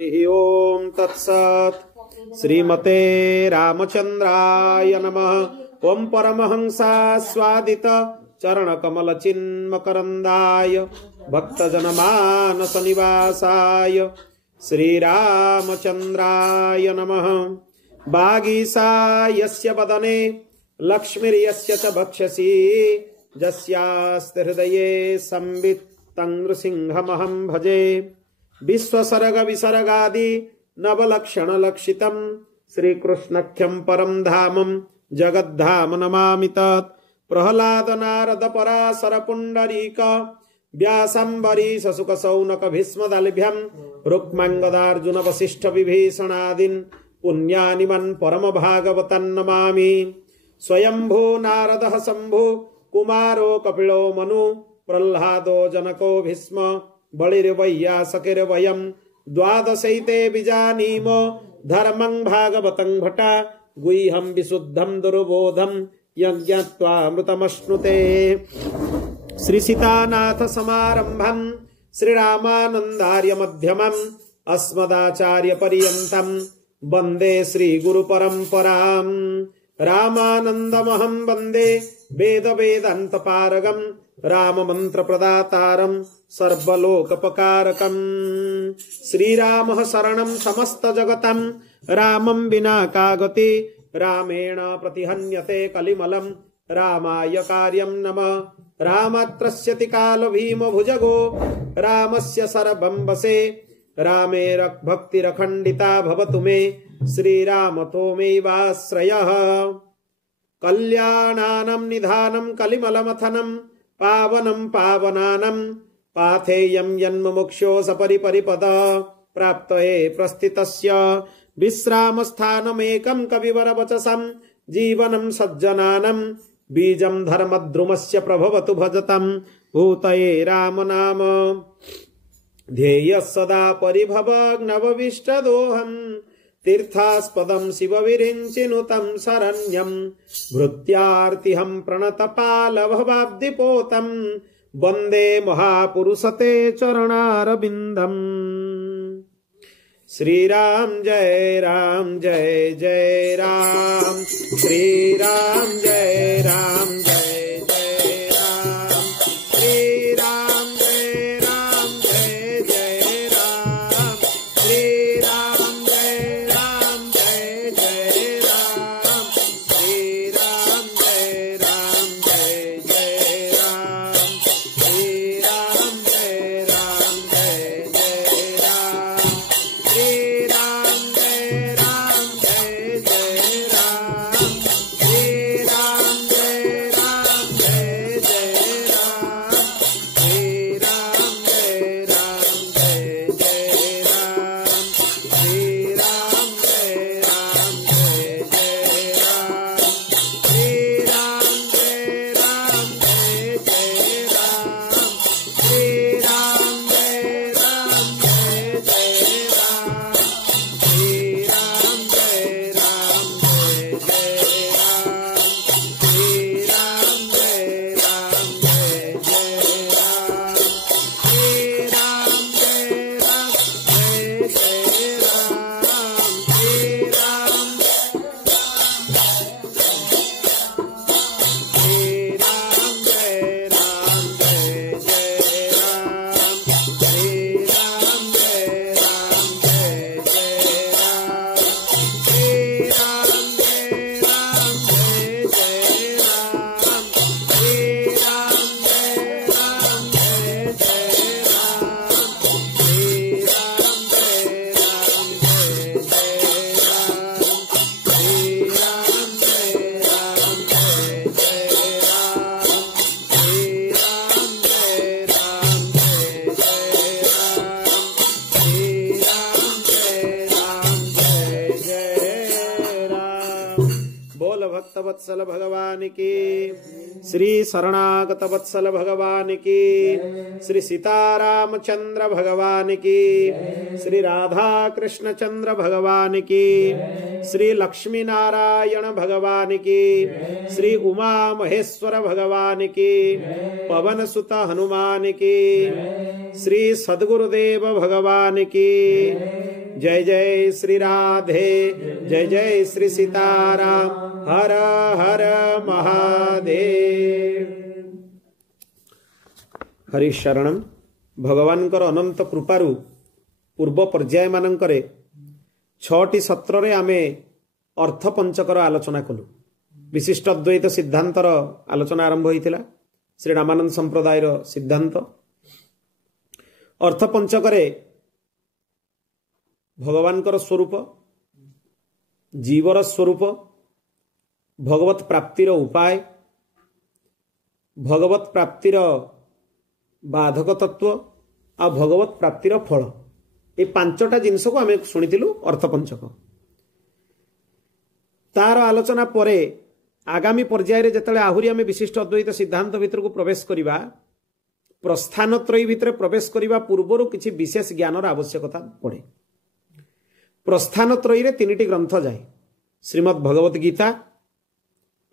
ओम तत्सत्। श्रीमते रामचंद्राय नमः। ओम परमहंसास्वादित चरणकमल चिन्मकरंदाय भक्तजनमानस निवासाय श्रीरामचंद्राय नमः। वागीसा यस्य वदने लक्ष्मीर्यस्य च भक्षसि यस्यास्ति हृदये संवित् तं नृसिंहमहं भजे। विश्वसर्ग विसर्गादि नवलक्षण लक्षितं श्रीकृष्णख्यं परं धामं जगद्धाम नमामि तत्। प्रह्लाद नारद पराशर पुंडरीक व्यासंबरीश शुक सौनक भीष्मदलभ्यं रुक्मांगदार्जुन वसिष्ठ विभीषणादीन् पुण्यानिमन् परम भागवतं नमामि। स्वयंभू नारदः शंभु कुमारो कपिलो मनु प्रह्लादो जनको भीष्म बलिर्वैयासकिर्वयं द्वादशैते विजानीम धर्मं भागवतं भटा गुह्यं विशुद्धं दुर्बोधं यज्ञत्वामृतमश्नुते। श्री सीतानाथ समारंभं श्रीरामानन्दार्य मध्यमम् अस्मदाचार्य पर्यन्तं वन्दे श्री गुरु परम्परां। रामानन्दमहं वन्दे वेद वेदान्त पारगं राम मंत्र प्रदातारं सर्वलोकपकारकं। श्रीरामः शरणं समस्त जगतं रामं विना का गति। रामेण प्रतिहन्यते कलिमलं रामाय कार्यं नमः। रामत्रस्यति काल भीम भुजगो रामस्य सर्वं वशे। रामे भक्तिरखण्डिता भवतु मे श्रीरामतो मेवाश्रयः। कल्याणानं निधानं कलिमलमथनं पावनं पावनानं पाथेयं यन्मुमुक्षो सपरिपरिपद प्राप्तये प्रस्थितस्य। विश्रामस्थानमेकं कविवरवचसं जीवनं सज्जनानं बीजं धर्मद्रुमस्य प्रभवतु भजतं भूतये राम नाम। ध्येयः सदा परिभवग्नवविष्टदोहं तीर्थास्पदं शिवविरिञ्चिनुतं शरण्यं भृत्यार्तिहं प्रणतपालभवाब्धिपोतं वन्दे महापुरुषते चरणारविन्दम्। श्रीराम जय जय राम। श्रीराम जय राम जय राम। श्रीराम जय राम जय राम। श्रीराम जय राम जय राम। श्रीराम जय राम जय राम। श्रीराम जय राम जय राम। श्रीराम जय राम जय राम। श्रीराम जय राम जय राम। श्रीराम जय राम जय राम। श्रीराम जय राम जय राम। श्रीराम जय राम जय राम। श्रीराम जय राम जय राम। श्रीराम जय राम जय राम। श्रीराम जय राम जय राम। श्रीराम जय राम जय राम। श्रीराम श्रीराम जय राम जय राम। श्रीराम जय राम जय राम। श्रीराम जय राम जय राम। श्रीराम जय राम जय राम। श्रीराम जय राम जय राम। श्रीराम जय राम जय राम। श्रीराम जय राम जय राम। श्रीराम जय राम जय राम। बोल भक्त वत्सल भगवान की। श्री शरणागत वत्सल भगवान की। श्री सीतारामचंद्र भगवान की। श्री राधा कृष्ण चंद्र भगवान की। श्री लक्ष्मी नारायण भगवान की। श्री उमा महेश्वर भगवान की। पवन सुत हनुमान की। श्री सद्गुरुदेव भगवान की। जय जय श्री राधे, जय जय श्री सीताराम, हर हर महादेव। हरि शरणम। भगवानकर अनंत कृपारु पूर्व पर्याय मानकरे 6टी सत्र रे आमे अर्थ पंचकर आलोचना कलु। विशिष्ट अद्वैत सिद्धांतर आलोचना आरंभ होइतिला, श्री रामानंद संप्रदायर सिद्धांत। अर्थ पंचकरे भगवानकर स्वरूप, जीवर स्वरूप, भगवत प्राप्तिर उपाय, भगवत प्राप्तिर बाधक तत्व आ भगवत प्राप्तिर फल, ये 5टा जिनस को आम शुणिलु अर्थ पंचक। तार आलोचना परे आगामी पर्याय रे जेतले आहुरी आम विशिष्ट अद्वैत सिद्धांत भितर को प्रवेश करिबा, प्रस्थान त्रयी भितर प्रवेश करिबा पूर्वरु किछि विशेष ज्ञानर आवश्यकता पड़े। प्रस्थान त्रयी रे 3टी ग्रंथ जाए, श्रीमद् भगवत गीता,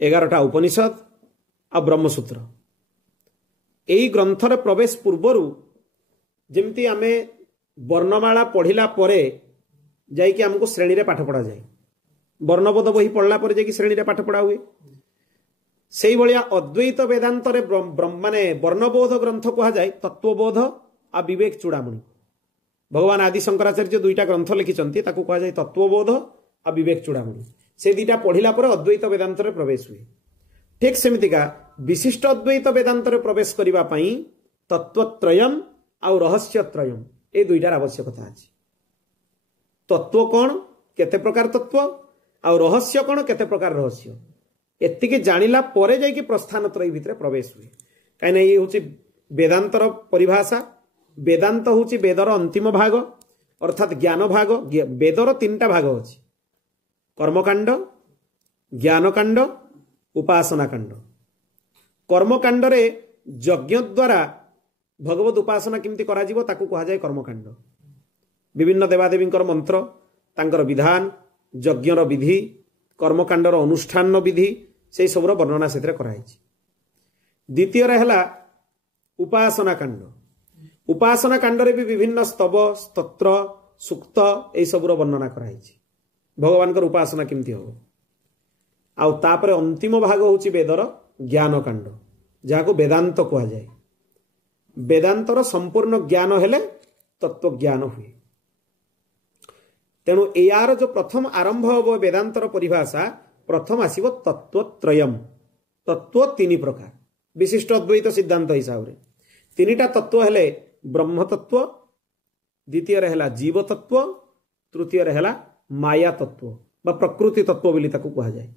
11टा उपनिषद आ ब्रह्मसूत्र। एई ग्रंथर प्रवेश पूर्वरु जेमती आमे वर्णमाला पढ़िला परे जाइकि हमको श्रेणी रे पाठ पढ़ा जाए, वर्णबोध बही पढ़ला परे जाइकि श्रेणी रे पाठ पढ़ा हुए, सेई भलिया अद्वैत वेदांत रे माने वर्णबोध ग्रंथ कहा जाए तत्वबोध आ विवेक चूड़ामणि। भगवान आदि शंकराचार्य 2टा ग्रंथ लिखिचंती, ताकू कहा जाए तत्वबोध आ विवेक चूड़ामणि। से 2टा पढ़िला परे अद्वैत वेदांत रे प्रवेश हुए। ठीक सेमितिका विशिष्ट अद्वैत वेदांत रे प्रवेश करिबा पई तत्वत्रयम आ रहस्यत्रयम ए 2टार आवश्यकता अछि। तत्व कौन, केते प्रकार तत्व, आ रहस्य कौन, केते प्रकार रहस्य, एतिके जानिला परे जाइकि प्रस्थान त्रयी भितर प्रवेश हुए। काइना ये होची वेदांतर परिभाषा। वेदांत होची वेदर अंतिम भाग, अर्थात ज्ञान भाग। वेदर 3टा भाग अछि, कर्मकांड, ज्ञानकांड, उपासना कांड। कर्मकांड रे यज्ञ द्वारा भगवत उपासना किमती करा जीवो ताकू कहा जाए कर्मकांड। विभिन्न देवादेवींकर मंत्र, तांकर विधान, यज्ञर विधि, कर्मकांडर अनुष्ठान विधि, से सबुर वर्णना से कराई। द्वितीय रहला उपासना कांड। उपासना कांड रे भी विभिन्न स्तव, स्तोत्र, सूक्त ए सबुर वर्णना कराई, भगवानकर उपासना किमती हो। आउ तापरे अंतिम भाग होची वेदर ज्ञान कांड, जाको वेदांत कहा जाए। वेदांतर संपूर्ण ज्ञान हेले तत्व ज्ञान हुए। तेणु यार जो प्रथम आरंभ हो वेदांतर परिभाषा, प्रथम आसीबो तत्वत्रयम। तत्व 3 प्रकार विशिष्ट अद्वैत सिद्धांत हिसाब रे। 3टा तत्व हेले ब्रह्म तत्व, द्वितीय रहला जीव तत्व, तृतीय रहला माया तत्व बा प्रकृति तत्व बोली ताकू कहा जाए।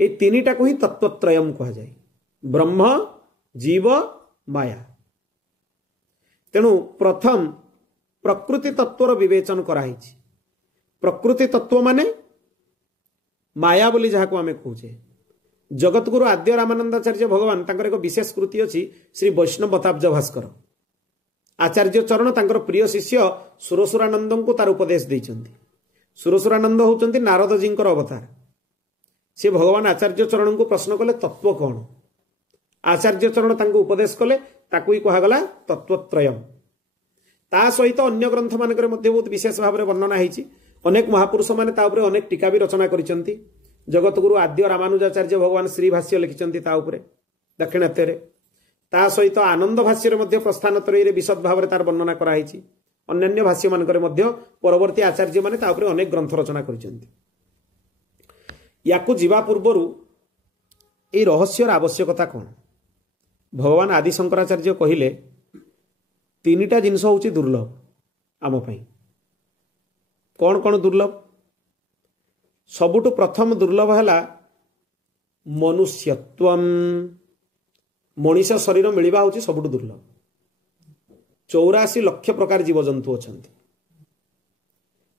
ए 3टा को ही तत्वत्रयम कहा जाए, ब्रह्म, जीव, माया। तेणु प्रथम प्रकृति तत्वर विवेचन कराई। प्रकृति तत्व माने माया बोली जहाको आमे कहूचे। जगतगुरु आद्य रामानंदाचार्य भगवान तांकर एक विशेष कृति अछि, श्री वैष्णव बताब्ज भास्कर। आचार्य चरण तांकर प्रिय शिष्य सुरसुरानंद को तार उपदेश दैछन्ति। सुरसुरानंद होचन्ति नारद जींकर अवतार। से भगवान आचार्य चरण को प्रश्न कले तत्व कौन। आचार्य चरण तांको उपदेश कले, ताकू ही कहा गला तत्वत्रयम। ता सहित अन्य ग्रंथ मानकरे मध्ये बहुत विशेष भाव में वर्णना होईछि। अनेक महापुरुष माने ता उपरे अनेक टीका भी रचना करिसंती। जगतगुरु आद्य रामानुजाचार्य भगवान श्री भाष्य लिखिसंती ता उपरे दक्षिणात्य रे। ता सहित आनंद भाष्य रे मध्ये प्रस्थान त्रयी रे विशद भाव में तार वर्णना कराइछि। अन्य भाष्य मानकरे मध्ये परवर्ती आचार्य माने ता उपरे अनेक ग्रंथ रचना करिसंती। याकू जीवा पूर्वरु ए रहस्यर आवश्यकता कौन। भगवान आदि शंकराचार्य कहिले 3टा जिनस होची दुर्लभ आम पई। कौन कौन दुर्लभ? सबुठु प्रथम दुर्लभ है मनुष्यत्वम। मनीष शरीर मिलवा हूँ सबुठु दुर्लभ। 84 लाख प्रकार जीवजंतु अच्छा।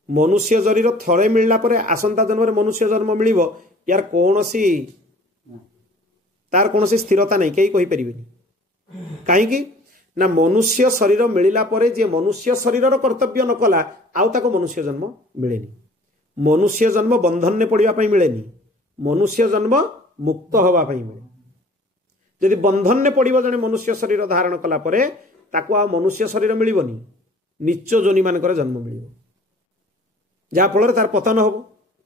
मनुष्य शरीर थरे मिलला परे आसंता जन्म मनुष्य जन्म मिल यार कौनसी तार कौनसी स्थिरता नहीं, कहीं कही परिबेनी। कहीं ना मनुष्य शरीर मिलला परे जे मनुष्य शरीर कर्तव्य न कला आउ ताको मनुष्य जन्म मिलेनी। मनुष्य जन्म बंधन ने पड़िया पई मिलेनी, मनुष्य जन्म मुक्त हवा पई मिले। यदि बंधन ने पड़िबो जने मनुष्य शरीर धारण कला परे ताको आ मनुष्य शरीर मिलिबनी, नीच जोनि मानकर जन्म मिलिबो। ଯାହାଫଳରେ ତାର ପତନ ହେବ।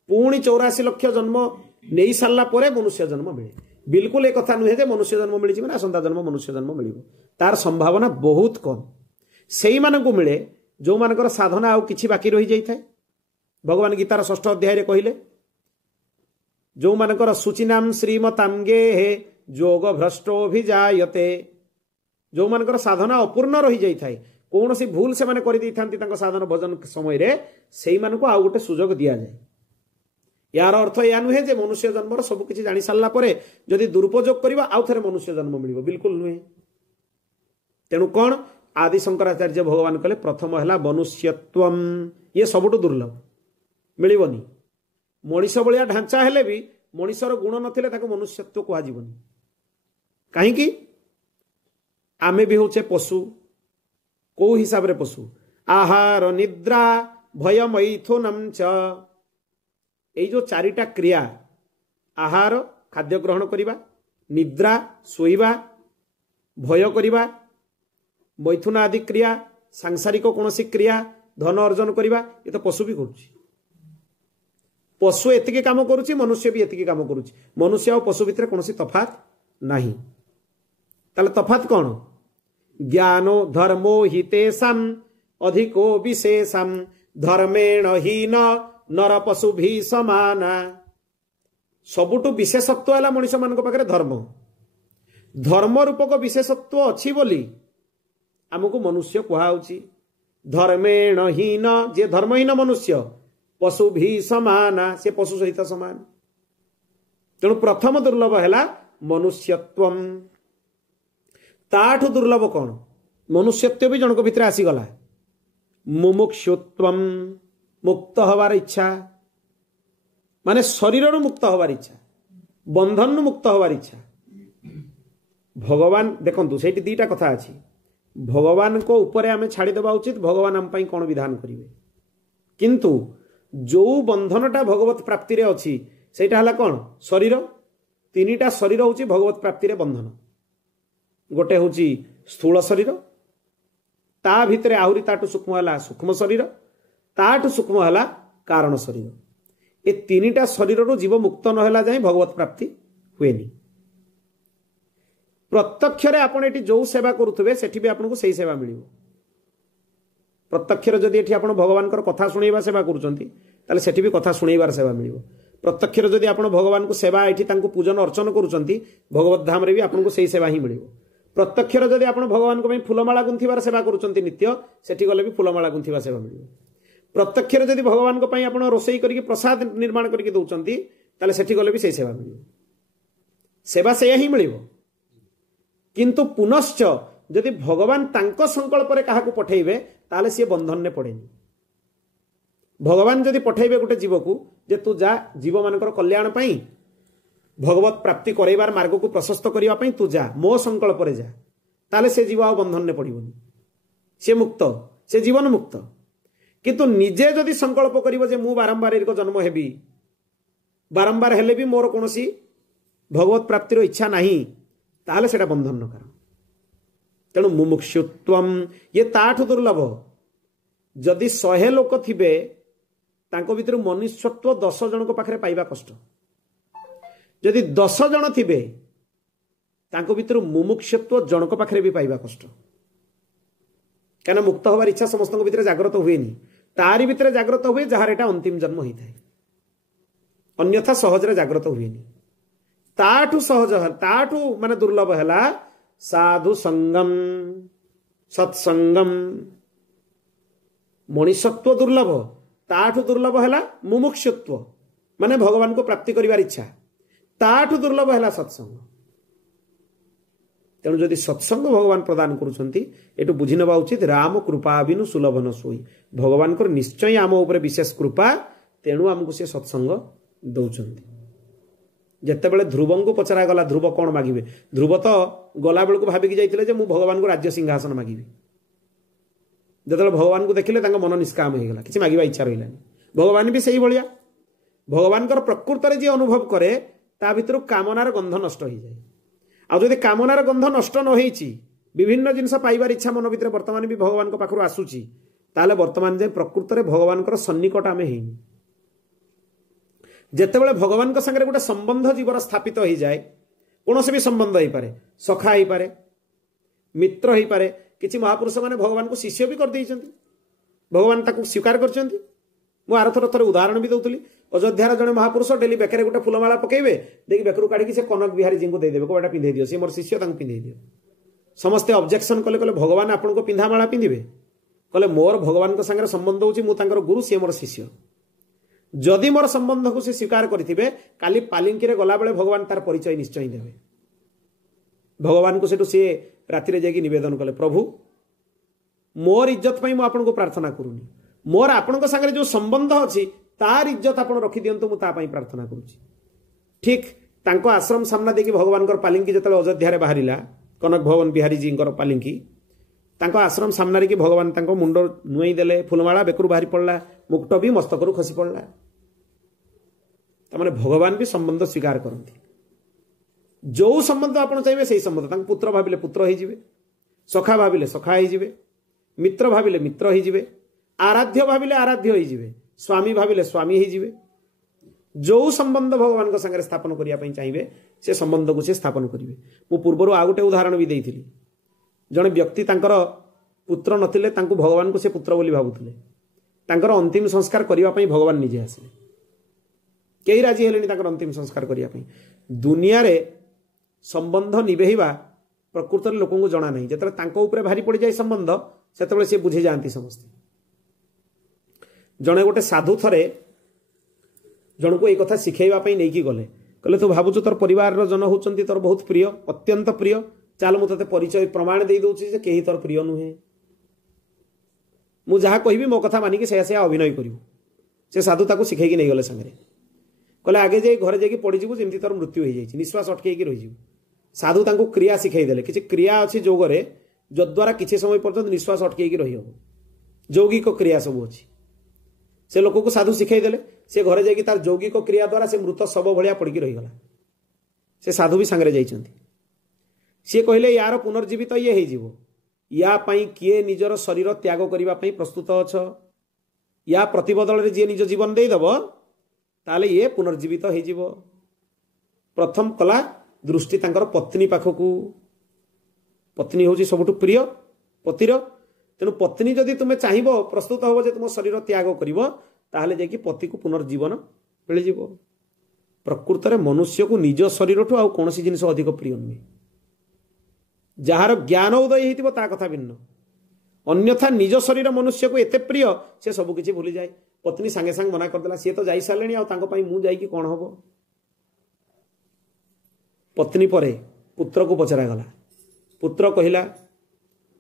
ପୁଣି 84 ଲକ୍ଷ ଜନ୍ମ ନେଇ ସାରିଲା ପରେ ମନୁଷ୍ୟ ଜନ୍ମ ମିଳେ। ବିଲକୁଲ ଏ କଥା ନୁହେଁ ଯେ ମନୁଷ୍ୟ ଜନ୍ମ ମିଳିଛି ମାନେ ଆସନ୍ତା ଜନ୍ମ ମନୁଷ୍ୟ ଜନ୍ମ ମିଳିବ, ତାର ସମ୍ଭାବନା ବହୁତ କମ୍। ସେଇମାନଙ୍କୁ ମିଳେ ଯେଉଁମାନଙ୍କର ସାଧନା ଆଉ କିଛି ବାକି ରହିଯାଇଥାଏ। ଭଗବାନ ଗୀତାର 6ଠ ଅଧ୍ୟାୟରେ କହିଲେ, ଯେଉଁମାନଙ୍କର ସୁଚିନାମ ଶ୍ରୀମତାଙ୍ଗେ ହେ ଯୋଗ ଭ୍ରଷ୍ଟୋଭିଜାୟତେ, ଯେଉଁମାନଙ୍କର ସାଧନା ଅପୂର୍ଣ୍ଣ ରହିଯାଇଥାଏ, କୌଣସି ଭୁଲ ସେମାନେ କରିଦେଇଥାନ୍ତି ତାଙ୍କ ସାଧନ ଭଜନ ସମୟରେ, ସେଇମାନଙ୍କୁ ଆଉ ଗୋଟେ ସୁଯୋଗ ଦିଆଯାଏ। यार अर्थ या नुहे जे मनुष्य जन्म सबकि जानी सारा जदि दुरुपयोग करवा आउ थे मनुष्य जन्म मिल, बिल्कुल नुहे। तेणु कौन आदि शंकराचार्य भगवान कले प्रथम है मनुष्यत्व, ये सबुठ दुर्लभ, मिलनी। मनीष भाया ढांचा हेले भी मनीषर गुण नथिले ताको मनुष्यत्व कहजिबनी। कहीं आमे भी होचे पशु। को हिसाब रे पशु? आहार निद्रा भय मैथुनम च, এই जो चारिटा क्रिया, आहार खाद्य ग्रहण करिबा, निद्रा सोइबा, भय करिबा, मैथुन आदि क्रिया, सांसारिक कोनोसी क्रिया, धन अर्जन करिबा, ये तो पशु भी करुछि। पशु एतिके काम करुछि, मनुष्य भी एतिके काम करुछि। मनुष्य और पशु भितर कोनोसी तफात नाही। ताले तफात कौन? ज्ञानो धर्मो हितेषाम अधिको विशेषम धर्मेण हीन नर पशु भी समाना। सबुठु विशेषत्व है मनुष्य मान पाखे धर्म। धर्म रूपक विशेषत्व अच्छी बोली आमको मनुष्य कहुची। धर्मेण हीन, जे धर्महीन मनुष्य पशु भी समाना, से पशु सहित समान। तेणु प्रथम दुर्लभ है मनुष्यत्व। ताठु दुर्लभ कौन? मनुष्यत्व भी जनक भितर आसीगला। मुमुक्षुत्व, मुक्त हवार इच्छा, माने शरीर मुक्त हवार इच्छा, बंधन मुक्त हवार इच्छा। भगवान देखंतु सेठी दीटा कथा अछि। भगवान को ऊपर आमे छाड़ी देबा उचित, भगवान आम पई कोन विधान करिवे। किंतु जो बंधनटा भगवत प्राप्ति रे अछि सेटा हला कोन? शरीर। तीनिटा शरीर होछि भगवत प्राप्ति रे बंधन। गोटे होछि स्थूल शरीर, ता भितरे आहुरी ताटु सूक्ष्म हला सूक्ष्म शरीर, ताठु सूक्ष्म है कारण शरीर। ये तीनिटा शरीर जीव मुक्त नहला जाए भगवत प्राप्ति हुएनी। प्रत्यक्ष आपड़ ये जो सेवा करुवे सेठी भी आपको सही सेवा मिल। प्रत्यक्ष जदि ये आप भगवान कथा शुणा सेवा करुँच सेठी भी कथा शुणवार सेवा मिल। प्रत्यक्ष जदि आप भगवान को सेवा ये पूजन अर्चन करुँच भगवत धाम भी आपको सही सेवा ही मिल। प्रत्यक्ष जदि आप भगवान को फूलमाला गुंथार सेवा करुँच नित्य, सेठी गले भी फूलमाला गुंथा सेवा मिल। प्रत्यक्ष जदि भगवान को आप रोषई करके प्रसाद निर्माण करके दौरान ताले सेठी गले भी सही सेवा मिल। सेवा से ही मिल। किंतु पुनश्च जदि भगवान तांको संकल्प रे काहाकू पठेइबे ताले सी बंधन ने पड़ेनी। भगवान जदि पठेइबे गोटे जीव को जे तू जा जीव मानकर कल्याण पई भगवत प्राप्ति करैबार मार्ग को प्रशस्त करिवा पई तू जा, मो संकल्प रे जा, ताले से जीव आ बंधन ने पड़िबोनी। से मुक्त, से जीवन मुक्त। किंतु निजे जदि संकल्प करिवो जे मु बारंबार एरिको जन्म हेबी, बारंबार हेले भी मोर कोनोसी भगवत प्राप्तिर इच्छा नहीं, ताले सेटा बंधन न कारण। तेणु मुमुक्षुत्वम ये ताठु दुर्लभ। जदि 100 लोक थिबे तांको भितर मनुष्यत्व 10 जन को पाखरे पाइबा कष्ट। जदि 10 जन थिबे तांको भितर मुमुक्षुत्व जन को पाखरे भी पाइबा कष्ट। क्या मुक्त हबार इच्छा समस्त भितर जाग्रत हुए नहीं, तारी भितर जाग्रत हुए जार एटा अंतिम जन्म होता है। अन्यथा सहजरे जाग्रत हुए नहीं। ताठु सहज ताठु माने दुर्लभ है साधु संगम सत्संगम। मनुष्यत्व दुर्लभ, ताठु दुर्लभ है मुमुक्षुत्व माने भगवान को प्राप्ति करिवार इच्छा। ताठु दुर्लभ है सत्संग। तेणु जदि सत्संग भगवान प्रदान करुछंती एटू बुझी नबा उचित राम कृपा बिनु सुलभ न सोई। भगवान को निश्चय आम उपर विशेष कृपा, तेणु आमको से सत्संग दौरान। जिते बड़े ध्रुव को पचरा गला ध्रुव कौन मागिबे? ध्रुव तो गला बेलू भाविकी जाइतिले जे मु भगवान को राज्य सिंहासन मागिबी। जिते भगवान को देखिले तांको मन निष्काम हो गला, किसी मागिबा इच्छा रहिलानी। भगवान भी सही भलिया भगवान प्रकृत रे जे अनुभव करे ता भितर कामनार गंध नष्ट हो जाए। आ जदि कामनार गंध नष्ट न होईची, विभिन्न जिनस पाइबार इच्छा मन भितर वर्तमान भी भगवान को पाखरु आसुची, ताले वर्तमान जाए प्रकृत में भगवान सन्निकट आम है जितेबाला भगवान सागर गोटे संबंध जीवर स्थापित हो जाए कौन से भी संबंध हो पारे सखा हो पारे मित्र हो पारे किसी महापुरुष मैंने भगवान को शिष्य भी कर भगवान ताको स्वीकार कर आर थर उदाहरण भी दूसरी अयोध्यार जड़े महापुरुष डेली बेकर गोटे फुलमाला पकेबे देखिए बेकरू काढ़ी से कनक बिहारी जी को देदेवे कौटा पिंधे दियो सी मोर शिष्य पिंधे दियो समस्ते ऑब्जेक्शन कले कले भगवान आपन को पिंधामाला पिंधे कले मोर भगवान सागर संबंध होकर गुरु सी मोर शिष्य जदि मोर संबंध को सी स्वीकार करेंगे काली पालिंकी रे गला बेले भगवान तार परिचय निश्चय देवे भगवान को सेठू सी राति जाकि निवेदन कले प्रभु मोर इज्जत पाई मु आपन को प्रार्थना करूनी मोर आपन सागर जो संबंध अच्छी तार इज्जत आप रखी दिंतु मुझे प्रार्थना करुच्ची ठीक तांको आश्रम सामना देखिए भगवान पालिंकी जो अयोध्या बाहरिला कनक भवन बिहारी जी पालिंकी तांको आश्रम सामने कि भगवान तांको मुंड नुई देले फुलमाला बेकरू बाहरी पड़ला मुकुट भी मस्तकरू खसी पड़ला तमाने भगवान भी संबंध स्वीकार करती जो संबंध आप चाहिए से संबंध तांको पुत्र भाविले पुत्र हो सखा भाविले सखा हो मित्र भाविले मित्र हो आराध्य भाविले आराध्य हो स्वामी भाविले स्वामी हो जो संबंध भगवान सागर स्थापन करने चाहिए से संबंध को से स्थापन करेंगे मु पूर्वर आ गोटे उदाहरण भी देती जड़े व्यक्ति तांकर पुत्र नथिले तांको भगवान को से पुत्र बोली भावुले तांकर अंतिम संस्कार करने भगवान निजे आसिले कई राजी हेलेनी तांकर अंतिम संस्कार करने दुनिया रे संबंध निभेवा प्रकृत लोक को जना नहीं जिते तांको ऊपर भारी पड़ जाए संबंध से सी बुझी जाती समस्ते जड़े गोटे साधु थरे जन को एक कथा शिखेवाई नहीं गले कहले तू भावुच तोर परिवार जन होती तोर बहुत प्रिय अत्यंत प्रिय चल मुझे परिचय प्रमाण दे दूसरी जे कहीं तोर प्रिय नुहे मु जहाँ कहि मो कथा मानिकी से अभिनय करू से साधु ताको शिखेकी नहीं गले संगे कहले आगे जाई घरे जाकि पड़ीजु जमी तोर मृत्यु हो जाए निश्वास अटकई रही साधु तांको क्रिया शिखेदेले किसी क्रिया अच्छी जोगरे जद्वारा किसी समय पर्यंत निश्वास अटकई रही हम यौगिक क्रिया सब अच्छी से लोक को साधु शिखेदेले से घरे जाकि तार यौगिक क्रिया द्वारा से मृत शव भाया पड़ी रहीगला से साधु भी सांगरे जाइछन्ति सी कहले यार पुनर्जीवित तो ये हो या किए निजर शरीर त्याग करने प्रस्तुत अछ या प्रतिबदल जी निज जीवन देदेव ताले ये पुनर्जीवित हो प्रथम कला दृष्टि तांकर पत्नी पाखकू पत्नी हूँ सबुठ प्रिय पतिर तेणु पत्नी जदि तुम्हें चाहब प्रस्तुत हम तुम शरीर त्याग कर जाकि पति को पुनर्जीवन मिल प्रकृत में मनुष्य को निज शरीर ठू कौन जिन अधिक प्रिय नुहे जार ज्ञान उदय होता कथा भिन्न अन्यथा निज शरीर मनुष्य को एते प्रिय से सबकि भूली जाए पत्नी सांगे सांगे मना करदेला सी तो जाई सारे आगे कौन हम पत्नी परे पुत्र को पचरा गला पुत्र कहला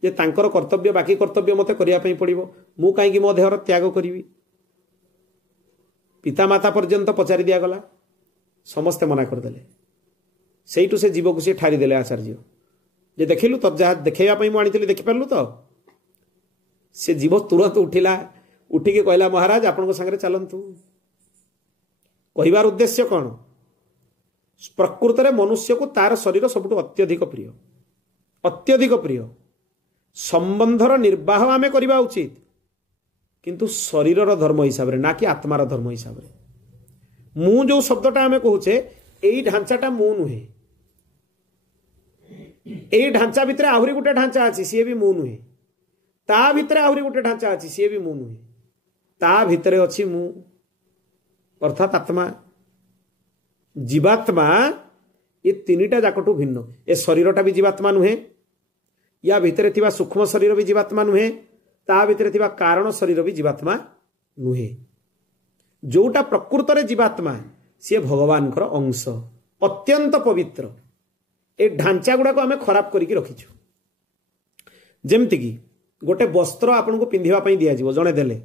जे तांकर कर्तव्य बाकी कर्तव्य मते करने पड़ो मु कहीं मो देहर त्याग करी पितामाता पर्यंत पचारि दिगला समस्ते मना करदे से जीव को सी ठारिदेले आचार्य जे देखिलु तो जहाँ देखापी मुझे देखिपारू तो से जीव तुरंत उठिला उठिकी कहला महाराज आपण सागर चलतु कहबार उद्देश्य कौन प्रकृत में मनुष्य को तार शरीर सबुठ अत्यधिक प्रिय संबंधर निर्वाह आमे करबा उचित किंतु शरीर धर्म हिसाब रे ना कि आत्मार धर्म हिसाब रे मु जो शब्दटा आमे कहूचे एई ढांचाटा मु नुहे एई ढांचा भितर आहुरी गोटे ढांचा अच्छी सी भी मु नुहे ता भितर आहुरी गोटे ढांचा अच्छी सी भी मु नुहे ता भितर अच्छी मु अर्थात आत्मा जीवात्मा ये तीनटा जाकटू भिन्न ए शरीरटा भी जीवात्मा नुहे या भितर थिबा सूक्ष्म शरीर भी जीवात्मा नुहे ता भितर थिबा कारण शरीर भी जीवात्मा नुहे जोटा प्रकृत रे जीवात्मा सी भगवान अंश अत्यंत पवित्र ए ढांचा गुड़ाक आम खराब करके रखीचु जमती कि गोटे वस्त्र आपन को पिंधिबा दिज्व जड़े देले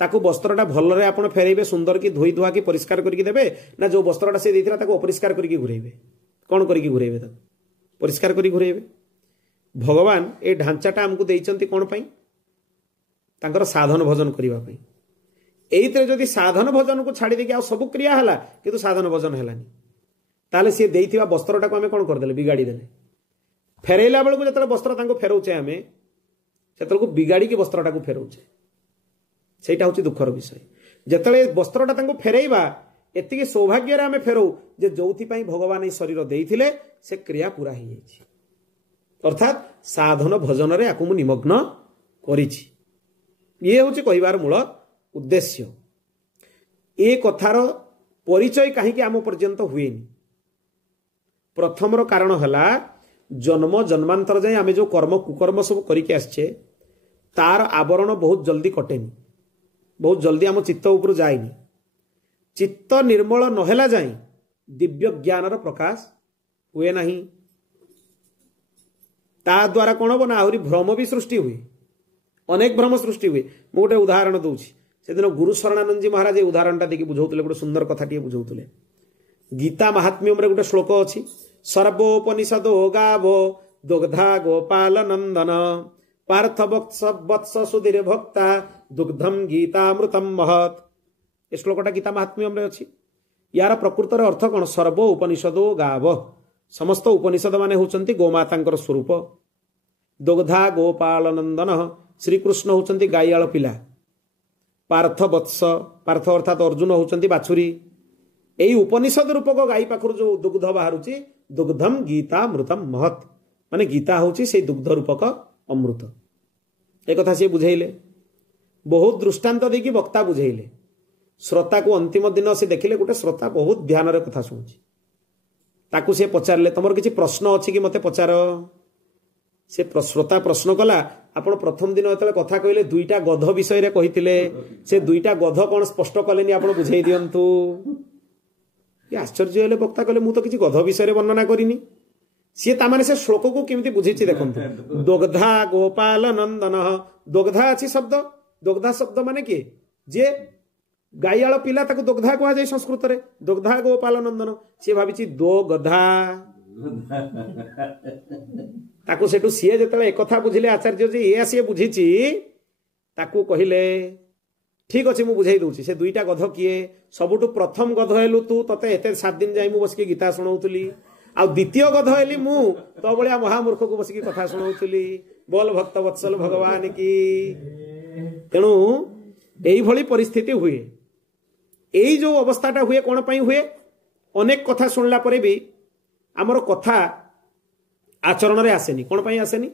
ताकू वस्त्रटा भलरे आपण फेरइबे सुंदर की धोई धुआ की परिष्कार करके देबे ना जो वस्त्रटा से देथिला ताकू अपरिष्कार करके घुरेइबे कौन करके घुरेइबे ताकू परिष्कार करके घुरेइबे भगवान ए ढांचाटा हमको देइचंती कोन पई तांकर साधन भजन करबा पई एइतरे जदि साधन भजन को छाड़ी देके आ सब क्रिया हला किंतु साधन भजन हलानी ताले सी देइथिबा वस्त्रटा को हमें कोन कर देले बिगाड़ी देले फेरैला बेल को जतरा वस्त्र तांको फेरौचे हमें से बिगाड़ी वस्त्रटा को फेराऊे सेटा हूँ दुखर विषय जिते वस्त्रटा फेरइबा एति सौभाग्य आम फेरऊ जे जो भगवान शरीर देते से क्रिया पूरा हो जाए अर्थात साधन भजन रे आकु मु निमग्न करिछि ये हूँ कहबार मूल उद्देश्य ए कथार परिचय कहीं आम पर्यंत हुए प्रथम कारण है जन्म जन्मांतर जाए आम जो कर्म कुकर्म सब करके आसचे तार आवरण बहुत जल्दी कटेनी बहुत जल्दी आम चित्त उपर जाएनी चित्त निर्मल नहेला जाए दिव्य ज्ञानर प्रकाश हुए नहीं ता द्वारा कौन हम ना आहरी भ्रम भी सृष्टि हुए अनेक भ्रम सृष्टि हुए मु गोटे उदाहरण दूची से दिन गुरु शरणानंद जी महाराज उदाहरणटा देखिए बुझाऊले गोटे सुंदर कथाटी बुझाऊले गीता महात्म्यम रे गोटे श्लोक अच्छी सर्वोपनिषदो गावो दुग्धा गोपाल नंदन पार्थ वत्स सुधीर भक्ता दुग्धम गीतामृतम महत ये श्लोकटा गीता महात्म्यम रे अच्छी यार प्रकृतर अर्थ कौन सर्व उपनिषदो गाव समस्त उपनिषद माने होचंती गोमातांकर स्वरूप दुग्धा गोपाल नंदन श्रीकृष्ण होचंती गाईयाळ पिला पार्थ वत्स पार्थ अर्थात अर्जुन होचंती बाछुरी एई उपनिषद रूपक गाई पाखर जो दुग्ध बाहरुची दुग्धम गीतामृतम महत माने गीता होची से दुग्ध रूपक अमृत एक कथा से बुझेइले बहुत दृष्टांत देकी वक्ता बुझेइले श्रोता को अंतिम दिन से देखिले गोटे श्रोता बहुत ध्यान रे कथा सुनुची ताकू से पचारे तुम किसी प्रश्न अच्छी कि मत पचार से श्रोता प्रश्न कला आपण प्रथम दिन जो कथा कहले दुईटा गध विषय कही से दुईटा गध कौन स्पष्ट कले आप बुझे दिंतु ये आश्चर्य हेले वक्ता कहले मु तो किसी गध विषय वर्णना करिनी सी तामाने से श्लोक को केमती बुझी देखु दुग्धा गोपाल नंदन दुग्धा अच्छी शब्द दुग्धा शब्द माने किए जे गाईयाळ पिला ताको दुग्धा कह जाए संस्कृत रे दुग्धा गोपाल नंदन सी भावी दो गधा ताको सेठू सीए जतले एक कथा बुझिले आचार्य जी ये सी बुझीची ताको कहिले ठीक अच्छे मुझे दूसरी से दुईटा गध किए सबुठु प्रथम गध हेलु तू तते एते 7 दिन जाई मु बसकी गीता सुनाउतली आ द्वितीय गध हेली मु तो बलिया महामूर्ख को बसकी कथा सुनाउतली बोल भक्त वत्सल भगवान की तेणु एई भली परिस्थिति हुए एई जो अवस्थाटा हुए कौन पाई हुए अनेक कथा सुनला परे भी आमर कथा आचरण रे आसेनी कौन पाई आसेनी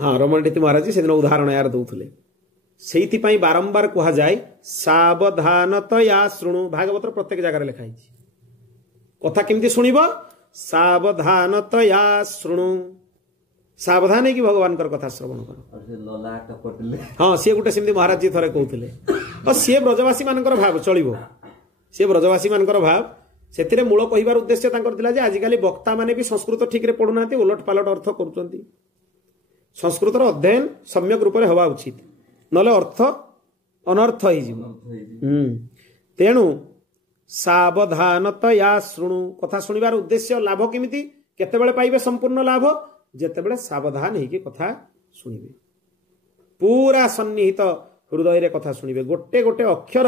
हाँ रमण नीति महाराज से दिन उदाहरण यार दौले से बारंबार कह जाए सावधानतया शृणु भागवत प्रत्येक जगह लिखाई कथा केमती शुणव सावधानतया शृणु सावधान है कि भगवान कथा श्रवण कर हाँ सी गोटे सेमती महाराज जी थे कहते सी ब्रजवासी मान भाव चलो सी ब्रजवासी मान भाव से मूल कहबार उद्देश्य आजिकल वक्ता माने भी संस्कृत ठीक रे पढ़ुना उलट पालट अर्थ कर संस्कृतर अध्ययन सम्यक रूप से हवा उचित नले अर्थ अनर्थ तेणु सावधानतया शृणु कथा शुणिबार उद्देश्य लाभ केमिति केतेबेले पाइबे संपूर्ण लाभ जेतेबेले सावधान होइके कथा शुणिबे पूरा सन्निहित हृदय रे कथा शुणिबे गोटे गोटे अक्षर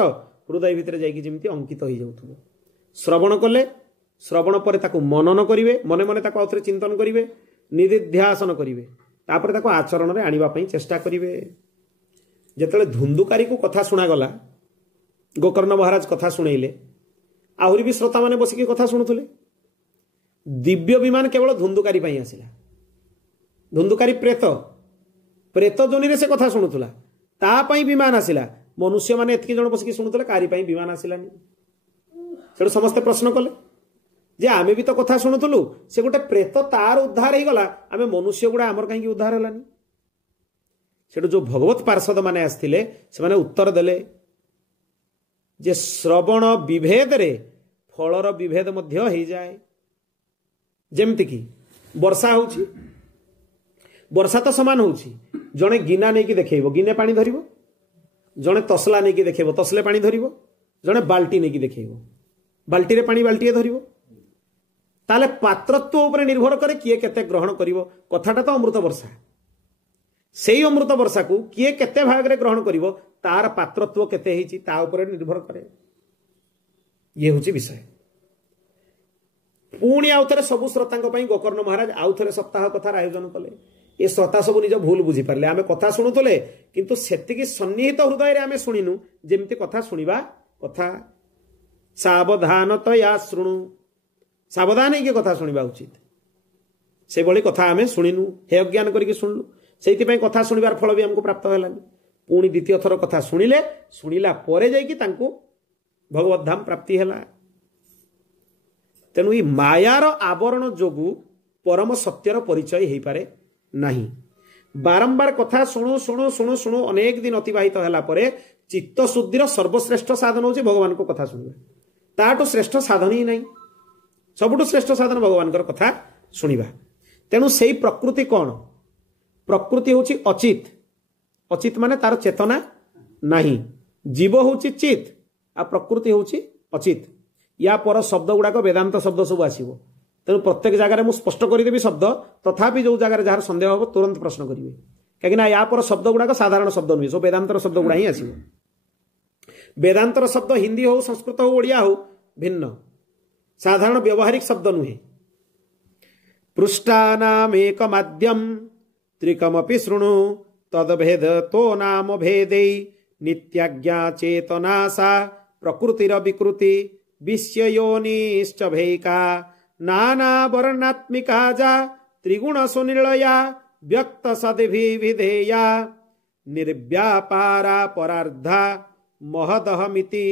हृदय भितर जाइके जेमिति अंकित हो जाउथबो श्रवण कले श्रवण पर ताकू मनन करिवे मने मने ताकू आउथरे चिंतन करिवे निदिध्यासन करिवे तापर ताकू आचरण रे आनिबा पई चेष्टा करिवे जेतेबेले धुंदुकारी को कथा शुणा गला गोकर्ण महाराज कथा शुणेइले आहुरी भी श्रोता माने बसिके कथा शुणुथुले दिव्य विमान केवल धुंदुकारी पई आसिला धुंदुकारी प्रेत प्रेत जोनी से कथा शुणुथुला ता पई विमान आसिला मनुष्य माने एतकी जण बसिके शुणुथुले कारी पई विमान आसिलानी सेठु समस्ते प्रश्न कले जे आमे भी तो कथा शुणुथुलु से गोटे प्रेत तार उद्धार हो गला आमे मनुष्य गुड़ा आमर कहीं उद्धार हलानी सेठु जो भगवत पार्षद माने आस्थिले से माने उत्तर देले जे श्रवण विभेद रे फलर विभेद मध्य हो जाए जेमति कि वर्षा होची वर्षा तो समान होची जणे गिना नहीं कि देखेइबो गिने पानी धरिबो जणे तसला नहीं कि देखेइबो तसले पानी धरिबो जणे बाल्टी नहीं कि देखेइबो बाल्टी रे पानी बाल्टी धरिबो ताले पात्रत्व ऊपर निर्भर करे किए केते ग्रहण करिवो कथाटा तो अमृत वर्षा से अमृत वर्षा को किए केते भाग रे ग्रहण करिवो तार पात्रत्व केते हिची ता ऊपर निर्भर करे ये होची विषय पुणी आउ थे सबु श्रोतांक पई गोकर्ण महाराज आउ थे सप्ताह कथार आयोजन कले ये श्रोता सब निज भूल बुझी पारे आम कथा शुणुले किंतु सेतिकी सन्निहित हृदय आम शुणिनु जेमती कथा शुणिबा कथा सावधानतया शुणु सावधान होगी कथा शुणिबा उचित से भली कथा आम शुणिनु हे अज्ञान करके शुणलु से कथा शुणिबार फल भी आमको प्राप्त होलानी पुणी द्वितीय थर कथा शुणिले शुणिला परे जाइकी तांको भगवत धाम प्राप्ति हैला तेणु ये मायार आवरण जोगु परम सत्यर परिचय हो पारे नहीं बारंबार कथा शुणु शुणु शुणु शुणु अनेक दिन अतिबाहित होला परे चित्त शुद्धिर सर्वश्रेष्ठ साधन होची भगवान को कथा शुणिबा ताटू श्रेष्ठ साधन ही नहीं सबुठु श्रेष्ठ साधन भगवान कथा शुणिबा तेणु सेई प्रकृति कौन प्रकृति होची अचित अचित माने तार चेतना नहीं जीव होची चित आ प्रकृति होची अचित या पर शब्द गुड़ाक वेदांत शब्द सब आसो तेणु प्रत्येक जगह मुझे स्पष्ट करदेवी शब्द तथापि जो जगह जार सन्देह हम तुरंत प्रश्न करेंगे कहीं या पर शब्द गुड़ाक साधारण शब्द नुहे सब वेदांतर शब्द गुड़ा ही आसो वेदांतर शब्द हिंदी हो संस्कृत हो ओडिया हो भिन्न साधारण व्यवहारिक शब्द नुहे पृष्ठानामेक माध्यम त्रिकमपि शृणु तदभेद तो नाम भेदे नित्याज्ञा चेतना सा प्रकृतिर विकृति विश्वयोनिश्च भैका नाना वर्णात्मिका जा त्रिगुण सुनिलया व्यक्त सद्विविधेया निर्व्यापारा परार्धा महदहमिति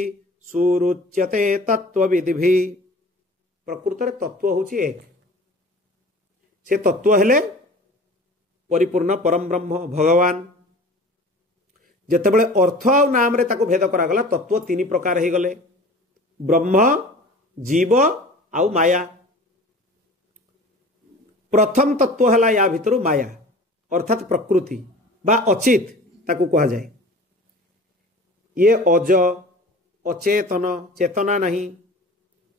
सुरुच्यते तत्वविधि प्रकृत तत्व होची एक से तत्व हेले परिपूर्ण परम ब्रह्म भगवान जेतेबेले अर्थ आ नाम रे ताको भेद करागला तत्व तीन प्रकार हो गले ब्रह्म जीव आउ माया प्रथम तत्व है या भितर माया अर्थात प्रकृति बा अचित ताकू कहा जाए ये अज अचेतन चेतना नहीं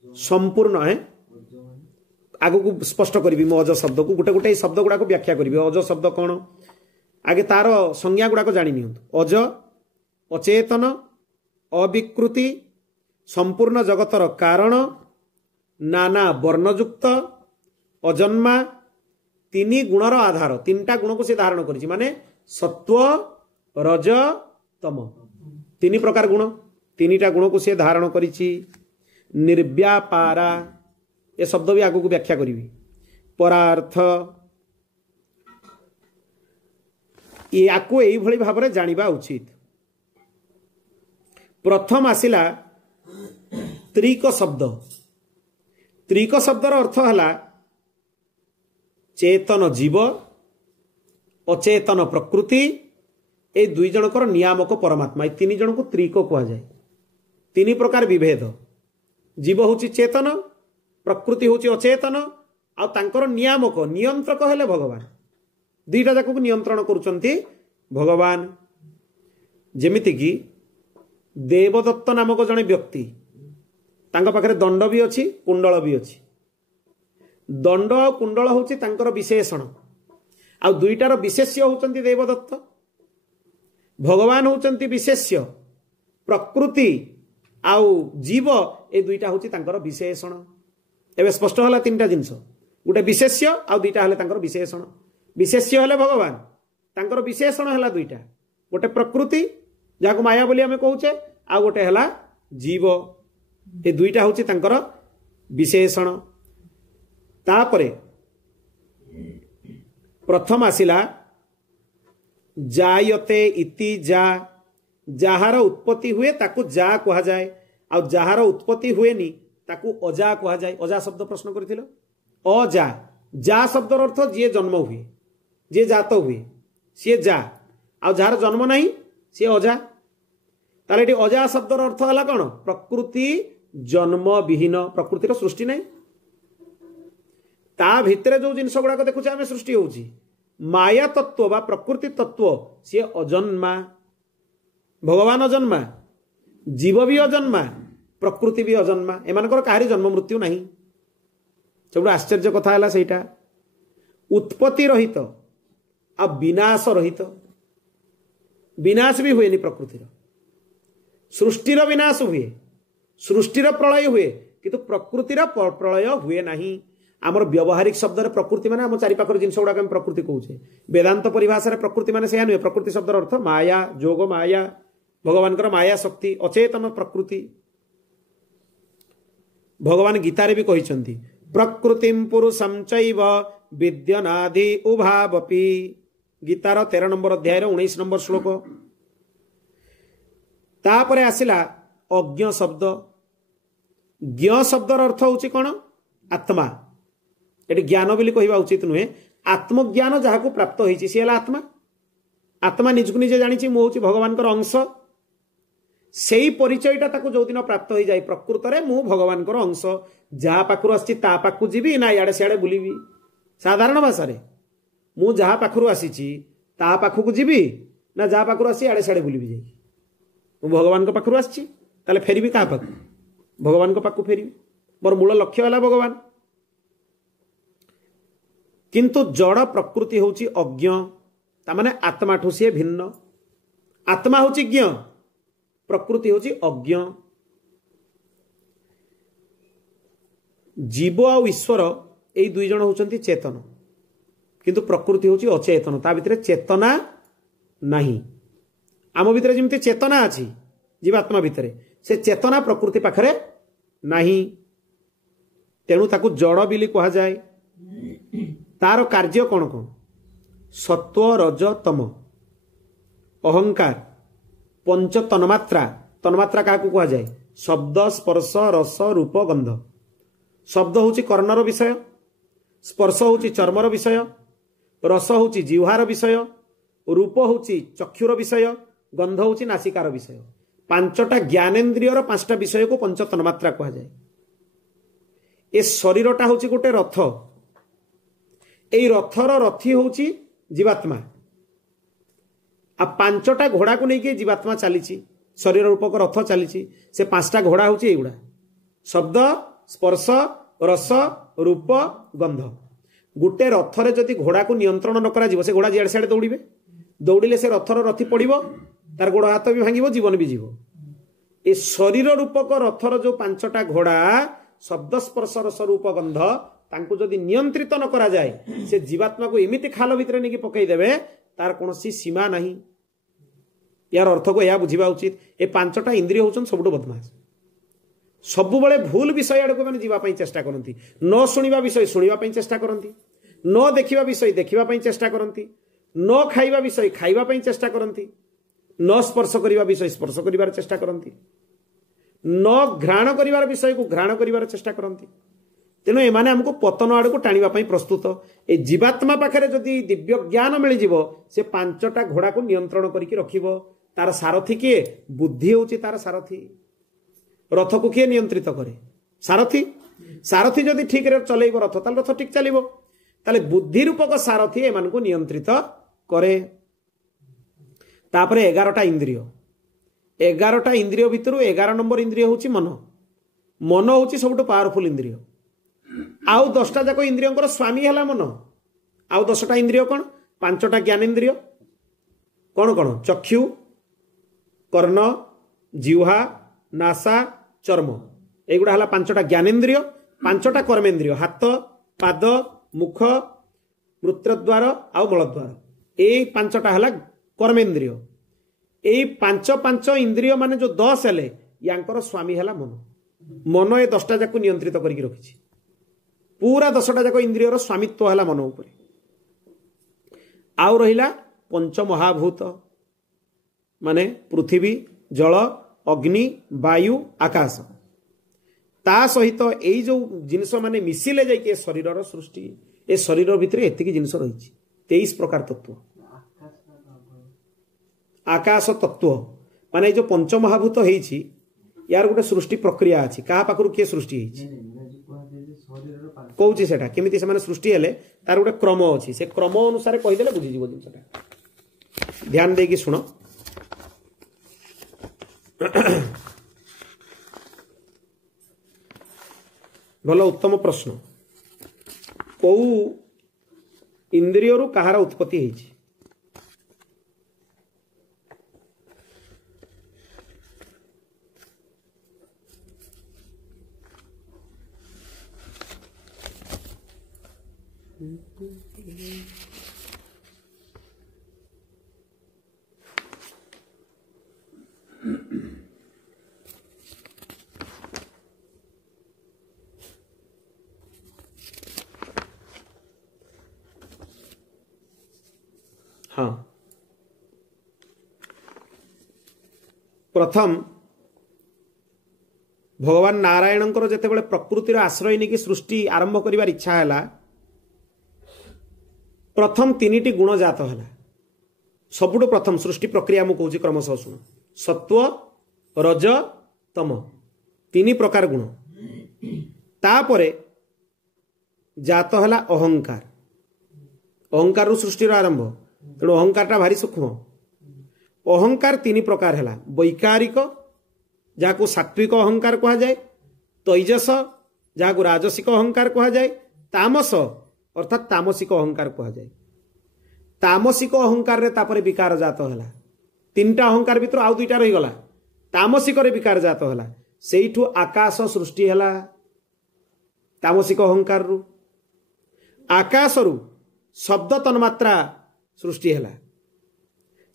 संपूर्ण है आगु को स्पष्ट करी मो अज शब्द को गोटे गोटे शब्द गुड़ाक व्याख्या करी अज शब्द कौन आगे तार संज्ञा गुड़ाक जानी नियंतु अज अचेतन अविकृति संपूर्ण जगतर कारण नाना वर्णयुक्त अजन्मा तीन गुणर आधार तीनटा गुण को से धारण करिछि माने सत्व रज तम तीन प्रकार गुण तीनटा गुण को से धारण करिछि निर्व्यापारा ये शब्द भी आगु को व्याख्या करी परार्थ या भाव में जानिबा उचित प्रथम आसिला त्रिक शब्द त्रिक शब्दर अर्थ है चेतन जीव अचेतन प्रकृति ए दुई जनकर नियामक परमात्मा ये तीन जन को त्रिक कह जाए तीन प्रकार विभेद जीव होची चेतन प्रकृति होची अचेतन आ तांकर नियामक नियंत्रक हेले भगवान दुईटा जाक को नियंत्रण करुचंती भगवान जेमिति कि देवदत्त नामक जड़े व्यक्ति तांका पाखरे दंड भी अच्छी कुंडल भी अच्छी दंड आ कुंडल होची तांकर विशेषण आ दुईटार विशेष्य होचंती देवदत्त भगवान होचंती विशेष्य प्रकृति आउ जीव ए दुईटा होची तांकर विशेषण एवं स्पष्ट होला तीनटा जिनस गोटे विशेष्य आ दुईटा हले तांकर विशेषण विशेष्य हले भगवान तांकर विशेषण हला दुईटा गोटे प्रकृति जाको माया बोली आमे कहूचे आ गोटे हला जीव ए दुईटा होची तांकर विशेषण तापरे प्रथम आसिला जायते इति जा जहार उत्पत्ति हुए ताकू जा कहा जाए आ जहार उत्पत्ति हुए नी ताकू अजा कहा जाए अजा शब्द प्रश्न करथिलो अजा जा शब्द अर्थ जे जन्म हुए जे जात हुए सी जा आ जार जन्म नहीं सी अजा ताले एटी अजा शब्द अर्थ है कौन प्रकृति जन्म विहीन प्रकृतिर सृष्टि नहीं ता भितरे जो जिनस गुड़ाक देखुचे आम सृष्टि होची माया तत्व बा प्रकृति तत्व सी अजन्मा भगवान अजन्मा जीव भी अजन्मा प्रकृति भी अजन्मा एमानकर काहारी जन्म मृत्यु नहीं सब आश्चर्य कथा है सेटा उत्पत्ति रहित आ विनाश रहित विनाश भी हुए प्रकृतिर सृष्टिर विनाश हुए सृष्टिर प्रलय हुए किंतु प्रकृतिर प्रलय हुए नहीं आमर व्यावहारिक शब्द प्रकृति माने आम चारिपाखर जिन गुड़ाक प्रकृति कौचे वेदांत परिभाषा प्रकृति माने से नुहे प्रकृति शब्दर अर्थ माया जोग माया भगवान माया शक्ति अचेतन प्रकृति भगवान गीतारे भी कहिसंती प्रकृतिम पुरुषम चैव विद्यनादि उभावपि गीतार 13 नंबर अध्याय 19 नंबर श्लोक तापरे आसिला अज्ञ शब्द ज्ञ शब्दर अर्थ होची कोन आत्मा एटी ज्ञान बोली कहवा उचित नुहे आत्मज्ञान जहां प्राप्त होईची सी हला आत्मा आत्मा निजकु निजे जानिची मु होची भगवान अंश सेई परिचयटा ताकू जो दिन प्राप्त हो जाए प्रकृत में मु भगवान अंश जहाँ पाखु आसी ता पाखु जीवी ना इे सियाड़े बुलबी साधारण भाषा मु जहाँ पाखु आसी ता पाखु जीवी ना जहाँ पाखु आसी इे सियाड़े बुलबी जा भगवान पाखु आसी फेरबी क्या पाख भगवान पाखु फेरबी मोर मूल लक्ष्य है भगवान किंतु जड़ प्रकृति होची अज्ञ तामाने आत्मा ठू सी भिन्न आत्मा होची ज्ञ प्रकृति होची अज्ञ जीव आ ईश्वर यही दुई जन होचंती चेतन किंतु प्रकृति होची अचेतन ता भितर चेतना नहीं आम भितर जमती चेतना अच्छी जीवात्मा भितर से चेतना प्रकृति पाखरे नहीं तेणु ताकू जड़ बिली कहा जाए तार कार्य कौन कौन सत्व रज तम अहंकार पंच तन्मात्रा तन्मात्रा क्या कह जाए शब्द स्पर्श रस रूप गंध शब्द होची कर्णर विषय स्पर्श होची चर्मर विषय रस होची जिह्वार विषय रूप होची चक्षुर विषय गंध होची नासिकार विषय पांचटा ज्ञानेन्द्रियर पांचटा विषय को पंच तन्मात्रा कह जाए ए शरीरटा होची गोटे रथ ए रथर रथी होची जीवात्मा आ पांचटा घोड़ा को लेकिन जीवात्मा चली शरीर रूपक रथ चली से पांचटा घोड़ा होची एगुड़ा शब्द स्पर्श रस रूप गंध गोटे रथरे जदि घोड़ा को नियंत्रण न करा से घोड़ा जियाड़े सियाड़े दौड़े दौड़े से रथर रथी पड़ो तार गोड़ हाथ भी भांग जीवन भी जीव ए शरीर रूपक रथर जो पांचटा घोड़ा शब्द स्पर्श रस रूप गंध तांको जदि नियंत्रित न करा जाए से जीवात्मा को एमिति खाल भितर नहीं पकईदेवे तार कौन सीमा नहीं यार अर्थ को यह बुझा उचित ए पांचटा इंद्रिय होचन सबुठु बदमाश सब बड़े भूल विषय आड़ को जावाई चेष्टा करती न शुणा विषय शुणापी चेष्टा करती न देखा विषय देखापी चेष्टा करती न खाइबा विषय खाइबापी चेष्टा करती न स्पर्श करने विषय स्पर्श कर चेष्टा करती न घ्राण कर विषय को घ्राण कर चेष्टा करती तेणु एमाने हमको पतन आड़ को टाणी प्रस्तुत ए जीवात्मा पाखे जदि दिव्य ज्ञान मिल से पांचटा घोड़ा को नियंत्रण करके रखिबो तार सारथी किए बुद्धि होची तार सारथी रथ को किए नियंत्रित करे सारथी सारथी जदि ठीक रे चलेइबो रथ ताल रथ ठीक चलिबो ताले बुद्धि रूपक सारथी एमान को नियंत्रित करे तापरे 11टा इंद्रिय 11टा इंद्रिय भितरु 11 नंबर इंद्रिय होची मन मन होची सबटु पावरफुल इंद्रिय आउ 10टा जाक इंद्रियंकर स्वामी है मन आउ 10टा इंद्रिय कौन 5टा ज्ञानेन्द्रिय कौन कौन चक्षु कर्ण जिह्वा नासा चर्म एगुड़ा है 5टा ज्ञानेन्द्रिय 5टा कर्मेन्द्रिय हाथ पाद मुख मूत्रद्वार आउ मलद्वार यही 5टा है कर्मेन्द्रिय यही 5 इंद्रिय माने जो 10 हेले यांकर स्वामी है मन मन ए 10टा जाक नियंत्रित करके रखी पूरा 10टा जाक इंद्रियर स्वामित्व है मन उपर आउ रहिला पंच महाभूत माने पृथ्वी जल अग्नि वायु आकाश ता सहित यही जो जिनस माने मिसिले जाइए शरीर सृष्टि ए शरीर भितर एतिकी जिनस रही 23 प्रकार तत्व आकाश तत्व माने जो पंच महाभूत होईछि यार गोटे सृष्टि प्रक्रिया अछि कहा पाखरु किए सृष्टि होईछि कौची सेटा केमिति से माने सृष्टि हेले तार गोटे क्रम अछि से क्रम अनुसार कहिदेले बुझि जीव जिनसटा ध्यान देकी सुनो भलो उत्तम प्रश्न कौ इंद्रियरु कहार उत्पत्ति होईछि हाँ प्रथम भगवान नारायण जितेबाला प्रकृतिर आश्रय नहीं सृष्टि आरंभ कर इच्छा है प्रथम तीन गुण जात है सबुठ प्रथम सृष्टि प्रक्रिया मु कहूँ क्रमशः शुण सत्व रज तम तीन प्रकार गुण तापरे जात है अहंकार अहंकार सृष्टि आरंभ तेणु अहंकार भारी सूक्ष्म अहंकार तीन प्रकार है वैकारिक जहाँ सात्विक अहंकार कह जाए तैजस जहाँ राजसिक अहंकार कह जाए तामस अर्थात तामसिक अहंकार कह जाए तामसिक अहंकार तापर विकार जात है तीनटा अहंकार भीतर आउ दुईटा रहीगला तामसिक विकार जात है से आकाश सृष्टि है तामसिक अहंकार रु आकाश रु शब्द तन्मात्रा सृष्टि है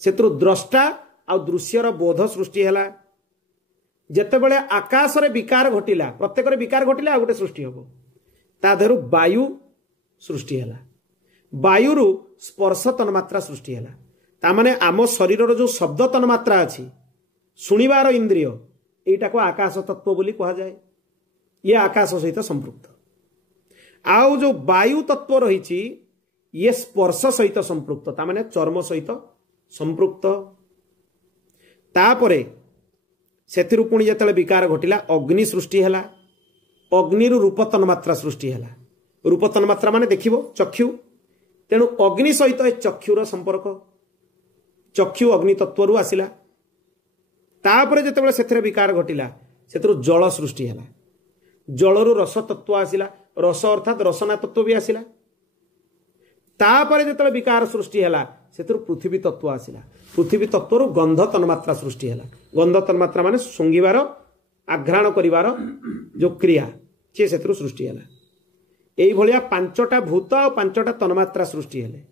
से द्रष्टा आ दृश्यर बोध सृष्टि है जेतेबेले आकाश रे विकार घटिला प्रत्येक विकार घटिला आ गोटे सृष्टि हम ता देहरु वायु सृष्टि है वायु स्पर्श तन्मात्रा सृष्टि है तामाने आम शरीर जो शब्द तन्मात्रा अच्छी शुणिबार इंद्रिय यहीटा को आकाश तत्व बोली कह जाए ये आकाश सहित संपृक्त आउ जो वायु तत्व रही ये स्पर्श सहित संपृक्त तामाने चर्म सहित संपृक्त तापरे सेथिरु पुणी जेतेबेले विकार घटिला अग्नि सृष्टि है अग्नि रूप तन्मात्रा सृष्टि है रूप तन्मात्रा माने देखिबो चक्षु तेणु अग्नि सहित ए चक्षुर संपर्क चक्षु अग्नि तत्व आसिला तापरे जेतेबेले सेथिरे विकार घटिला सेथिरु जल सृष्टि है जलरु रस तत्व आसिला रस अर्थात रसना तत्व भी आसिला तापरे जेतेबेले विकार सृष्टि है सेथिरु पृथ्वी तत्व आसिला पृथ्वी तत्व गंध तन्मात्रा सृष्टि है गंध तन्मात्रा माने सुंगिबार आघ्राण करिवार जो क्रिया सी से सृष्टि है यही भाया पांचटा भूत और पांचटा तन्मात्रा सृष्टि है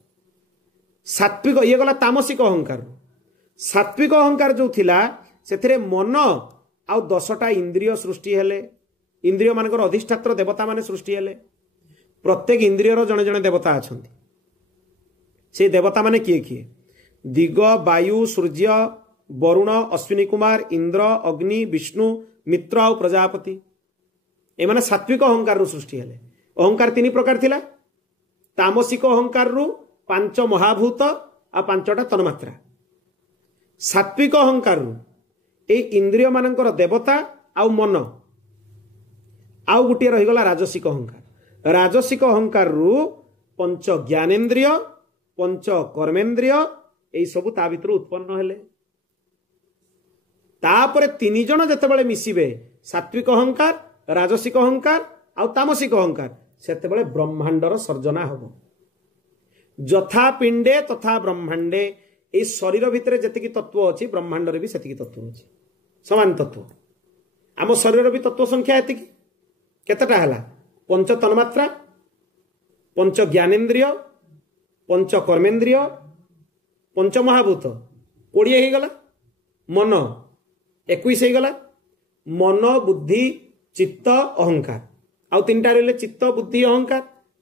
सात्विक ये गला तामसिक अहंकार सात्विक अहंकार जो थिला से मन आउ 10टा इंद्रिय सृष्टि है इंद्रिय मानकर अधिष्ठात्र देवता माने सृष्टि है प्रत्येक इंद्रियर जड़े जड़े देवता अच्छा से देवता माने किए किए दिग वायु सूर्य वरुण अश्विनी कुमार इंद्र अग्नि विष्णु मित्र और प्रजापति एमाने सात्विक अहंकार रु सृष्टि है अहंकार तीन प्रकार थिला तामसिक अहंकार रु 5 महाभूत आ 5टा तन्मात्रा सात्विक अहंकार रु ए इंद्रिय मानकर देवता आउ मन आउ गोटे रहीगला राजसिक अहंकार रु 5 ज्ञानेन्द्रिय 5 कर्मेन्द्रिय यही सब ता भीतर उत्पन्न हेले तापरे 3 जण जेतेबेले मिसिबे सात्विक अहंकार राजसिक अहंकार आउ तामसिक अहंकार सेतेबेले ब्रह्मांडर सर्जना हबो जथा पिंडे तथा ब्रह्मांडे ए शरीर भितर जेतिकी तत्व अछि ब्रह्मांडर भी सेतिकी तत्व अछि समान तत्व आम शरीर भी तत्व संख्या एतिकी केतेटा हला 5 तन्मात्रा 5 ज्ञानेन्द्रिय 5 कर्मेन्द्रिय 5 महाभूत 20 हो गला मन 21 हो गला मन बुद्धि चित्त अहंकार आउ 3टा रहिले चित्त बुद्धि अहंकार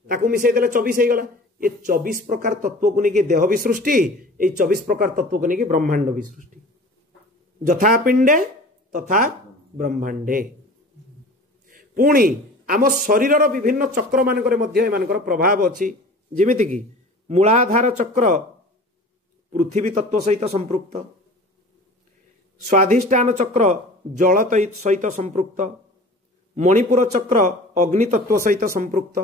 ताकू मिसई देले 24 हो गला ये 24 प्रकार तत्व को लेके देह भी सृष्टि ये 24 प्रकार तत्व को लेके ब्रह्मांड भी सृष्टि जथा पिंडे तथा ब्रह्मांडे पुणी आम शरीर विभिन्न चक्र मानकर मध्य एमानकर प्रभाव अछि जेमिति कि मूलाधार चक्र पृथ्वी तत्व सहित संपृक्त स्वाधिष्ठान चक्र जल सहित संपृक्त मणिपुर चक्र अग्नि तत्व सहित संपृक्त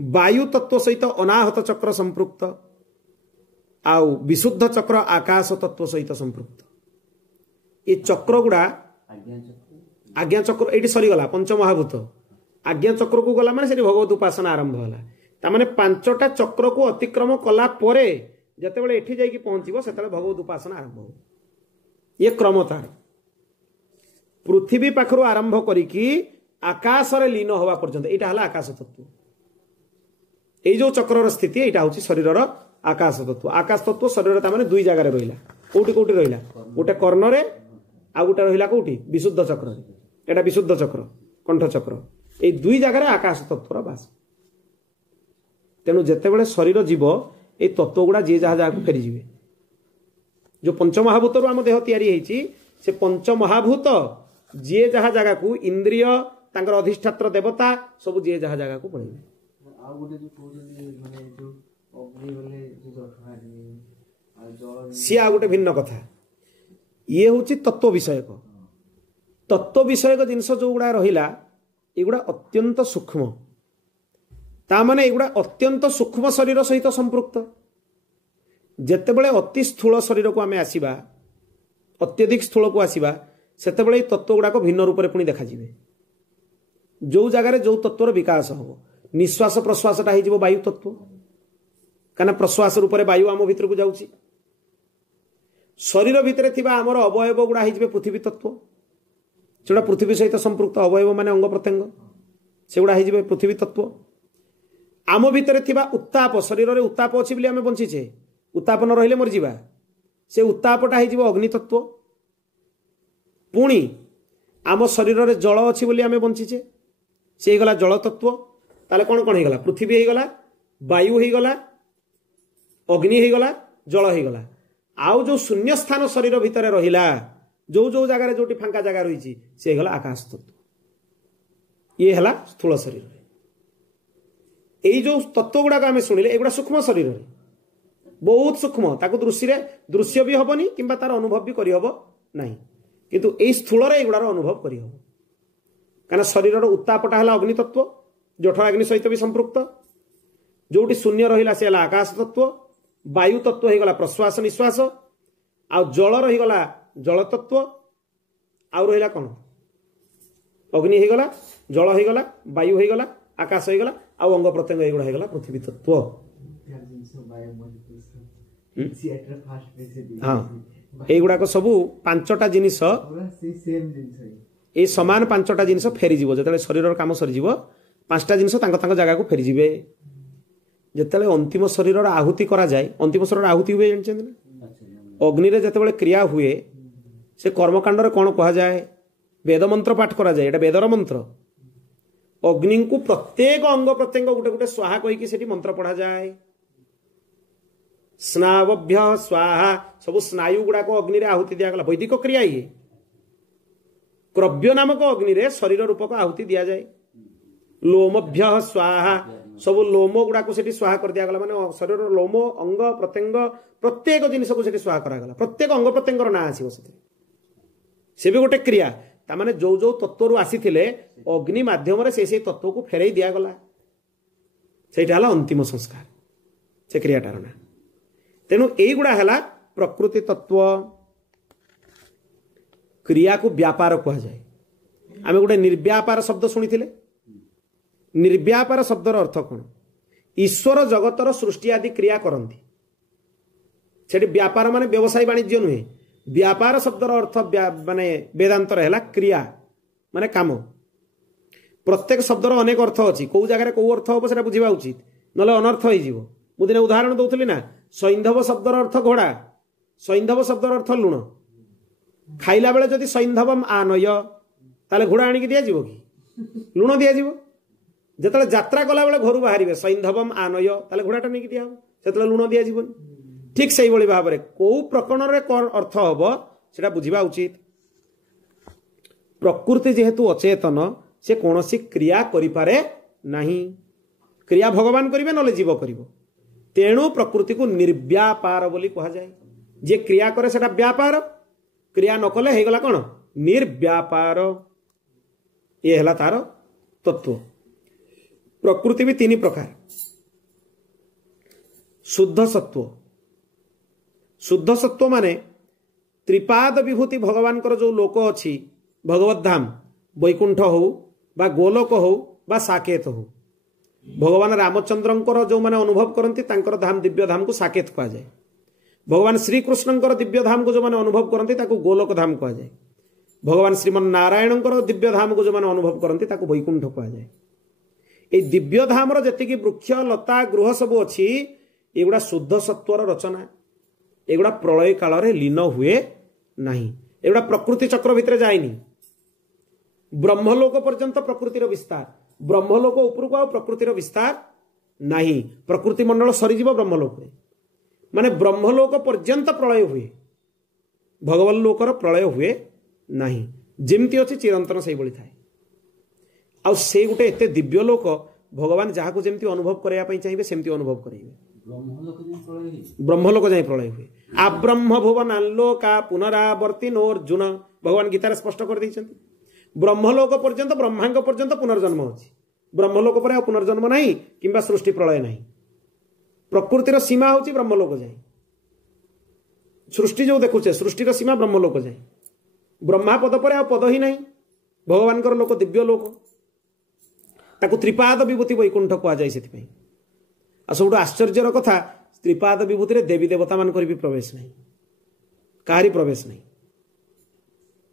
वायु तत्व सहित अनाहत चक्र संपृक्त आउ विशुद्ध चक्र आकाश तत्व सहित संपृक्त ये चक्र गुड़ा आज्ञा चक्र ये सरीगला पंचमहाभूत आज्ञा चक्र को गला माने भगवत उपासना आरंभ होला तामाने 5टा चक्र को अतिक्रम कला परे जतेबेले एठी जाइकी पहुंचीबो सेतेबेले भगवत उपासना आरंभ हो ये क्रम तार पृथ्वी पाखरु आरंभ करिकी आकाश रे लीन होवा पर्यंत एटा हला आकाश तत्व এই जो चक्र स्थिति यहाँ हूँ शरीर आकाश तत्व शरीर तार दुई जगार रहा कौटी कौटी रहा गोटे कर्ण रे आ गोटे रहा कौटी विशुद्ध चक्र एटा विशुद्ध चक्र कंठ चक्र ये दुई जगार आकाश तत्वर बास तेणु जितेबाला शरीर जीव ये तत्व गुड़ा जी जहाँ जहाँ फेरीजे जो पंचमहाभूत आम देह तैयारी से पंचमहाभूत जी जहाँ जगह को इंद्रिय तांकर अधिष्ठात्र देवता सब जी जहाँ जगह को पड़े सी आ गोटे भिन्न कथा ये हूँ तत्व विषयक जिनस जो गुड़ा रहा एगुड़ा अत्यंत सूक्ष्म ताने एगुड़ा अत्यंत सूक्ष्म शरीर सहित संपृक्त जेतेबेले अति स्थूल शरीर को आम आसवा अत्यधिक स्थूल को आसवा सेतेबेले तत्व गुड़ाक भिन्न रूप में पुणी देखाजे जो जगार जो तत्वर विकास हम निश्वास प्रश्वासटा हो वायु तत्व कहीं प्रश्वास रूप में वायु आम भीतर को जाऊँगी शरीर भितर थिबा आमर अवयव गुड़ा हो पृथ्वी तत्व जोड़ा पृथ्वी सहित संपृक्त अवयव माने अंग प्रत्यंग से गुड़ा हो पृथ्वी तत्व आम भितर थिबा उत्ताप शरीर में उत्ताप अच्छी बोली आम बंचीचे उत्ताप न रहिले मरजिबा से उत्तापटा हो अग्नि तत्व पुणी आम शरीर में जल अच्छी बोली आम बंचीचे से गला जल तत्व ताले कौन कौन होगला पृथ्वी होगला वायु होगला अग्नि होगला जल होगला आउ जो शून्य स्थान शरीर भितर रहिला जो जो जगार जो फांका जगह रही से गला आकाश तत्व ये है स्थूल शरीर यही जो तत्व गुड़ाक आम शुणिले एगुड़ा सूक्ष्म शरीर बहुत सूक्ष्म ताको दृश्य भी हेनी कि तार अनुभव भी करहब ना किंतु यही स्थूल एगुड़ार अनुभव करहब कहीं शरीर उत्तापटा है अग्नि तत्व जठराग्नि सहित भी संपृक्त जोटी शून्य रहा से आकाश तत्व वायु तत्व होगला प्रश्वास निश्वास आ जल रहीगला जल तत्व आउ रहा कौन अग्नि होगला जल होगला वायु होगला आकाश होगला आउ अंग प्रत्यंग एगुड़ा होगला पृथ्वी तत्व हाँ युड़ाक सबू पांचटा जिनिस ये सामान पांचटा जिनिस फेरीज जो शरीर काम सरीज पांचटा जिनिस जगह को फेरीजे जिते अंतिम शरीर आहुति करा जाए अंतिम शरीर आहुति हुए जानते ना अग्नि रे जिते क्रिया हुए से कर्मकांड रे कौन कह जाए वेद मंत्र पाठ करा जाए एटा वेदर मंत्र अग्नि को प्रत्येक अंग प्रत्यंग गोटे गोटे स्वाहा कहीकि मंत्र पढ़ा जाए स्नावभ्य स्वाहा सब स्नायु गुड़ाक अग्नि रे आहुति दिगला वैदिक क्रिया ये क्रव्य नामक अग्नि रे शरीर रूपक आहुति दि जाए लोमभ्य स्वाहा सब लोम गुड़ाक से स्वाहा कर दिगला माने शरीर लोम अंग प्रत्यंग प्रत्येक जिनिस को स्वाहा करागला प्रत्येक अंग प्रत्यंग ना आसो से भी गोटे क्रिया तामाने जो जो तत्व आसी अग्नि माध्यम से तत्व को फेरई दिगला से अंतिम संस्कार से क्रियाटार ना तेणु यहीगुड़ा है प्रकृति तत्व क्रिया को व्यापार कह जाए आम गोटे निर्व्यापार शब्द शुणी थे निर्व्यापार शब्दर अर्थ कौन ईश्वर जगतर सृष्टि आदि क्रिया करती से व्यापार माने व्यवसाय वाणिज्य नुहे व्यापार शब्दर अर्थ माने वेदांतर है क्रिया माने काम प्रत्येक शब्दर अनेक अर्थ अच्छी कौ जगह कौ अर्थ हम से बुझा उचित ना अनर्थ हो दिन उदाहरण दौली ना सैंधव शब्दर अर्थ घोड़ा सैंधव शब्दर अर्थ लुण खाइला बेले जदि सैंधवम आनय ताले घोड़ा आनिक दिज्व कि लुण दिज्व जिते यात्रा कला बेले घर बाहर सैंधवम आनय ताले घोड़ाटा नहीं दिहब से लुण दिज्व ठीक से भाव में कौ प्रकरण में अर्थ हम से बुझा उचित प्रकृति जेहेतु अचेतन से कौन सी क्रिया करिपारे नहीं क्रिया भगवान करेंगे ना जीव कर तेणु प्रकृति को निर्व्यापार बोली कह जाए जे क्रिया करे सेटा व्यापार क्रिया न कले हेगला कौन निर्व्यापार ये है तार तत्व प्रकृति भी तीन प्रकार शुद्ध सत्व माने त्रिपाद विभूति भगवान जो लोक अच्छी भगवत धाम वैकुंठ हो बा गोलोक हो बा साकेत हो भगवान रामचंद्र जो मैंने अनुभव करती धाम दिव्य धाम को साकेत कह जाए भगवान श्रीकृष्ण दिव्य धाम को जो मैंने अनुभव करती गोलोक धाम कह जाए भगवान श्रीमन नारायण दिव्य धाम को जो मैंने अनुभव करती वैकुंठ कह जाए ये दिव्य धामर जी वृक्ष लता गृह सब अच्छी एगुड़ा शुद्ध सत्वर रचना एगुड़ा प्रलय काल रे लीन हुए नहीं एगुड़ा प्रकृति चक्र भितर जाएनी ब्रह्मलोक पर्यंत प्रकृतिर विस्तार ब्रह्मलोक उपरको आ प्रकृतिर विस्तार नहीं प्रकृति मंडल सरीजीव ब्रह्मलोक माने ब्रह्मलोक पर्यंत प्रलय हुए भगवान लोकर प्रलय हुए नहीं जेमती अच्छी चिरंतन से थाए आ से गोटे एते दिव्य लोक भगवान जहाँ को जमी अनुभव करने चाहिए सेमती अनुभव करेंगे ब्रह्मलोक जाए प्रलय हुए आ ब्रह्म भुवन लोका पुनरावर्ती नोर्जुन भगवान गीतार स्पष्ट कर देते ब्रह्मलोक पर्यंत ब्रह्मांग पर्यंत पुनर्जन्म अच्छी ब्रह्मलोक पर पुनर्जन्म नहीं किंबा सृष्टि प्रलय नहीं प्रकृतिर सीमा होची ब्रह्मलोक जाए सृष्टि जो देखुचे सृष्टिर सीमा ब्रह्मलोक जाए ब्रह्मा पद पर पद ही नहीं भगवान लोक दिव्य लोक ताकू त्रिपाद विभूति वैकुंठ कहुए से सब आश्चर्यर कथा त्रिपाद विभूति देवी देवता मान भी प्रवेश नहीं कहारी प्रवेश नहीं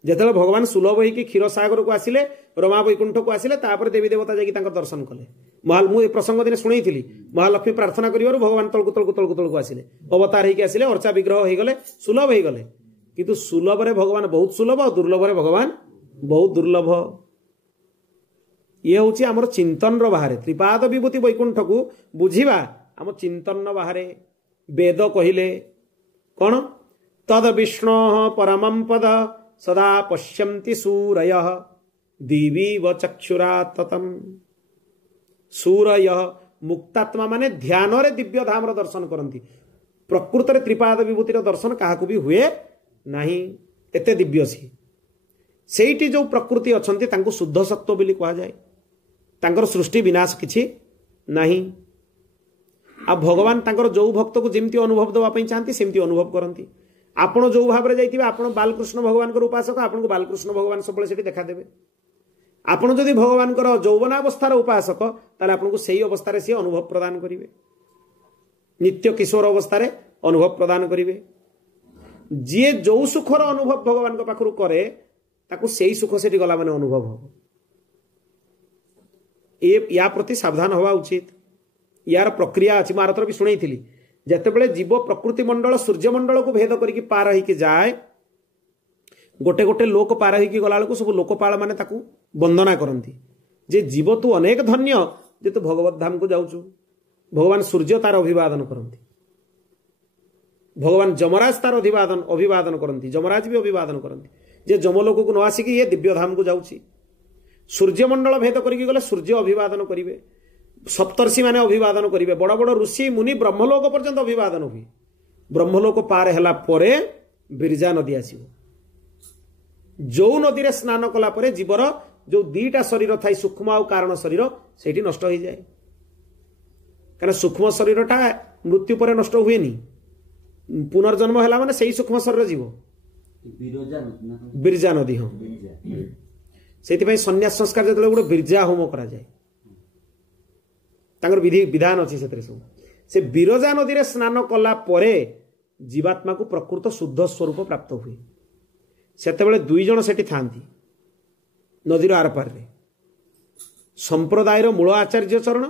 जिते भगवान सुलभ होगी क्षीर सागर को आसिले रमा वैकुंठ को आसिले तापर देवी देवता जाकि दर्शन कले मुझे प्रसंग दिन शुणी महालक्ष्मी प्रार्थना कर भगवान तलकू तलकू तलकू तलकू आसिले अवतार होगी आसिले अर्चा विग्रह हो गले सुलभ हो गले किंतु सुलभ रे भगवान बहुत सुलभ और दुर्लभ रे भगवान बहुत दुर्लभ ये हूँ आमर चिंतन बाहर त्रिपाद विभूति वैकुंठ को बुझा आम चिंतन बाहर वेद कहले कौन तद विष्णु परमं पद सदा पश्यन्ति सूरय दिवी व चक्षुरा ततम सूरय मुक्तात्मा माने ध्यान रे दिव्य धाम दर्शन करती प्रकृत रे त्रिपाद विभूतिर दर्शन क्या भी हुए नहीं एते दिव्य सी सेठी जो प्रकृति अच्छी तांको शुद्ध सत्व बोली कहा जाए तांकर सृष्टि विनाश किछि नहीं आ भगवान तांकर जो भक्त को जमती अनुभव देवाई चाहती सेमती अनुभव करती आपण जो भाव में जाइए आपण बालकृष्ण भगवान उपासक आपन को बालकृष्ण भगवान सब देखा देवे आपण जदि भगवान यौवनावस्थार उपासक ताले आपन को सही अवस्था सी अनुभव प्रदान करेंगे नित्य किशोर अवस्था अनुभव प्रदान करेंगे जी जो सुखर अनुभव भगवान पाखु करे ताकू से सुख से गला माने अनुभव हो या प्रति सावधान हवा उचित यार प्रक्रिया अच्छी मारथर भी शुणी जितेबले जीव प्रकृति मंडल सूर्यमंडल को भेद करके पार होके जाए गोटे गोटे लोक पार होके गला बेलू सब लोकपाल माने ताकू वंदना करती जे जीव तू अनेक धन्य जे तू भगवत धाम को जाऊचु भगवान सूर्य तार अभिवादन करती भगवान जमराज तार अभिवादन करती जमराज भी अभिवादन करती जे जमलोक को न आसिक ये दिव्य धाम को जाऊँगी सूर्यमंडल भेद करके गले सूर्य अभिवादन करेंगे सप्तर्षि माने अभिवादन करेंगे बड़ बड़ ऋषि मुनि ब्रह्मलोक पर्यंत अभिवादन हुए ब्रह्मलोक पार है परे बिरजा नदी आसो जो नदी रे स्नान कला परे जीवर जो दीटा शरीर थाई सूक्ष्म आ कारण शरीर से नष्ट हो जाए कारण सूक्ष्म शरीरटा मृत्यु पर नष्ट हुए पुनर्जन्म है माने से सूक्ष्म शरीर जीव बिरजा नदी हाँ से सन्यास संस्कार जो गोटे बिरजा होम करा जाए विधि विधान अच्छी से बिरजा नदी रे स्नान कला परे जीवात्मा को प्रकृत शुद्ध स्वरूप प्राप्त हुए सेतेबेले दुई जन सेठी थांती नदीर आरपार रे संप्रदायर मूल आचार्य चरण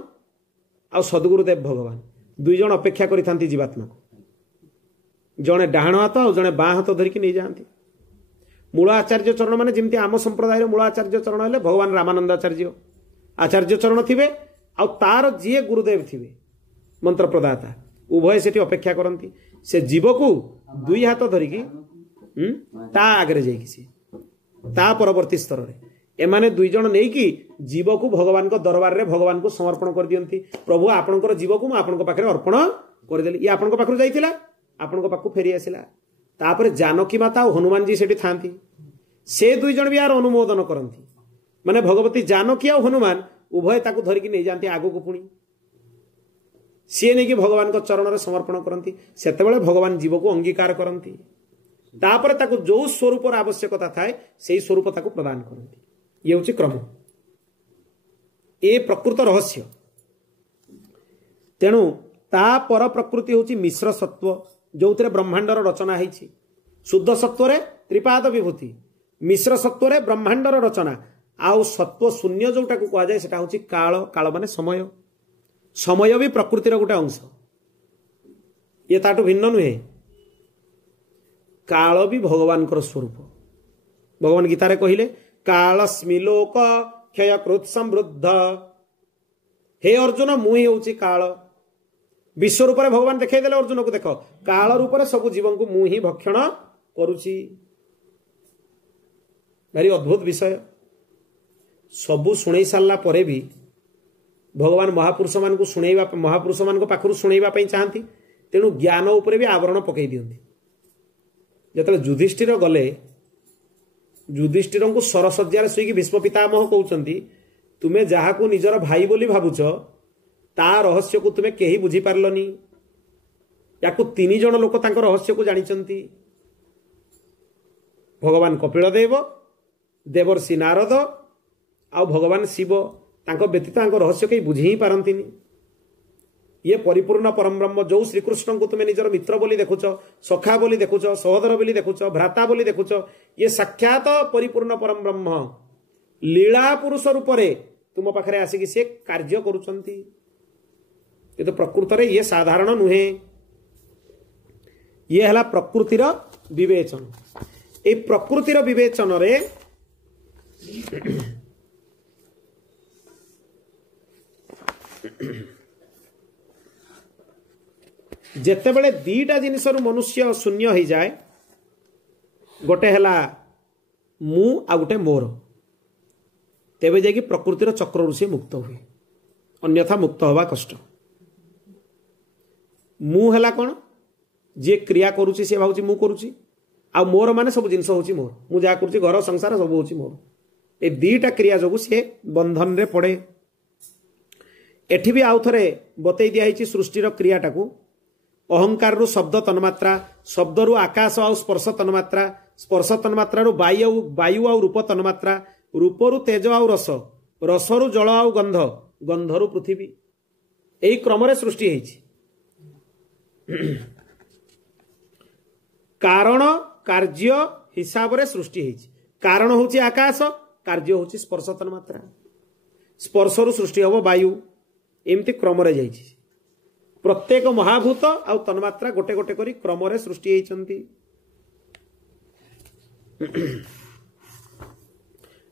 आ सद्गुरुदेव भगवान दुई जन अपेक्षा करि थांती जीवात्मा को जड़े डाहाण हाथ और जड़े बाँ हाथ धरिकी नहीं जाती मूल आचार्य चरण माने जमती आम संप्रदायर मूल आचार्य चरण हेले भगवान रामानंदाचार्य आचार्य चरण थिबे आ तार जी गुरुदेव थिबे मंत्र प्रदाता उभय सेठी अपेक्षा करती से जीव को दुई हाथ धरिकी ता आगे जा परवर्ती स्तर में एमाने दुई जन नहीं कि जीव को भगवान को दरबार रे भगवान को समर्पण कर दियंती प्रभु आपणकर जीव को आपन पाखे अर्पण करदेली ये आपन पाखु जाइतिला आपन पाखु फेरी आसिला तापर जानकी माता और हनुमान जी सेठी थांती से दुई जन भी यार अनुमोदन करती माने भगवती जानकी और हनुमान उभय ताकू धरिकी नहीं जाती आगो को पुणी सी नहीं कि भगवान को चरण में समर्पण करती सेतेबेले भगवान जीव को अंगीकार करती तापर ताकू जो स्वरूप आवश्यकता थाए से स्वरूप ताकू प्रदान करती ये हूँ क्रम ए प्रकृत रहस्य तेणु ता पर प्रकृति हूँ मिश्र सत्व जो ब्रह्मांडर रचना है शुद्ध सत्व त्रिपाद विभूति मिश्र सत्व ब्रह्मांडर रचना आउ सत्व शून्य जोटा को कहुए सेटा हूँ काल काल माने समय समय भी प्रकृतिर गोटे अंश ये ताठू भिन्न नुहे काल भी भगवान स्वरूप भगवान गीतारे कहिले कालस्मि लोक क्षयकृत समृद्ध हे अर्जुन मुहि होउची काल विश्व रूप भगवान देखा अर्जुन को देख काल रूप सब जीवन को मुहि भक्षण करुची भारी अद्भुत विषय सबू शुणै सारा पर भी भगवान महापुरुष मान को शुणैबा महापुरुष मान पाखु शुणैबा चाहती तेणु ज्ञान उपरे भी आवरण पकई दियंती जतले युधिष्ठिर गले युधिष्ठिर को सरसज्जार शोक भीष्म पितामह कहते तुम्हें जहाँ को निजर भाई बोली भावुच ता रहस्य को तुम्हें कहीं बुझी पारलनी या तीन जन लोक तांको रहस्य को जानिचंती भगवान कपिलदेव देवर्षि नारद आ भगवान शिव तांको व्यतीत रहस्य कहीं बुझी ही पारंतिनी ये परिपूर्ण परम ब्रह्म जो श्रीकृष्ण को तुम्हें निजर मित्र बोली देखुच सखा बोली देखुच सहोदर बोली देखुच भ्राता बोली देखुच ये साक्षात परिपूर्ण परम ब्रह्म लीला पुरुष रूप तुम पाखे आसिक सी कार्य करुचंती तो प्रकृत रे ये साधारण नुहे ये हला प्रकृतिर विवेचन ए प्रकृतिर विवेचन रे जेतेबेले दीटा जिनिस मनुष्य शून्य हो जाए गोटे हला मु आ गोटे मोर तेबे जाकि प्रकृतिर चक्र से मुक्त हुए अन्यथा मुक्त हवा कष्ट मु हला कौन जे क्रिया करुची से भावुची मु करुची आ मोर माने सब जिनस होची मोर मु जा करुची घर संसार सब होची मोर ए दीटा क्रिया जोगु से बंधन रे पड़े एठी भी आउ थरे बतई दिया हिची सृष्टिर क्रियाटाकू अहंकार रु शब्द तन्मात्रा शब्द रु आकाश आ स्पर्श तन्मात्रा रु वायु आ रूप तन्मात्रा रूप रु तेज आ रस रस रु जल आ गंध गंध रु पृथ्वी एई क्रम रे सृष्टि हेछि कारण कार्य हिसाब रे सृष्टि हेछि कारण होछि आकाश कार्य होछि स्पर्श तन्मात्रा स्पर्श रु सृष्टि हबो वायु एमती क्रम रे जाइछि प्रत्येक महाभूत आ तन्मात्रा गोटे गोटे करी क्रम रे सृष्टि हेइचंती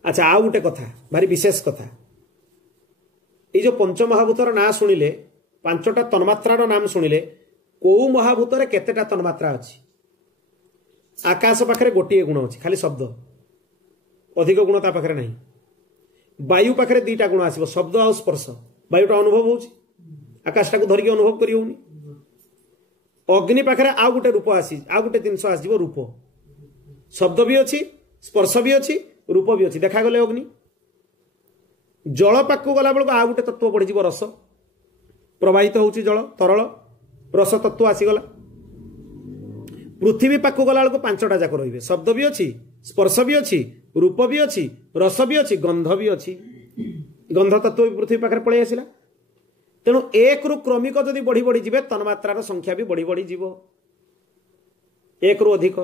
अच्छा आ गोटे कथा भारी विशेष कथा ये जो पंच महाभूतर ना शुणिले पांचटा तन्मात्रार नाम शुणिले को महाभूतर केतेटा तन्मात्रा अछि आकाश पाखरे गोटे गुण अछि खाली शब्द अधिक गुण ता पाखरे नहीं वायु पाखरे दीटा गुण आसीबो शब्द आ स्पर्श वायुटा अनुभव होछि आकाशटा को धरिक अनुभव करि होउनी अग्नि पाखरे आ गोटे रूप आसी आ गोटे जिनस आसीबो रूप शब्द भी अछि स्पर्श भी अछि रूप भी अछि देखा गले अग्नि जल पाखु गला बेलको आ गोटे तत्व बढ़ी जीव रस प्रवाहित होउछि जल तरल रस तत्व आसीगला पृथ्वी पाखु गला बेलको पांचटा जाक रहिबे शब्द भी अछि स्पर्श भी अछि रूप भी अछि रस भी अछि गंध भी अछि गंध तत्व भी पृथ्वी पाखरे पळै आसिला तेणु एक रु क्रमिक जदि बढ़ी बढ़ी जीवे तन्मात्रार संख्या भी बढ़ी बढ़ी जीव एक रु अधिक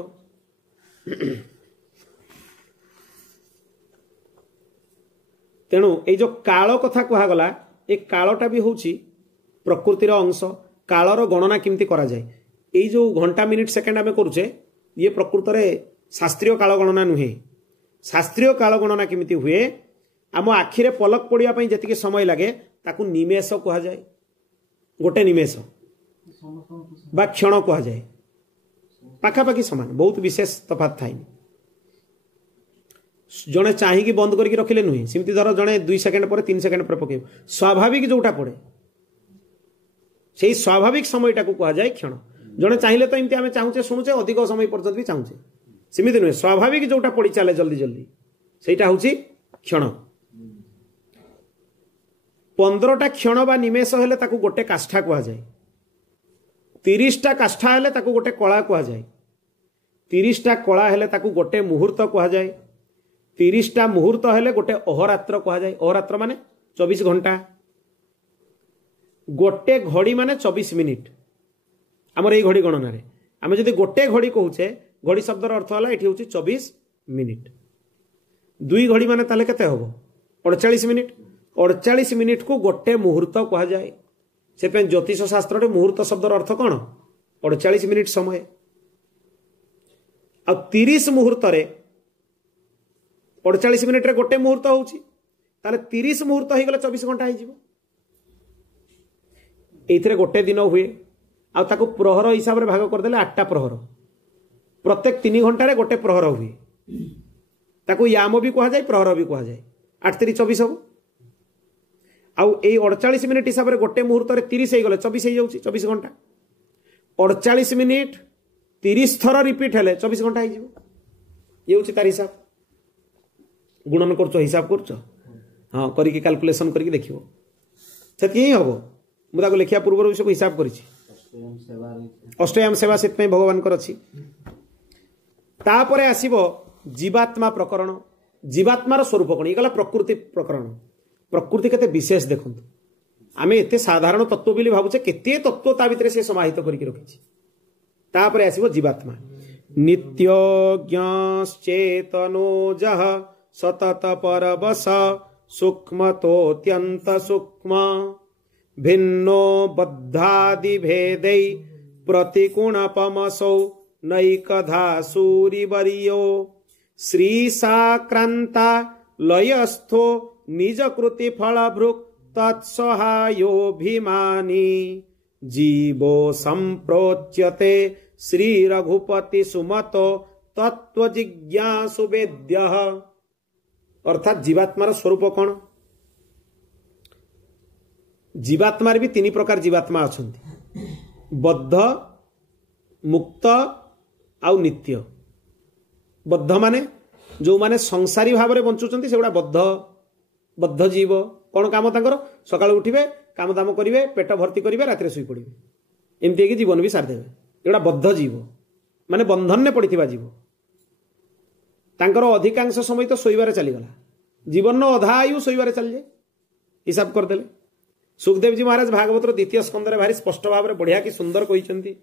तेणु ये जो काल कथा कहगला ए कालटा भी होची प्रकृतिर अंश कालर गणना केमती करा जाए ये जो घंटा मिनिट सेकेंड आम करुचे ये प्रकृत रे शास्त्रीय काल गणना नुहे शास्त्रीय काल गणना केमती हुए आम आखिरे पलक पड़िया पई जतिके समय लागे ताकू निमेष कहा जाए गोटे निमेष बा क्षण कहा जाए पाखापाखि समान बहुत विशेष तफात थाई जड़े चाहिए बंद करके रखिले नुहे सेमती धर जड़े 2 सेकेंड पर 3 सेकेंड पर पके स्वाभाविक जोटा पड़े से स्वाभाविक समयटा को कहा जाए क्षण जड़े चाहिए तो एमती आम चाहूचे शुणुचे अधिक समय पर्यंत भी चाहूचे सेमती नुहे स्वाभाविक जोटा पड़ी चले जल्दी जल्दी सेटा होची क्षण 15टा क्षण बा निमेष हेले ताकू गोटे काष्ठा कहा जाए 30टा काष्ठा हेले ताकू गोटे कला कहा जाए 30टा कला हेले ताकू गोटे मुहूर्त कहा जाए 30टा मुहूर्त हेले गोटे अहोरात्र कहा जाए अहोरात्र माने 24 घंटा गोटे घड़ी माने 24 मिनिट आमर ये घड़ी गणना रे आम जदि गोटे घड़ी कहूचे घड़ी शब्दर अर्थ है ये 24 मिनिट 2 घड़ी माने ताले केते हबो 48 मिनिट 48 मिनिट को गोटे मुहूर्त कहा जाए से पे ज्योतिष शास्त्र रे मुहूर्त शब्दर अर्थ कौन 48 मिनिट समय आ 30 मुहूर्त रे 48 मिनिट रे गोटे मुहूर्त होउची ताले 30 मुहूर्त हो गले 24 घंटा हो जिवो एथिरे गोटे दिन हुए आ ताको प्रहर हिसाब रे भाग कर देले 8टा प्रहर प्रत्येक 3 घंटा रे गोटे प्रहर हुए ताको याम भी कहा जाए प्रहर भी कहा जाए 8 3 24 हबो आउ ए 48 मिनिट हिसाब रे गोटे मुहूर्त रे 30 हो गले 24 हो जाउची 24 घंटा 48 मिनिट 30 थर रिपीट हेले 24 घंटा हो जिवो ये होची तार हिसाब गुणन करछो हिसाब करछो हां करी के कैलकुलेशन करी के देखिवो सेति ही हबो मुदा को लेखिया पूर्व सब हिसाब करिछि अष्टयाम सेवा सेत में भगवान कर अछि तापरे आसीबो जीवात्मा प्रकरण जीवात्मार स्वरूप कोन इगला प्रकृति प्रकरण प्रकृति केते विशेष देखंतु आमे एते साधारण तत्व बिली भाबुचे केते तत्व ता भितरे से समाहित करिके रखिछि तापरे आसीबो जीवात्मा नित्य ज्ञाश्चेतनो जह सतत परवश सूक्ष्मतोत्यंत सूक्ष्म भिन्नो बद्धादि भेदै प्रतिकुणपमसौ नैकधा सूरिवर्यो श्रीसाक्रांता लयस्थो निज कृति फलभृक् तत्सहायोभिमानी जीवो संप्रोच्यते श्री रघुपति सुमतो तत्व जिज्ञासु वेद्यः अर्थात जीवात्मार स्वरूप कौन जीवात्मार भी 3 प्रकार जीवात्मा अछंती बद्ध मुक्त आउ नित्य बद्ध माने जो माने संसारी भाव में बंचुचंती सेगुड़ा बद्ध जीव कौन काम तांकर सकाळ उठिबे काम दाम करिवे पेट भर्ती करिवे रात्रि सुई पड़िबे एमती कि जीवन भी सार देबे एगुड़ा बद्ध जीव माने बंधन ने पड़िथिबा जीव तांकर अधिकांश समय तो सोइबारे चलीगला जीवन अधा आयु सोइबारे चली जाए हिसाब करदेले सुखदेव जी महाराज भागवत द्वितीय स्कंद भारी स्पष्ट भाव में बढ़िया कि सुंदर कही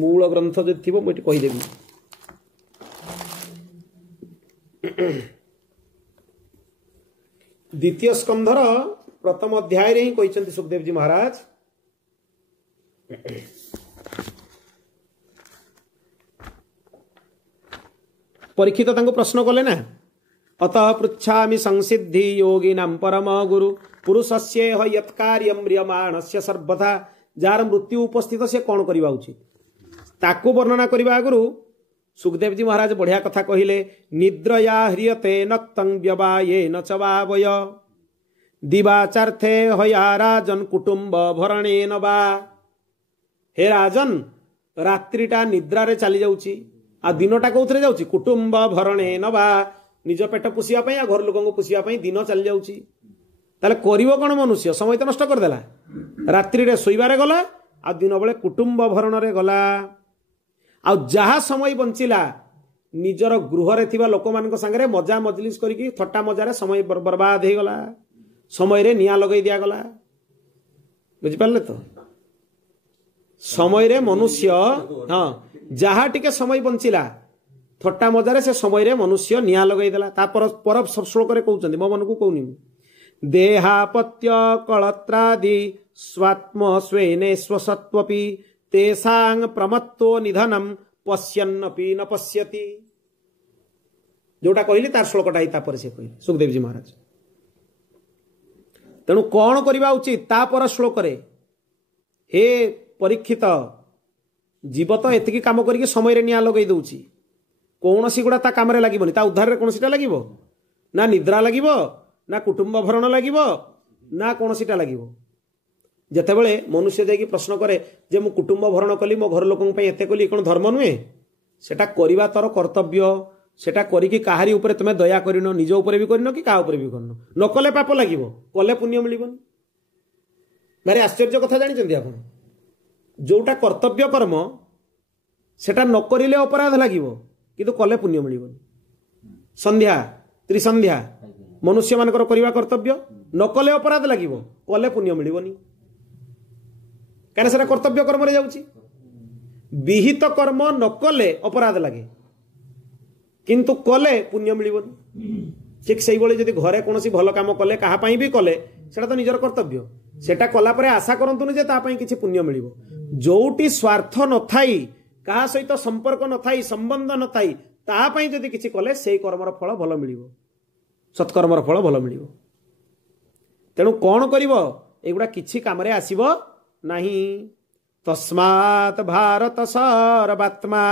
मूल ग्रंथ जो थी मुझे कहीदेवी द्वितीय स्कंधर प्रथम अध्याय रे ही कही सुखदेव जी महाराज परीक्षित प्रश्न कले ना अतः पृच्छामि संसिद्धि योगिनां परम गुरु पुरुषस्य यत्कार्यं म्रियमाणस्य सर्वथा जार मृत्यु उपस्थित से कौन करवा उचित ताकू वर्णना करने आगु सुखदेव जी महाराज बढ़िया कथा कहले निद्रया ह्रियते नक्तं व्यवायेन च वावय दिवाचार्थे हया राजन कुटुंब भरणेन वा हे राजन रात्रिटा निद्रा रे चली जाउची आ दिनटा कौथरे जाउची कुटुंब भरणेन वा निज पेट पोषिया पई आ घर लोकन को पोषिया पई दिन चली जाउची ताले करिवो कोन मनुष्य समय तो नष्ट कर देला रात्रि रे सोइबारे गला आ दिन बेले कुटुंब भरण रे गला आ जहा समय बंचिला निजर गृह रे थिबा लोक मान संगे मजा मजलिस करिकी थट्टा मजारे समय बर्बाद हो गला समय रे निया लगई दिया गला बुझि पारले तो समय रे मनुष्य हाँ जहा टिके समय बंचिला थट्टा मजारे से समय रे मनुष्य निया लगई देला ता पर श्लोक रे कहउचंदी मो मन को कहउनी देहापत्य कलत्रादि स्वात्म स्वेने स्वसत्वपि तेसांग प्रमत्तो निधनम पश्यन्नपि न पश्यति जोटा कहली तार श्लोकटा ही तापर से कहली सुखदेव जी महाराज तेणु कौन करवा उचित तापर श्लोक रे हे परीक्षित जीव तो एतिकी काम करके समय रे निया लगई दउची कौन सी गुड़ा ता काम रे लागिबनी ता उद्धार रे कौन सीटा लागिबो ना निद्रा लागिबो ना कुटुंब भरण लागिबो ना कौन सीटा लागिबो जेतेबेले मनुष्य जाइए प्रश्न करे जे मु कुटुंब भरण कली मो घर लोकन पे एते कली कोन धर्म नुहे सेटा करिवा तोर कर्तव्य सेटा करिकी काहारी ऊपर तमे दया करिनो निज ऊपर भी करिनो कि का ऊपर भी करनो न कले पाप लागिबो कले पुण्य मिलिबोनी भारी आश्चर्य कथा जानि चंदी आपण जोटा कर्तव्य कर्म सेटा न करिले अपराध लागिबो किंतु कले पुण्य मिलिबोनी संध्या त्रिसंध्या मनुष्य मानकर करिवा कर्तव्य न कले अपराध लागिबो कले पुण्य मिलिबोनी कहना सेटा कर्तव्य कर्म रे जाउची विहित कर्म न कले अपराध लागे किंतु कले पुण्य मिलबनी ठीक से जदि घरे कौन भल कम कले कहापाई भी कले सेटा तो निजर कर्तव्य सेटा कला परे आशा करंतुनी जे तापाई किछि पुण्य मिलिबो जोटी स्वार्थ न थाई कहा सहित संपर्क न थाई संबंध न थाई तापाई जदि किछि कले सेई कर्मर फल भल मिलिबो सत्कर्मर फल भल मिलिबो तेणु कौन करिवो एगुडा किछि कामरे आसीबो नाही तस्मात् भारत सर्वात्मा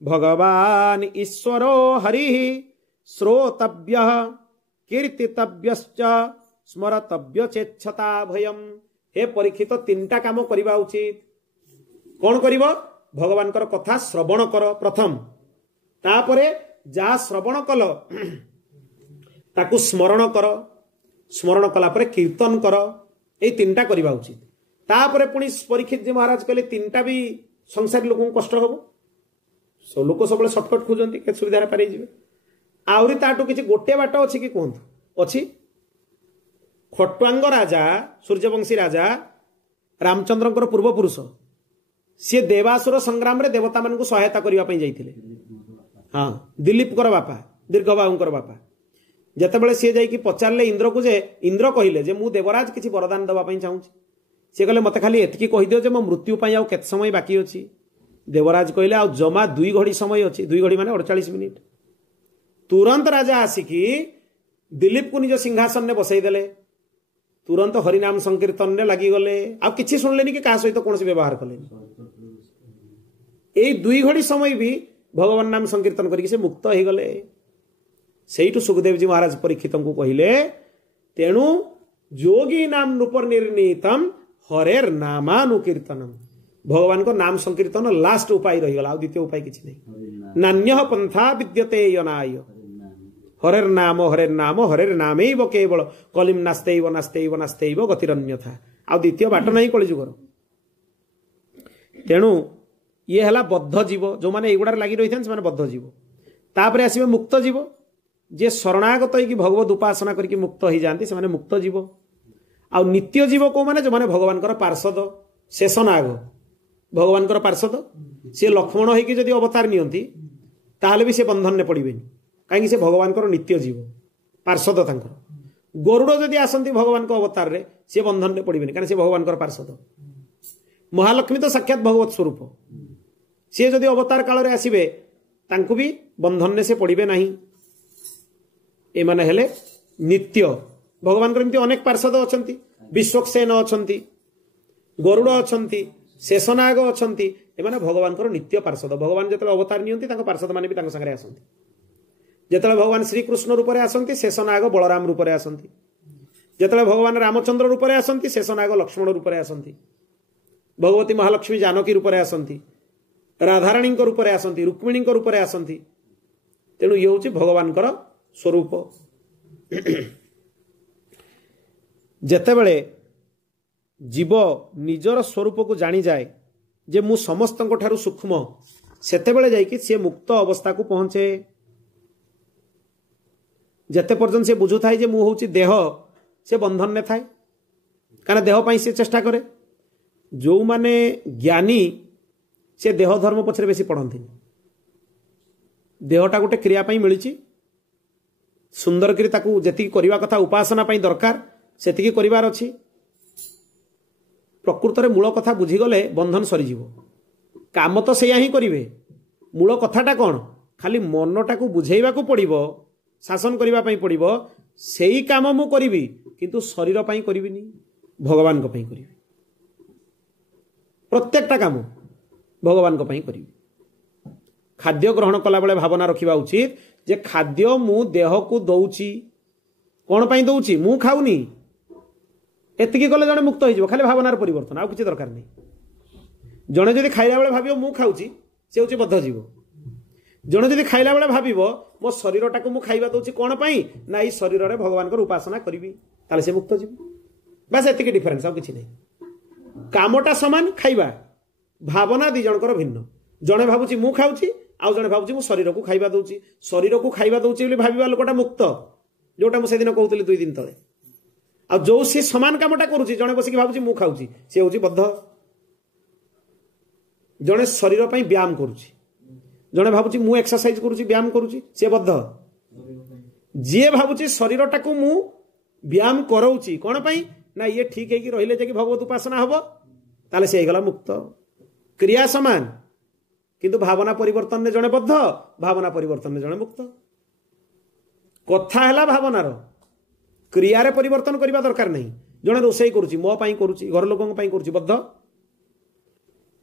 भगवान ईश्वरो हरि श्रोतव्यः कीर्तितव्यश्च स्मरतव्य चेच्छता भयम। हे परीक्षित तीनटा काम करवा उचित कौन करिव भगवान कथा श्रवण कर प्रथम तापरे जा श्रवण कल ताकू स्मरण कर स्मरण कला परे कीर्तन कर ए तीनटा करवा उचित तापरे पुणी परीक्षित जी महाराज कहले तीनटा भी संसारी लोक कष्ट हम सब लोक सब सर्टकट खोजती के सुविधा पारे आहरी ताठू किसी गोटे बाट अच्छी कि कहतु अच्छी खट्वांग राजा सूर्यवंशी राजा रामचंद्र पूर्वपुरुष सी देवासुर संग्राम रे देवता मान सहायता करने जाइए हाँ दिलीप बापा दीर्घबाहूर बापा जितेबाला सी जा पचारे इंद्र को जे इंद्र कहले जे मु देवराज किसी वरदान देवाई चाहूँ सी कहले मत खाली एतिकी कहीदियो जे मो मृत्यु आउ केते समय बाकी अच्छी देवराज कहले आ जमा 2 घड़ी समय अच्छी 2 घड़ी माने 48 मिनिट तुरंत राजा आसिकी दिलीप को निज सिंहासन ने बसईदेले तुरंत हरिनाम संकीर्तन ने लगिगले आ किसी शुणिले कि क्या सहित कौन व्यवहार कले 2 घड़ी समय भी भगवान नाम संकीर्तन करके से मुक्त हो गले सेठू सुखदेव जी महाराज परीक्षित को कहले तेणु जोगी नाम नृपर निर्णीतम हरेर नामानुकीर्तनम भगवान को नाम संकीर्तन लास्ट उपाय रहीगला द्वितीय उपाय किसी नहीं नान्य पंथा विद्यते यनाय हरेर नाम हरेर नाम केवल कलिम नास्तेव नास्तेव नास्तेव गतिरन्यथा आ द्वितीय बाट नहीं कलिजुगर तेणु ये है बद्ध जीव जो मैंने युगार लगी रही थे बद्ध जीव तापर आसवे मुक्त जीव जे शरणागत हो भगवत उपासना करके मुक्त हो जाती से मुक्त जीव आ नित्य जीव को माने जो माने भगवान पार्षद शेषनाग भगवान पार्षद सी लक्ष्मण होगी जदि अवतार नियंती ताहले भी से बंधन ने पड़ेनि कहीं से भगवान नित्य जीव पार्षद तांकर गरुड़ जदि आसती भगवान अवतार रे सी बंधन ने पड़ेनि कहीं से भगवान पार्षद महालक्ष्मी तो साक्षात भगवत स्वरूप सी जदि अवतार काल रे आसीबे तांकु भी बंधन ने से पड़े ना ए माने हेले नित्य भगवान अनेक पार्षद अच्छा विश्वक्सेन अच्छा गरुड़ अच्छा शेषनाग अच्छा एमाने भगवान नित्य पार्षद भगवान जो अवतार नियंती पार्षद माने भी सागरे आसती जिते भगवान श्रीकृष्ण रूप में आसती शेषनाग बलराम रूप में आसती जिते भगवान रामचंद्र रूप में आसती शेषनाग लक्ष्मण रूप में आसती भगवती महालक्ष्मी जानकी रूप में आसती राधाराणी रूप में आसती रुक्मिणी रूप में आसती तेणु ये हूँ भगवान स्वरूप जेतेबेले जीव निजर स्वरूप को जानी जाए जे मु समस्त ठारू सूक्ष्म सेतेबेले जाइकी सी मुक्त अवस्था को पहुंचे जेते पर्यंत से बुझु थाए जे मु होची देह से बंधन ने थाए कारण देह पाई से चेष्टा करे जो माने ज्ञानी से देह धर्म पछरे बेसी पढ़ंती देहटा गोटे क्रिया पाई मिली सुंदर करी ताकू जेतिकी करिवा कथा उपासना पाई दरकार सेतिकी करिवार अछि प्रकृत रे मूल कथा बुझीगले बंधन सरीजीव काम तो सेया ही करिवे मूल कथाटा कौन खाली मनटा को बुझेइबा को पड़िबो शासन करिवा पाई पड़िबो सेही काम मु करिवि किंतु शरीर पाई करिविनी भगवान को पाई करिवि प्रत्येकटा काम भगवान को पाई करिवि खाद्य ग्रहण कला बेले भावना रखिबा उचित जे खाद्य मु देह को दउची कोन पाई दउची मु खाउनी एतिकी गले जने मुक्त हो खाली भावनार परिवर्तन आउ किसी दरकार नहीं जने जदि खाइला बेले भाबियो मु खाउची से होची बद्ध जीव जने जदि खाइला बेले भाबिबो मो शरीरटा को मु खाइबा दउची कोन पाई ना ई शरीर रे भगवान को उपासना करिवि ताले से मुक्त जीव बस एतिकी डिफरेंस आउ किसी नहीं कामटा समान खाइबा भावना दी जनकर भिन्न जने भाबुची मु खाउची आउ जने भाबुची मु शरीर को खाइबा दउची शरीर को खाइबा दउची बोली भाबिबा लोकटा मुक्त जोटा मु से दिन कहउतली 2 दिन तळे आ जो सी समान कामटा करुची जने बसिकी भाबुची मु खाउची से होची बद्ध जने शरीर पई व्यायाम करुची जड़े भावुची मु एक्सरसाइज करुची व्यायाम करुची सी बद्ध जी भावुची शरीरटा को मु व्यायाम कराऊची कौन पाई ना ये ठीक है कि रहिले जाकि भगवत उपासना हबो ताले से गला मुक्त क्रिया समान किंतु भावना परिवर्तन ने जड़े बद्ध भावना परिवर्तन ने जड़े मुक्त कथा है भावनार क्रिया रे परिवर्तन करने दरकार नहीं जड़े रोषे करुची मो पाई करुची घर लोकों पाई करुची बद्ध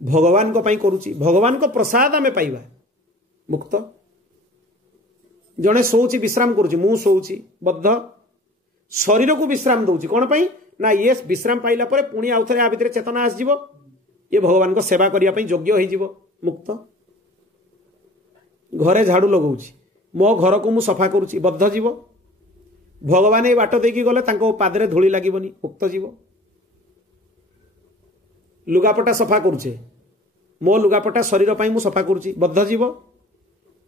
भगवान को पाई करुची भगवान को प्रसाद आमे पाइबा मुक्त जड़े शोची विश्राम करुची मु शोची बद्ध शरीर को विश्राम दउची कौन पाई ना ये विश्राम पाइला परे पुणी आउ थे आ भितर चेतना आसजिवो ये भगवान को सेवा करिया पई योग्य होई जीवो मुक्त घरे झाड़ू लगाउची मो घर को मु सफा करुची बद्ध जीव भगवान ये बाट देकी गले तांको पादरे धूली लागिबनी मुक्त जीव लुगापटा सफा करुचे मो लुगापटा शरीर पाई मु सफा करुची बद्ध जीव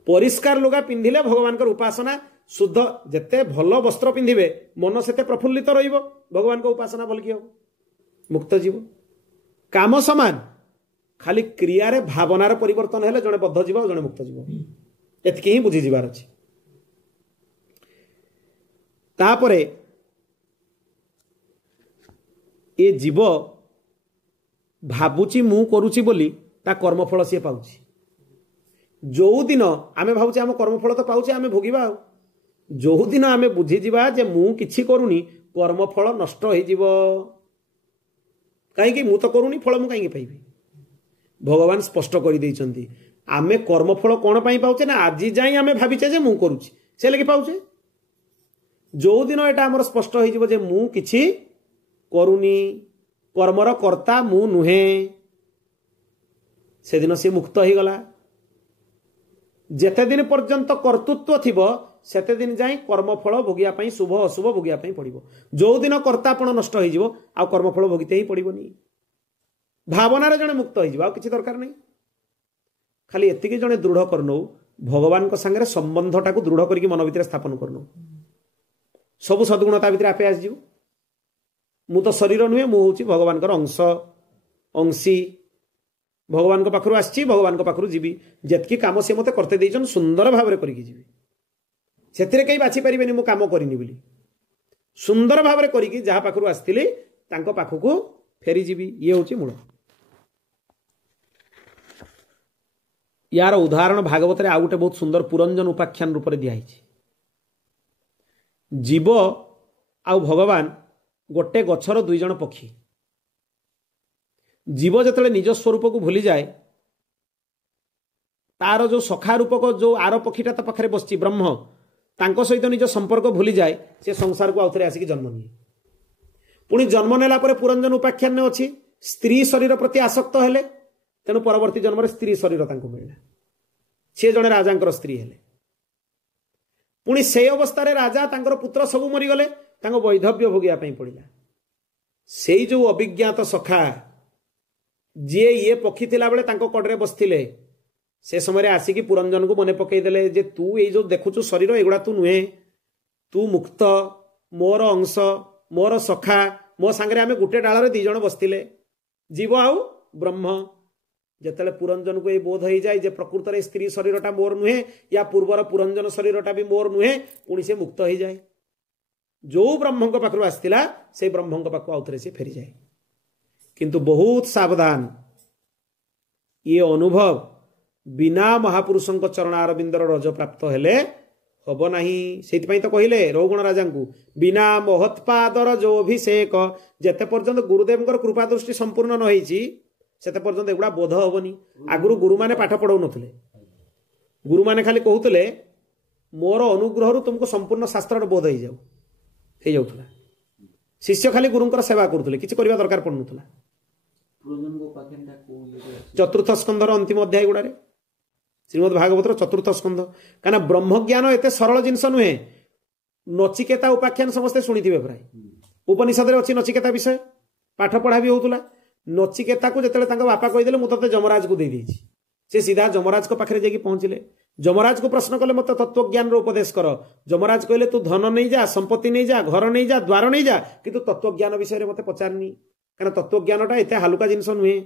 परिष्कार लुगा पिंधिले भगवान कर उपासना शुद्ध जेते भल वस्त्र पिंधिबे मन सेते प्रफुल्लित रहिबो भगवान को उपासना भल कि मुक्त जीव काम समान खाली क्रिया रे भावनार परिवर्तन हेले जने बद्ध जीव जने मुक्त जीव एतकी ही बुझी जीवार अछि तापरे ए जीव भाबुची मु करूची बोली ता कर्मफल सी पाउची जो दिन आमे भावुचे आम कर्मफल तो पाउचे आमे भोगिबा जो दिन आमे बुझी जीवा जे मु किछि करूनी कर्मफल नष्ट होई जीवो कहीं मु तो करूनी फल मु कहीं पाइबी भगवान स्पष्ट कर देइचंती आमे कर्मफल कौन पाई पाउचे ना आज जाई आमे भाबिचे जे मु करूची से लगे पाउचे जो दिन एटा हमर स्पष्ट होई जीवो जे मु किछि करूनी कर्मर कर्ता मु नुहे से दिन से मुक्त हो गला जेते दिन पर्यंत कर्तृत्व थिबो सेते दिन जाई कर्मफल भोगिया पई शुभ अशुभ भोगिया पई पड़िबो जो दिन कर्तापण नष्ट होई जीवो आ कर्मफल भोगिते ही पड़िबोनी भावना रे जने मुक्त होई जीवो आ किछि दरकार नहीं खाली एतिके जने दृढ़ करनो भगवान को संगे संबंधटा को दृढ़ करके मन भीतर स्थापन करनो सब सद्गुणता भीतर आपे आस जीवो मु तो शरीर नुहे मु होची भगवान कर अंश अंशी भगवान को पाखरु आछि भगवान को पाखरु जीवी जेतकी काम से मते करते देइछन सुंदर भाव रे करिकी जीवी सेतिरे कई बाछि परिबेनी मु काम करिनी बोली सुंदर भाव रे करिकी जहा पाखरु आस्थिली तांको पाखकु फेरी जीवी ये होची मूल यार उदाहरण भागवत रे आ गुटे बहुत सुंदर पुरंजन उपाख्यान रूप रे दिया हिची जीव आ भगवान गोटे गछर दुई जण पक्षी जीव जतले निज स्वरूप को भूली जाए तार जो सखा रूपक जो आर पक्षीटा ता पाखरे बसची ब्रह्म तांको सहित निज संपर्क भूली जाए से संसार को आउथरे आसिक जन्म निये पुणी जन्म नेला परे पुरंजन उपाख्यान अछि स्त्री शरीर प्रति आसक्त हेले तेणु परवर्ती जन्म रे स्त्री शरीर तांको मिलला से जणे राजांकर स्त्री हेले पुणी से अवस्था रे राजा तांकर पुत्र सब मरी गले तांको वैधव्य भोगिया पई पड़िला सेई जो अभिज्ञात सखा जी ये पक्षी थिला बेले तांको कड़रे बसथिले से समय आसिकी पुरंजन को मने पकईदेले जे तू ये जो देखुचु शरीर एगुड़ा तू नुहे तू मुक्त मोर अंश मोर सखा मो सांगरे आमे गुटे डालरे दी जण बसथिले जीव आउ ब्रह्म जेतेले पुरंजन को ये बोध हो जाए जे प्रकृत रे स्त्री शरीरटा मोर नुहे या पूर्वर पुरंजन शरीरटा भी मोर नुहे पुणी से मुक्त हो जाए जो ब्रह्म को पाखरु आस्थिला से ब्रह्म को पाखु आउथरे से फेरी जाए किंतु बहुत सावधान ये अनुभव बिना महापुरुषों चरणारविंदर रज प्राप्त हेले हम नाही से तो कहले रघुगण राजा को बिना महत्पादर जो अभिषेक जेते पर्यंत गुरुदेव कृपा दृष्टि संपूर्ण न होईची सेते पर्यंत एगुड़ा बोध हेनी आगुरु गुरु माने पाठ पढ़ाऊ नथिले गुरु माने खाली कहूले मोर अनुग्रह तुमको संपूर्ण शास्त्र बोध हो जाऊला शिष्य खाली गुरुंकर सेवा करुले किसी करबा दरकार पड़नुला चतुर्थ स्कंधर अंतिम अध्याय गुड़ारे श्रीमद भागवतर चतुर्थ स्कंध कहीं ब्रह्म ज्ञान एत सरल जिनस नुहे नचिकेता उपाख्यान समस्ते शुणी प्राय उपनिषद अच्छी नचिकेता विषय पाठ पढ़ा भी होता नचिकेता को जिते बापा कहीदे मुझे जमराज को दे देछि से सीधा जमराज को पाखे जाकि पहुंचले जमराज को प्रश्न कले मत तत्वज्ञान उपदेश कर जमराज कहले तू धन नहीं जा संपत्ति नहीं जा घर नहीं जा द्वार नहीं जा किंतु तत्वज्ञान विषय में मत पचारनी कारण तत्वज्ञानटा एत हालुका जिनस नुहे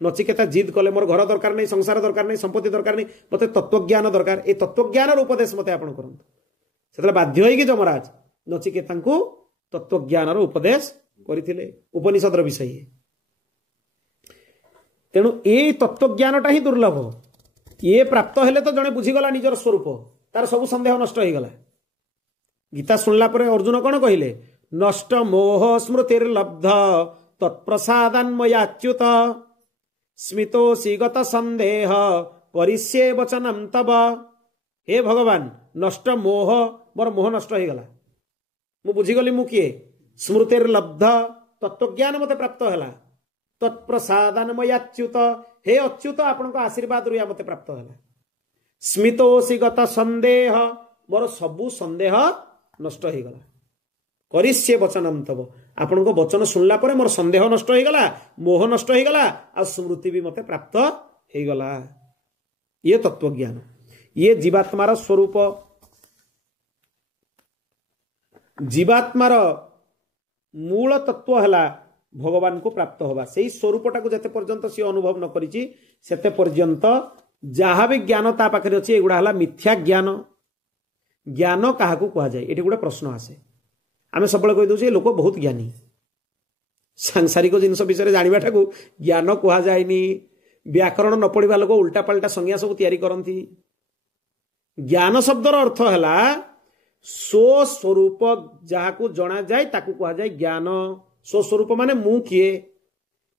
नचिकेता जिद कले मोर घर दरकार नहीं, संसार दरकार नहीं, संपत्ति दरकार नहीं, मते तत्वज्ञान दरकार। ए तत्वज्ञान उपदेश मते आपण करंतु। सेतले बाध्य होई कि यमराज नचिकेता को तत्वज्ञान उपदेश करथिले, उपनिषद विषय। तेणु ए तत्वज्ञानटा ही दुर्लभ। ये प्राप्त हेले तो जने बुझीगला निजर स्वरूप, तार सब संदेह नष्ट होईगला। गीता सुनला परे अर्जुन कौन कहले, नष्ट मोह स्मृतिर्लब्ध तत्प्रसादान्मयाच्युत स्मितोऽसि गत संदेह करिष्ये वचनम तव। हे भगवान, नष्ट मोह, मोर मोह नष्ट होईगला, मु बुझीगली मु किए। स्मृतिर्लब्ध, तत्वज्ञान मते प्राप्त हैला। तत्प्रसादान्मयाच्युत, हे अच्युत आपनका आशीर्वाद रुया मते प्राप्त हैला। स्मितोऽसि गत संदेह, मोर सबु संदेह नष्ट होईगला। करिष्ये वचनम तव, आपनको वचन सुनला परे मोर संदेह नष्ट होईगला, मोह नष्ट होईगला, आ स्मृति भी मते प्राप्त होईगला। ये तत्वज्ञान, ये जीवात्मार स्वरूप, जीवात्मार मूल तत्व हैला भगवान को प्राप्त होगा। से स्वरूपटा को जते पर्यंत सी अनुभव न करिछि सेते पर्यंत जहाँ भी ज्ञान ता पाखरे अछि एगुडा हला मिथ्या ज्ञान। ज्ञान काहा को कहा जाए, एटी गोटे प्रश्न आसे। आमे सबले कहि दउछि लोक बहुत ज्ञानी, सांसारिक जिनिस विषय जानिबाटा को ज्ञान कहा जायनी। व्याकरण न पढ़िबा लोक उल्टा पाल्टा संज्ञा सब तैयारी करंती। ज्ञान शब्दर अर्थ हैला सो स्वरूप जहाँ को जना जाए ताकू कहा जाए ज्ञान। सो स्वरूप माने मु किए,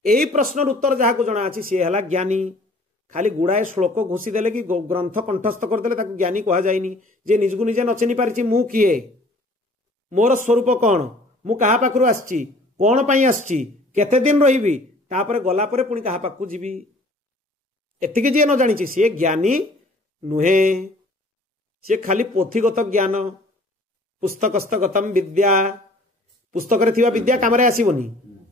एई प्रश्नर उत्तर जहाँ को जना अछि से हैला ज्ञानी। खाली गुड़ाए श्लोक घोषी देले कि ग्रंथ कंठस्थ करदेले ताकू ज्ञानी कहा जायनी। जे निजगु निजे न चिनि पारिछि मु किए, मोर स्वरूप कौन, मु कहा पाखरु आछि, कौन पई आछि, केते दिन रहिबी, तापर गला परे पुणी कहा पाखु जीवी, एतिके जे न जानिछि से ज्ञानी नुहे। से खाली पोथीगत ज्ञान, पुस्तकस्तगतम विद्या, पुस्तक रे थिबा विद्या काम रे आसीबनी।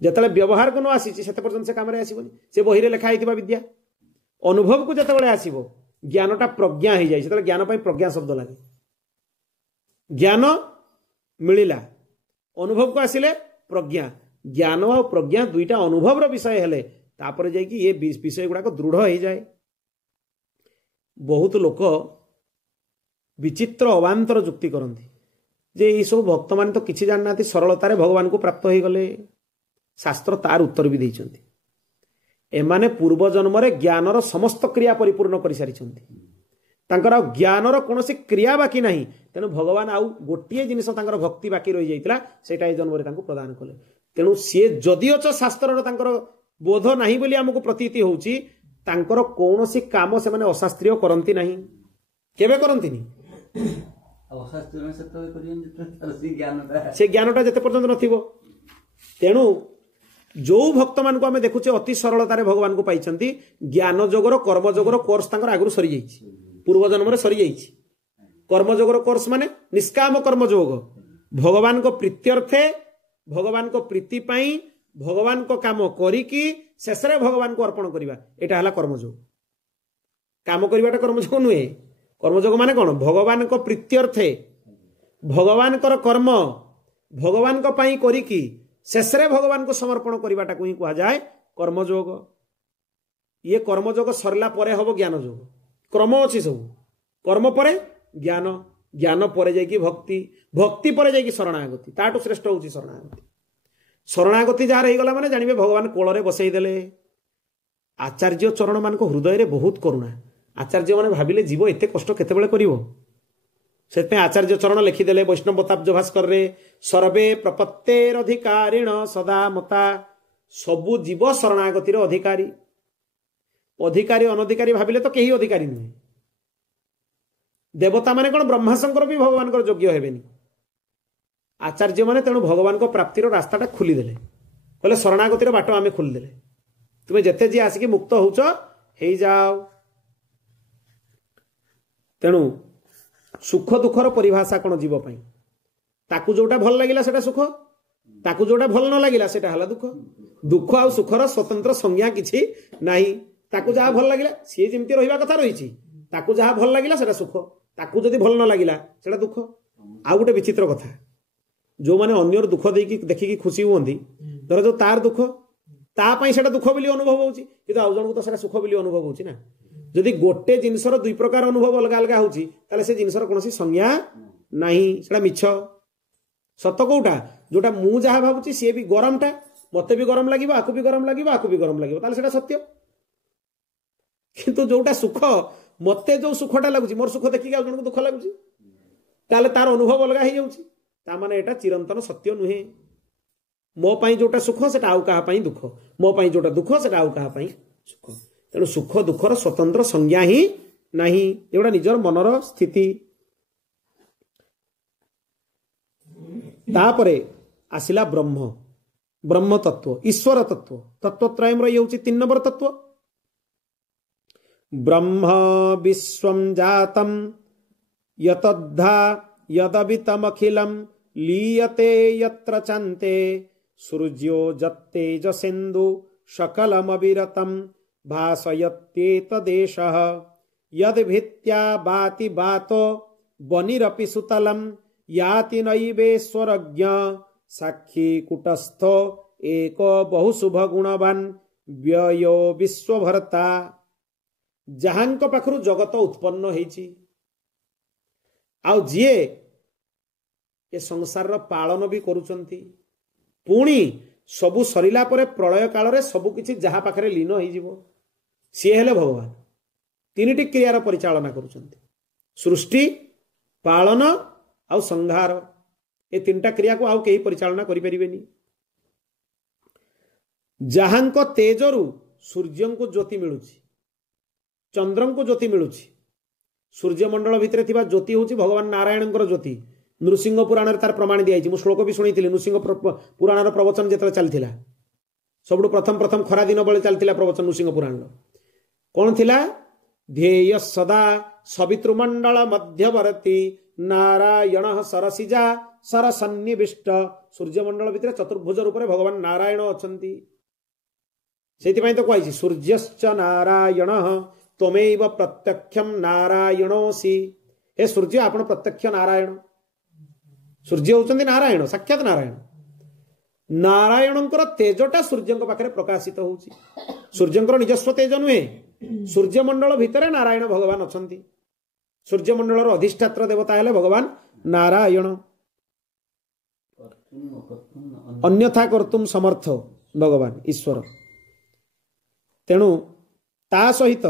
जेतले व्यवहार को न आसीछि सेते पर्यंत से काम रे आसीबनी। से बही रे लिखा हिथिबा विद्या अनुभव को जेतेबेले आसीबो ज्ञानटा प्रज्ञा हो जाय। सेतले ज्ञान पई प्रज्ञा शब्द लागे। ज्ञान मिलिला, अनुभव को आसिले प्रज्ञा। ज्ञान और प्रज्ञा दुईटा अनुभव रो विषय हेले तापर जाय कि ये विषय गुडा को दृढ़ हो जाय। बहुत लोक विचित्र अवांतर जुक्ति करती जे ये सब भक्त मान तो किसी जानना सरलतार भगवान को प्राप्त हो गले। शास्त्र तार उत्तर भी देइछन्ति। एमाने पूर्व जन्म रे ज्ञानर समस्त क्रिया परिपूर्ण कर सारी, तांकर ज्ञानर कोनोसी क्रिया बाकी नहीं। तेणु भगवान आउ गोटे जिनिस तांकर भक्ति बाकी रही जाइतिला, सेटा ए जन्म रे तांको प्रदान कले। तेणु सी जदिओ शास्त्र तांकर बोध नहीं बोली हमको प्रतीति होउची, तांकर कोनोसी काम से माने अशास्त्रीय करंती नहीं, केबे करंतीनी। से ज्ञानटा जते पर्यंत नथिबो। तेणु जो भक्त मान को आमे देखुचे अति सरलतार भगवान को पाइछंती। ज्ञान जोगर कर्म जोगर कोर्स तांकर आगु सरी जाइछि, पूर्व जन्म रे सरी जाइछि। कर्म जोगर कोर्स माने निष्काम कर्म जोग, भगवान को प्रीत्यर्थे, भगवान को प्रीति पाई भगवान को काम करिकी शेष रे भगवान को अर्पण करिबा, एटा हला कर्मयोग। काम करिबाटा कर्मयोग नुहे। कर्मयोग माने कोन, भगवान को प्रीत्यर्थे भगवान कर कर्म भगवान को पाई करिकी शेष रे भगवान को समर्पण करिबाटा को ही कहा जाए कर्मयोग। ये कर्मयोग सरला परे हबो ज्ञान योग। क्रम अछि सब, कर्म परे ज्ञान, ज्ञान परे जाई कि भक्ति, भक्ति परे जाई कि शरणागति। ताटो श्रेष्ठ होची शरणागति। शरणागति जार रही गला माने जानिबे भगवान कोଳରେ बसई देले। आचार्य चरण मान को हृदय रे बहुत करुणा। आचार्य माने भाबिले जीव एते कष्ट केतेबेले करिवो, सेते आचार्य चरण लिखिदेले वैष्णवताब्ज भास्कर रे, सर्वे प्रपत्तेर अधिकारिण सदा मता। सबु जीव शरणागतिर अधिकारी। अधिकारी अनधिकारी भाबिले तो केही अधिकारी नुहे। देवता माने कोन, ब्रह्माशंकर भी भगवान को योग्य हेबेनी। आचार्य माने तेणु भगवान को प्राप्तिर रास्ताटा खोली देले, कहले शरणागतिर बाट आमे खोली देले। तुमे जेते जी आसिकी मुक्त होउछ हेई जाओ। तेणु सुख दुखर परिभाषा कोन जीव पई, ताकू जोटा भल लागिला सेटा सुख, ताकू जोटा भल न लागिला सेटा हला दुख। दुख आ सुखर स्वतंत्र संज्ञा किछि नाही। ताकू जहा भल लागिला सी जेमती रहिबा कथा रहिछि, ताकू जहा भल लागिला सेटा सुख, ताकू जदि भल न लागिला सेटा दुख। आ गोटे विचित्र कथा, जो माने अन्यर दुख देखिकी खुशी हुअंती, धर जो तार दुख तापाई सेटा दुख बोली अनुभव होउची किंतु आउ जणको तो सेटा सुख बोली अनुभव होउची ना जदि गोटे जिनसर दुई प्रकार अनुभव अलग अलग होउची ताले से जिनसर कोनोसी संज्ञा नाही सेटा मिछ सत कोउटा जोटा मु जहा भाबुची से भी गरमटा मते भी गरम लागिबो आकु भी गरम लागिबो आकु भी गरम लागिबो ताले सेटा सत्य किंतु जोटा सुख मते जो सुखटा लागुची मोर सुख देखि आउ जणको दुख लागुची ताले तार अनुभव अलग हे जाउची ता माने एटा चिरंतन सत्य नुहे मो पाई जोटा सुख सेटा आउ कहा पाई दुख मो पाई जोटा दुख सेटा आउ कहा पाई सुख तेणु सुख दुखर स्वतंत्र संज्ञा ही नहीं एगुड़ा निजर मनर स्थिति तापरे आसिला ब्रह्म ब्रह्म तत्व ईश्वर तत्व तत्वत्रयम रही होची 3 नंबर तत्व ब्रह्म विश्वम जातम यतद्धा यदवितमखिलम लीयते यत्र चन्ते सूर्यो जत्तेजसेन्दु सकलमविरतम भासयत्येतदेशः यद्भित्या बाति बातो वनिरपि सुतलम याति नैवेश्वरज्ञ साक्षी कुटस्थ एक बहुशुभ गुणवान व्ययो विश्वभर्ता जहांक पाखरु जगत उत्पन्न होईची आउ जिए ए संसार रो पालन भी करूचंती पुणी सबु सरिला परे प्रलय काल रे सबु किछि जहा पाखरे लीन होई जीवो सी हेले भगवान 3टी क्रियार परिचालना करूचंती सृष्टि पालन आउ संहार ए 3टा क्रिया को आउ केही परिचालना करि परिबेनी जहांक तेजरु सूर्यं को ज्योति मिलुची चंद्रं को ज्योति मिलुची सूर्यमंडल भितरे थिबा ज्योति होची भगवान नारायणଙ୍କର ज्योति नृसिंह पुराण तार प्रमाण दिया मु श्लोक भी शुणी नृसिंह पुराण प्रवचन जो चलता सब प्रथम खरा दिन बेले चलता प्रवचन नृसिंह पुराण कौन थिला ध्येय सदा सवितृमंडल मध्यवर्ती नारायण सरसिजा सरसन्निविष्ट सूर्यमंडल भितर चतुर्भुज रूप में भगवान नारायण अछंती से तो कही सूर्यश्च नारायण त्वमेव प्रत्यक्षम नारायणोसी हे सूर्य आपण प्रत्यक्ष नारायण सूर्य होचंदी नारायण साक्षात नारायण नारायणଙ୍କର तेजटा सूर्यଙ୍କ पाखरे प्रकाशित होउची सूर्यଙ୍କର निजस्व तेज नुहे सूर्यमंडल भितरे नारायण भगवान अछंती सूर्यमंडलर अधिष्ठात्र देवता हेले भगवान नारायण अन्यथा कर्तुम समर्थ भगवान ईश्वर तेणु ता सहित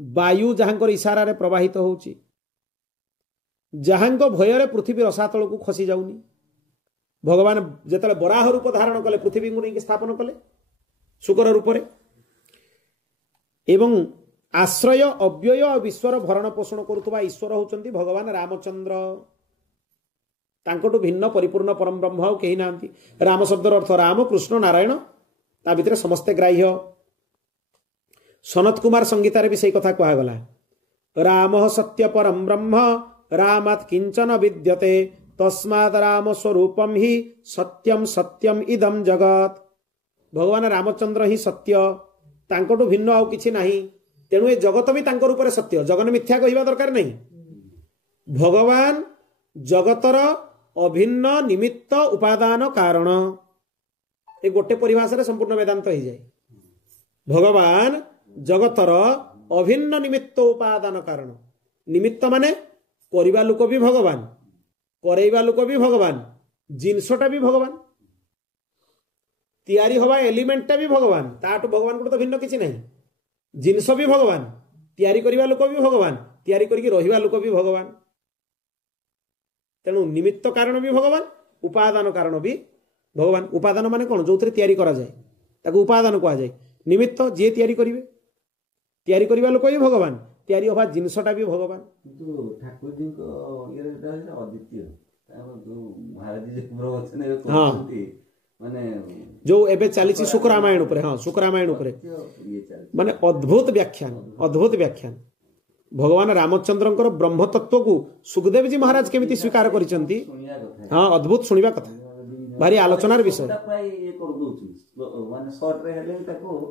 वायु जहांकर इशारा रे प्रवाहित होउची जहांक भୟରେ पृथ्वी रसातल को खसी जाउनी भगवान जेतले बराह रूप धारण कले पृथ्वी को नहीं स्थापन कले शुकर रूप रे एवं आश्रय अव्यय और विश्वर भरण पोषण करुवा ईश्वर होचंती भगवान रामचंद्र तांकटू भिन्न परिपूर्ण परम ब्रह्म कहीं नांती राम शब्दर अर्थ राम कृष्ण नारायण ता भितर समस्ते ग्राह्य सनत कुमार संगीतारे भी सही कथा कहगला राम सत्य परम ब्रह्म रामात् किंचन विद्यते तस्मात् राम स्वरूपम ही सत्यम सत्यम इदम जगत भगवान रामचंद्र ही सत्य तांकटू भिन्न आउ किछि नाही तेणु ए जगत भी तांकर ऊपर सत्य जगन मिथ्या कहवा दरकार नहीं भगवान जगतर अभिन्न निमित्त उपादान कारण ए गोटे परिभाषा संपूर्ण वेदांत हो जाए भगवान जगतर अभिन्न निमित्त उपादान कारण निमित्त माने करिबा लोक भी भगवान करैबा लोक भी भगवान जिनसटा भी भगवान तैयारी हवा एलिमेंटटा भी भगवान ताटू भगवान को तो भिन्न किछि नहीं जिनस भी भगवान तैयारी करिबा लोक भी भगवान तैयारी करके रहिबा लोक भी भगवान तेणु निमित्त कारण भी भगवान उपादान कारण भी भगवान उपादान माने कौन जो तैयारी करा जाए ताको उपादान कहा जाए निमित्त जे तैयारी करिवे तैयारी करिबा लोक भी भगवान तैयारी हवा जिनसटा भी भगवान ठाकुर जी को ये अद्वितीय महाराज जी प्रवचन हाँ माने जो एबे चली शुक्र रामायण ऊपर हाँ शुक्र रामायण ऊपर माने अद्भुत व्याख्यान भगवान रामचंद्रंकर ब्रह्म तत्व को सुखदेव जी महाराज केमिति स्वीकार करिसंती हाँ अद्भुत सुनिबा कथा भारी आलोचनार विषय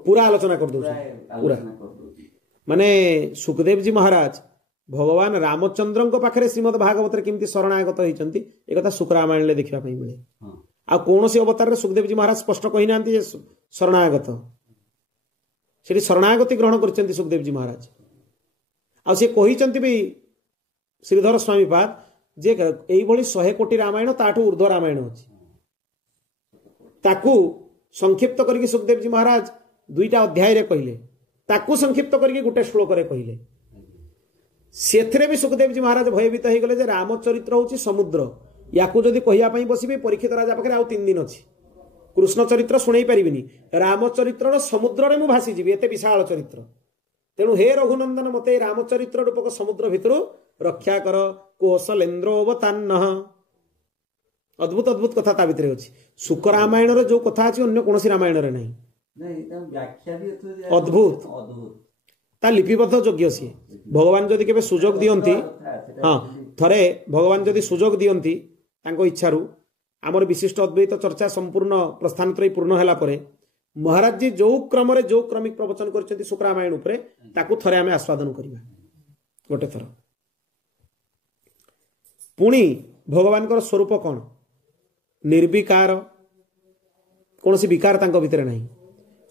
पूरा आलोचना कर दउछ पूरा माने सुखदेव जी महाराज भगवान रामचंद्रंक पाखरे श्रीमद भागवत रे केमिति शरणागत होइचंती ए कथा शुक्र रामायण ले देखिबा पई मिले आ कौन सी अवतार रे सुखदेव जी महाराज स्पष्ट कही ना शरणागत से शरणागति ग्रहण कर सुखदेव जी महाराज आसे कही भी श्रीधर स्वामी पाद जे यही 100 कोटी रामायण ताठू ऊर्ध्व रामायण अच्छी ताकू संक्षिप्त करके सुखदेव जी महाराज 2टा अध्याय रे कहले ताकू संक्षिप्त करके गोटे श्लोक रे कहले सेथरे भी सुखदेव जी महाराज भयभीत हो गले जे रामचरित्र होची समुद्र याकू जदि कहिया पई बसिबे परीक्षित राजा पाखरे आउ 3 दिन अछि कृष्ण चरित्र शुणई परिबिनी रामचरित्र समुद्र रे मु भासी जीवी एते विशाल चरित्र तेणु हे रघुनंदन मते रामचरित्र रूपक समुद्र भितरु रक्षा कर कौशलेन्द्रोवतान्न अद्भुत अद्भुत कथा ता भितरे अछि शुक रामायण रे जो कथा अछि अन्य कोनोसी रामायण रे नहीं नहीं ता व्याख्या भी अद्भुत ता लिपिबद्ध योग्य सी भगवान जदि केबे सुजोग दियंती हां थरे भगवान जदि सुजोग दियंती तांको इच्छारु आमर विशिष्ट अद्वैत चर्चा संपूर्ण प्रस्थानत्रय पूर्ण होला परे महाराज जी जो क्रम रे जो क्रमिक प्रवचन करछथि शुक रामायण उपरे ताकू थरे आमे आस्वादन करिबा गोटे थर पुणी भगवान कर स्वरूप कौन निर्विकार कौन सी विकार तांको भितरे नहीं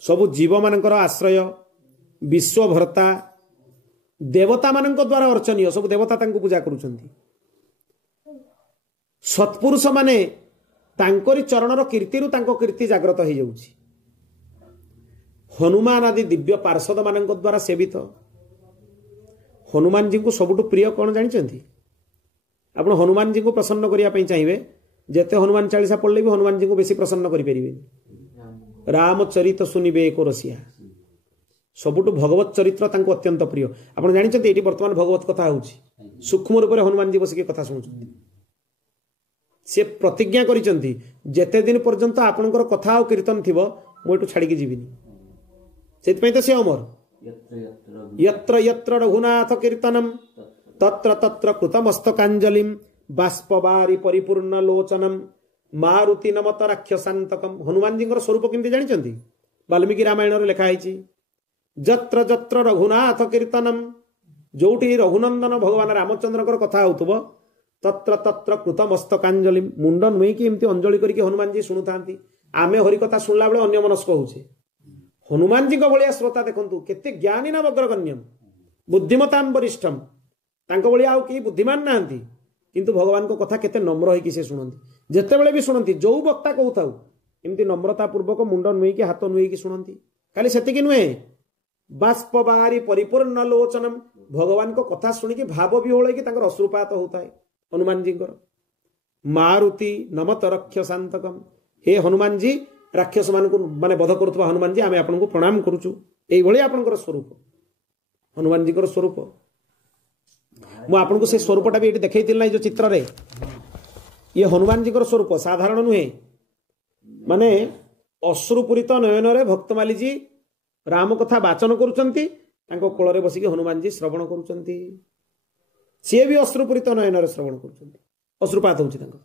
सबु जीव मानकर आश्रय विश्वभर्ता देवता मानक द्वारा अर्चनीय सब देवता तांको पूजा करूछंती सत्पुरुष माने तांकोरी चरणर कीर्तिरु तांको कीर्ति जागृत हो जाउछि हनुमान आदि दिव्य पार्षद मानक द्वारा सेवित हनुमान जी को सबुठु प्रिय कौन जानिछंती आपण हनुमान जी को प्रसन्न करिया पई चाहिए जेते हनुमान 40 पढ़ले भी हनुमान जी को बेसी प्रसन्न करि परिबे रामचरित सुनिबे एको रसिया सबुठु भगवत चरित्र तांको अत्यंत प्रिय आपण जानिछंती एटी वर्तमान भगवत कथा होउछि सूक्ष्म रूप रे हनुमान जी बसिके कथा सुनुछंती से प्रतिज्ञा करिसंती जेते दिन पर्यंत आपनकर कथा और कीर्तन थिबो मोटू छाडी के जीविनी सेत पई त से अमर यत्र यत्र रघुनाथ कीर्तनम तत्र तत्र कृतमस्तकांजलिम बाष्पवारी परिपूर्ण लोचनम मारुति नमत राक्षसांतकम हनुमान जी स्वरूप केमती जानिछंती वाल्मीकि रामायण रे लिखा है जत्र जत्र रघुनाथ कीर्तनम जोठी रघुनंदन भगवान रामचंद्र कथा होतुबो तत्र तत्र कृतमस्तकांजलि मुंड नुई कि एमती अंजलि करके हनुमान जी शुणुथांती आमे हरि कथा सुनला बेले अन्य मनस्क होउछे हनुमान जी भलिया श्रोता देखंतु केते ज्ञानी ना अग्रगण्यम बुद्धिमताम वरिष्ठम तांको भलिया आउ कि बुद्धिमान नांती किंतु भगवान को कथा केते नम्र होई कि से सुनंती जेते बेले भी सुनंती जो वक्ता कहउथाउ एमती नम्रता पूर्वक मुंड नुई कि हाथ नुई कि सुनंती खाली सेति कि नुए बाष्पवारी परिपूर्ण लोचनम भगवान को कथा सुनी कि भाव विहोळ कि तांकर अश्रुपात होताय हनुमान जी मारुति नमत रक्षसांतकम हे हनुमान जी राक्षस मान को माने बध करुवा हनुमान जी आमे आपन को प्रणाम करूछु एई भली आपनकर स्वरूप हनुमान जी स्वरूप मु आपन को से स्वरूपटा भी एटी देखैतिल नै जो चित्र रे ये हनुमान जी स्वरूप साधारण नुहे माने अश्रुपूरित नयन रे भक्तमाली जी राम कथा वाचन करूचंती तांको कोल रे बसिके हनुमान जी श्रवण करूचंती सी भी अश्रुपूरित नयन रे श्रवण करूचंती अश्रुपात होउची तांको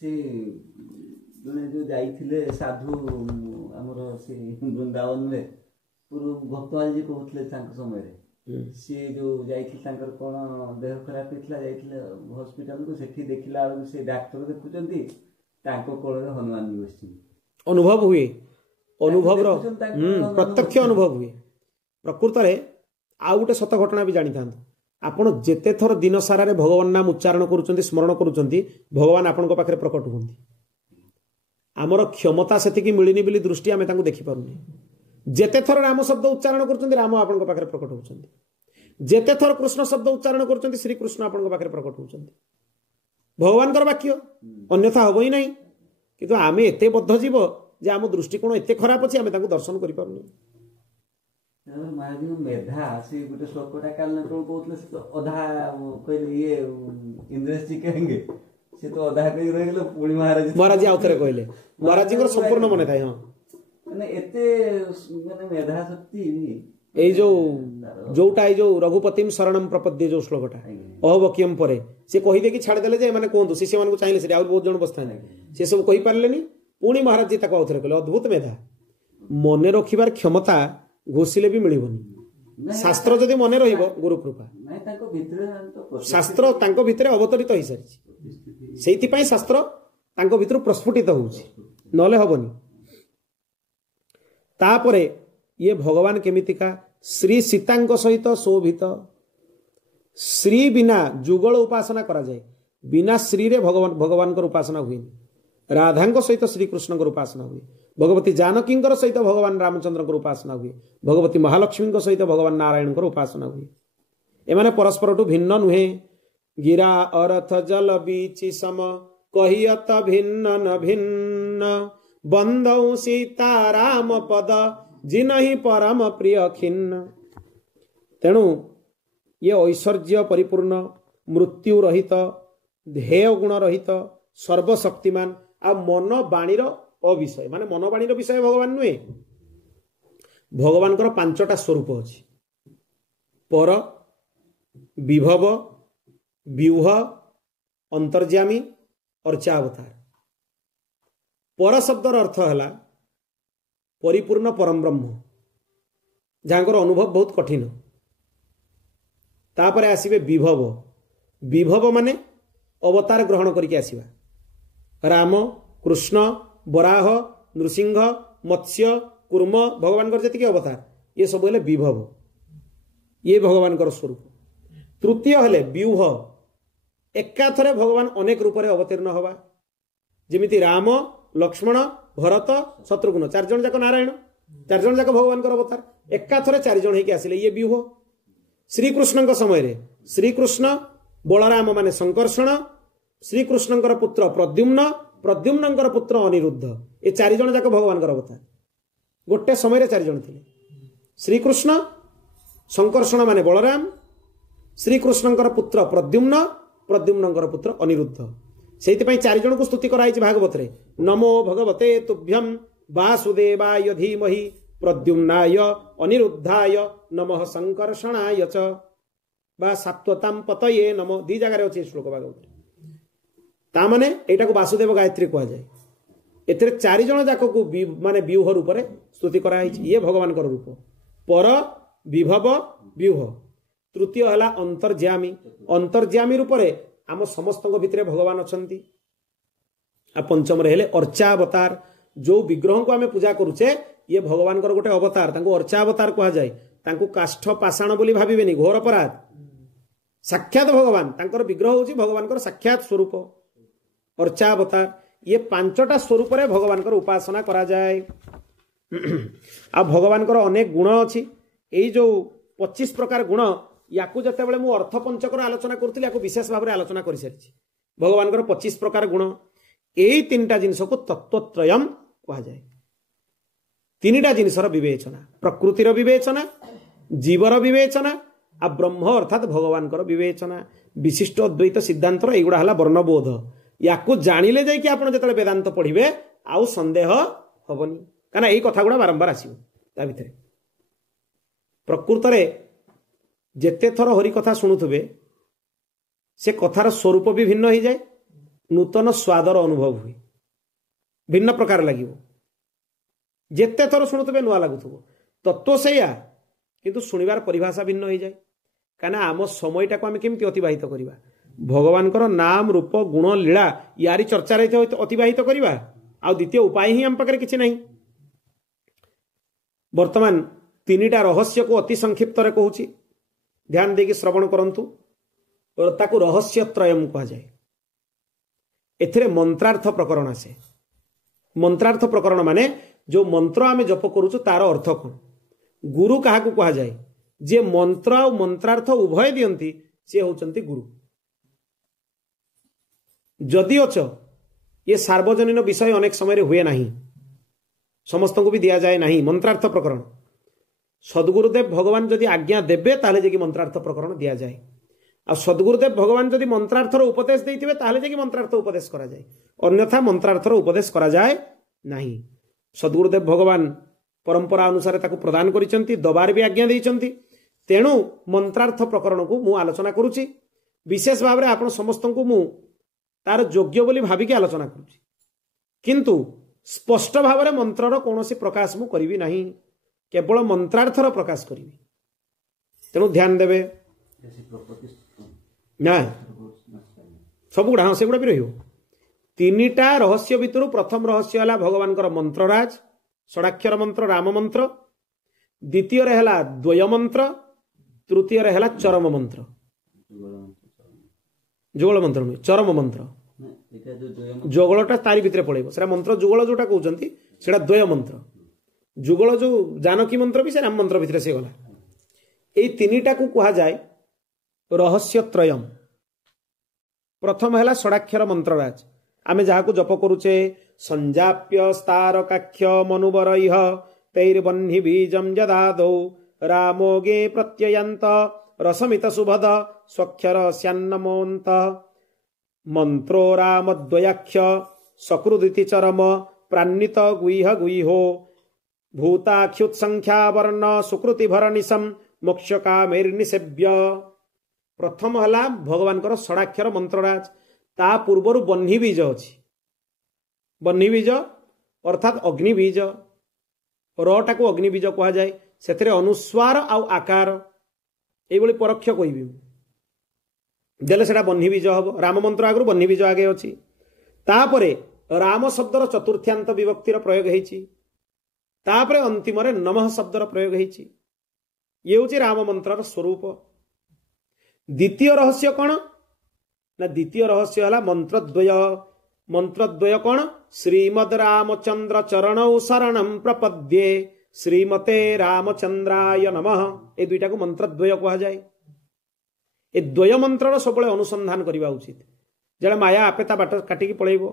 से जो जाइथिले साधु हमर से वृंदावन में पूर्व भक्तवाल जी कहउतले तांको समय रे से जो जाइथिल तांकर कोन देह खराब हितला जाइथिले हॉस्पिटल को सेठी देखिला आलु से डॉक्टर देखुचंती तांको कोल रे हनुमान जी बसची अनुभव हुए अनुभव रो प्रत्यक्ष अनुभव हुए प्रकृत रे आ गोटे सत घटना भी जानी थांतो आपण जेते थर दिन सारा रे भगवान नाम उच्चारण करूचंती स्मरण करूचंती भगवान आपन को पाखरे प्रकट होंती आमर क्षमता सेति की मिलिनी बिली दृष्टि आमे तांको देखि पारुनी जेते थर राम शब्द उच्चारण करूचंती राम आपन को पाखरे प्रकट होचंती जेते थर कृष्ण शब्द उच्चारण करूचंती श्री कृष्ण आपन को पाखरे प्रकट होचंती भगवान कर वाक्य अन्यथा होबो ही नहीं किंतु आमे एते बद्ध जीव जे आम दृष्टिकोण एते खराब अछि आमे तांको दर्शन करि पारुनी महाराज मेधा से गोटे श्लोकटा काल न कोन कहउतले से तो अधा कहले ये इंद्रेश जी कहेंगे से तो अधा कहि रह गेलो पुणी महाराज आउथरे कहले महाराज जी संपूर्ण मने थाय हां माने एते माने मेधा शक्ति ए जो जोटा ए जो रघुपतिम शरणम प्रपद्ये जो श्लोकटा अहवक्यम परे से कहि दे कि छाड़ देले जे माने कोंदु शिष्य मान को चाहिले से और बहुत जण बस्ता नै से सब कहि पारलेनी पुणी महाराज जी ताको आउथरे कहले अद्भुत मेधा मने रखिबार क्षमता घोषिले भी मिलिबनी शास्त्र जदि मने रहिबो गुरु कृपा नै ताको भितरे तो शास्त्र तांको भितरे अवतरित होई सारिछि सेति पई शास्त्र तांको भितरु प्रस्फुटित होउछि नले हबनी। तापरे ये भगवान केमितिका श्री सीतांक सहित शोभित। श्री बिना जुगल उपासना करा जाए, बिना श्री रे भगवान उपासना हुए। राधांक सहित श्रीकृष्ण उपासना हुए, भगवती जानकी सहित भगवान रामचंद्र उपासना हुए, भगवती महालक्ष्मी सहित भगवान नारायण उपासना हुए। एमाने परस्पर भिन्न नुहे। गिरा अर्थ जल बीची सम कहियत भिन्न न भिन्न, बंदौ सीता राम पद जिनहि परम प्रिय खिन्न। तेणु ये ऐश्वर्य परिपूर्ण, मृत्यु रहित, ध्येय गुण रहित, सर्वशक्तिमान आ मन बाणीर अविषय, माने मन बाणीर विषय भगवान नुहे। भगवान को 5टा स्वरूप अच्छी, पर, विभव, व्यूह, अंतर्जामी, अर्चावतार। पर शब्दर अर्थ है परिपूर्ण परम ब्रह्म, जहाँकर अनुभव बहुत कठिन। तापरे आसीबे विभव। विभव माने अवतार ग्रहण करके आसीबा। राम, कृष्ण, वराह, नृसिंह, मत्स्य, कूर्म, भगवान जी अवतार ये सब हेले विभव, ये भगवान स्वरूप। तृतीय हेले व्यूह, एकाथरे भगवान अनेक रूप से अवतीर्ण हवा। जिमिति राम, लक्ष्मण, भरत, शत्रुघ्न 4 जन जाक नारायण, 4 जन जाक भगवान अवतार, एकाथरे 4 जन होके आसिले, ये व्यूह। श्रीकृष्ण समय रे श्रीकृष्ण, बलराम माने संकर्षण, श्रीकृष्ण पुत्र प्रद्युम्न, प्रद्युम्न पुत्र अनिरुद्ध, ये 4 जन जाक भगवान अवतार। गोटे समय 4 जन थे। श्रीकृष्ण, संकर्षण माने बलराम, श्रीकृष्ण पुत्र प्रद्युम्न, प्रद्युम्न पुत्र अनिरुद्ध। से 4 जन को स्तुति कराई भागवत रे। नमो भगवते तुभ्यं वासुदेवाय धीमहि प्रद्युम्नाय अनिरुद्धाय नमः संकर्षणाय च बा सात्वतां पतये नमः। 2 जगह अच्छे श्लोक भागवत ताने एटा को वासुदेव गायत्री कह जाए। एथिरे 4 जन जाक को माने व्यूह रूप रे स्तुति कराई। ये भगवान का रूप, पर, विभव, व्यूह। तृतीय हला अंतर्जामी। अंतर्जामी रूप रे आम समस्त भितर भगवान अछंती। आ पंचम हेले अर्चावतार। जो विग्रह को आम पूजा करुचे ये भगवान गोटे अवतार, तांको अर्चावतार कह जाए। तांको काष्ठ पाषाण बोली भाविबेनी, घोर अपराध। साक्षात भगवान, तांकर विग्रह होची भगवान साक्षात स्वरूप अर्चावतार। ये 5टा स्वरूप रे भगवान उपासना करा जाए। आ भगवान अनेक गुण अच्छी। यही जो 25 प्रकार गुण याकू जतेबेले मु अर्थ पंचकर आलोचना करुଥିଲି याकू विशेष भाव में आलोचना कर सारी। भगवान 25 प्रकार गुण, यही 3टा जिनिस को तत्वत्रयम कहा जाए। 3टा जिनिसर विवेचना, प्रकृतिर विवेचना, जीवर विवेचना आ ब्रह्म अर्थात भगवान विवेचना। विशिष्ट अद्वैत सिद्धांतर एगुड़ा है वर्णबोध। याकू जानिले जाई कि आपण जतले वेदांत पढ़िबे आउ संदेह हबनी, काना एई कथा गुड़ा बारंबार आसीबो ता भितरे। प्रकृत रे जेते थर हरि कथा शुणुथबे से कथार स्वरूप भी भिन्न हो जाए, नूतन स्वादर अनुभव हुए, भिन्न प्रकार लगे। जेते थर शुणुथबे नुआ लगुथबो, तत्व से किंतु शुणिबार परिभाषा भिन्न हो जाए। कहीं आम समयटा को आम केमती अतिबाहित करवा, भगवान नाम रूप गुण लीला यारी चर्चा अतिबाहित करवा। आ द्वितीय उपाय ही आम पाखे किसी ना। वर्तमान 3टा रहस्य को अति संक्षिप्त रे कहूची, ध्यान देकी श्रवण करंतु। ताकू रहस्य त्रयम कह जाए। एथिरे मंत्रार्थ प्रकरण आसे। मंत्रार्थ प्रकरण माने जो मंत्र आमे जप करूछु तार अर्थ कौन। गुरु कहा कह जाए, जे मंत्र और मंत्रार्थ उभय दियंती से होचंती गुरु। जदि अच ये सार्वजनीन विषय अनेक समय हुए नहीं, समस्त को भी दिया जाए नहीं मंत्रार्थ प्रकरण। सद्गुरुदेव भगवान जदि आज्ञा देबे ताले जे कि मंत्रार्थ प्रकरण दिया जाए। आ सद्गुरुदेव भगवान जदि मंत्रार्थर उपदेश देइथिबे ताले जे कि मंत्रार्थ उपदेश करा जाए, अन्यथा मंत्रार्थर उपदेश करा जाए नहीं। सद्गुरुदेव भगवान परंपरा अनुसार ताको प्रदान करिसंती, दबार भी आज्ञा देइसंती। तेणु मंत्रार्थ प्रकरण को मु आलोचना करूची। विशेष भाव में आपण समस्त को मु तार योग्य बोली भाविकी आलोचना करूची, किंतु स्पष्ट भाव में मंत्रर कौनसी प्रकाश मु करिवि नहीं, केवल मंत्रार्थर प्रकाश करिवि। तेणु ध्यान देवे ना सब गुड़ा। हाँ से गुड़ा भी रहियो। तीनिटा रहस्य भितर प्रथम रहस्य है भगवान मंत्रराज षडाक्षर मंत्र राम मंत्र, द्वितीय है द्वय मंत्र, तृतीय है चरम मंत्र। जुगल मंत्र नुहे चरम मंत्र, जुगलटा तारी भितर पड़े से मंत्र जुगल जोटा कहते से द्वय मंत्र, जुगल जो जानकी मंत्र भी से राम मंत्र भितर से गला। यही तीनिटा को कहा जाए रहस्य त्रयम। प्रथम है षडाक्षर मंत्रराज, आमे जहाँ को जप करुचे संजाप्य स्तारकाक्ष मनुबर इह तैर्बन्हि बीजम जदादौ रामोगे प्रत्ययंत रसमित सुभद स्वक्षर स्यान्नमोन्त मंत्रो रामद्वयाक्ष सकृदिति चरम प्रान्वित गुह गुहो भूताख्युत्संख्या वर्ण सुकृति भरनिशम मोक्ष कामेर्निसेव्य। प्रथम है भगवान षडाक्षर मंत्रराज, ता पूर्वर बन्ही बीज अच्छी, बन्ही बीज अर्थात अग्निबीज, रटा को अग्निबीज कह जाए, से अनुस्वार आउ आकार ये परोक्ष कहबी देले सेटा बन्ही बीज हम। राम मंत्र आगु बन्ही बीज आगे अच्छी, तापरे राम शब्दर चतुर्थ्यांत विभक्तिर प्रयोग होती, तापरे अंतिम नमः शब्दर प्रयोग होती। ये हूँ राम मंत्रर स्वरूप। द्वितीय रहस्य कौन ना, द्वितीय रहस्य है मंत्रद्वय। मंत्रद्वय कौन, श्रीमद रामचंद्र चरणौ शरणं प्रपद्ये श्रीमते रामचंद्राय नमः। ये दुईटा को मंत्रद्वय कहा जाए। ए द्वय मंत्र सब अनुसंधान करने उचित। जड़े माया आपे ता बाट काटिकी पलैब,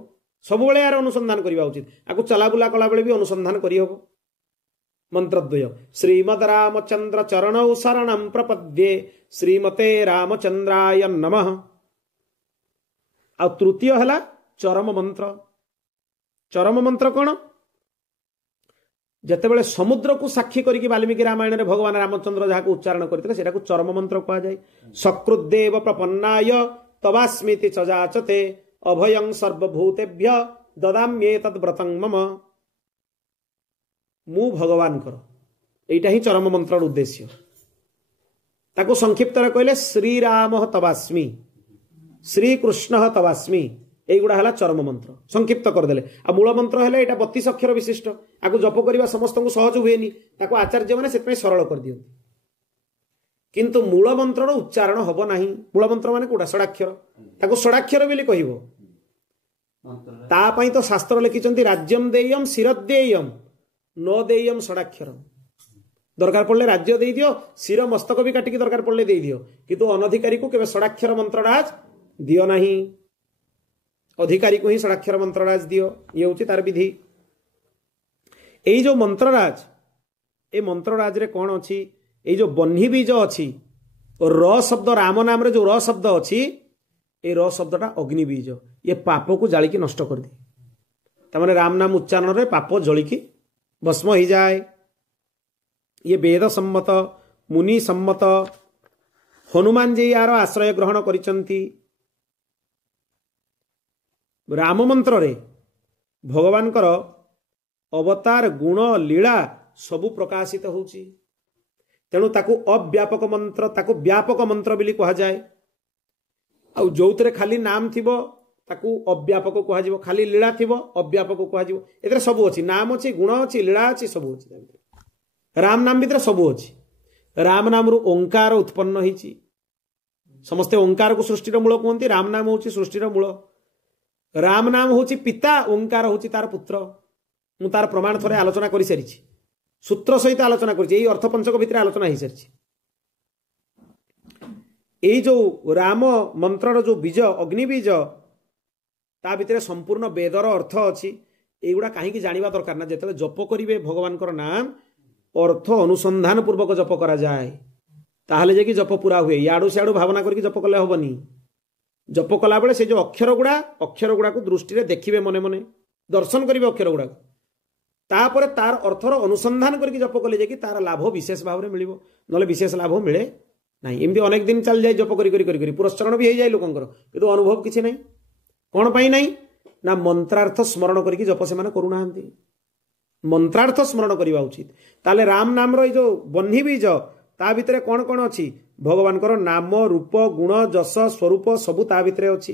सब यार अनुसंधान करने उचित। आपको चलाबुला कला बेले भी अनुसंधान करहब। मंत्रद्वय श्रीमद रामचंद्र चरणौ शरणं प्रपद्ये श्रीमते रामचंद्राय नमः। आ तृतीय है चरम मंत्र। चरम मंत्र कौन, जितेबाला समुद्र को साक्षी करके वाल्मीकि रामायण में भगवान रामचंद्र जहाँ उच्चारण करते चरम मंत्र कह जाए। सकृदेव प्रपन्नाय तवास्मीति चजाचते अभयं सर्वभूतेभ्य ददाम्ये तद्व्रतं मम। मु भगवान यहीटा ही चरम मंत्र उद्देश्य। ताको संक्षिप्त कहले श्रीराम तवास्मी, श्रीकृष्ण तवास्मी, यहीगुड़ा है चरम मंत्र। संक्षिप्त करदे। आ मूल मंत्र है यहाँ 32 अक्षर विशिष्ट। आपको जप करने समस्त को सहज हुए, आचार्य मैंने से सरल कर दियंती। किंतु मूल मंत्र उच्चारण हम ना। मूल मंत्र मान कौटा षडाक्षर, ताको षडाक्षर बोली कहबो। तापाई तो शास्त्र लिखिं राज्यम देयम शिरदेयम न देयम षडाक्षर। दरकार पड़े राज्य दे दियो, शिर मस्तक भी काटिकी दरकार पड़े दे दियो, किंतु अनधिकारी को केवल षडाक्षर मंत्रराज दियो नहीं। अधिकारी को ही षडाक्षर मंत्रराज दियो, ये हूँ तार विधि। यही जो मंत्रराज, ए मंत्रराज रे कौन अच्छी, ये जो बन्ही बीज अच्छी, र शब्द राम नाम रे जो र शब्द अच्छी, ये र शब्दटा अग्निबीज। ये पाप को जालिकी नष्ट कर दी। तमाने राम नाम उच्चारण रे पाप जलिकी भस्म हो जाए। ये वेद सम्मत, मुनि सम्मत। हनुमान जी यार आश्रय ग्रहण करिसंती। राम मंत्र रे भगवान कर अवतार गुण लीला सबु प्रकाशित होची। तेणु ताकू अव्यापक मंत्र, ताकू व्यापक मंत्र बिली कहा जाए। आउ जोतरे खाली नाम थिबो ताकू अव्यापक कहा जिवो, खाली लीला थिबो अव्यापक कहा जिवो। एतरे सब अछि, नाम अछि, गुण अछि, लीला अछि, सब अछि। राम नाम भितर सब अछि। राम नाम रु ओंकार उत्पन्न होईची। समस्ते ओंकार को सृष्टिर मूल कहते, राम नाम होची सृष्टिर मूल। राम नाम होची पिता, ओंकार होची तार पुत्र। मु तार प्रमाण थरे आलोचना करि सारी, सूत्र सहित आलोचना करी। यही अर्थ पंचक भितर आलोचना हो सारी। यही जो राम मंत्रर जो बीज अग्निबीज, ता भितर संपूर्ण वेदर अर्थ अच्छी। एगुड़ा कहीं जानिबा दरकार ना। जेते जप करिवे भगवान नाम, अर्थ अनुसंधान पूर्वक जप करा जाए, ताहले जे कि जप पूरा हुए। याडू सियाडू भावना करके जप कले हबनी। जप कला बेले से जो अक्षर गुड़ा को दृष्टि देखिए, मने मने दर्शन करेंगे अक्षर गुड़ा। तापर तार अर्थर अनुसंधान करके जप कले जे कि तार लाभ विशेष भाव में मिलिबो, नले विशेष लाभ मिले नहीं। एमती अनेक दिन चल जाए जप करी पुरस्चरण भी हो जाए लोकंकर, किंतु अनुभव किसी नहीं। कौन पाई नहीं ना, मंत्रार्थ स्मरण करके जप से माने करूना। मंत्रार्थ स्मरण करवा उचित। ताले राम नाम रो जो बन्ही बीज, ता भितरे कौन कौन अच्छी, भगवान नाम रूप गुण जस स्वरूप सबू ता भितरे अच्छी।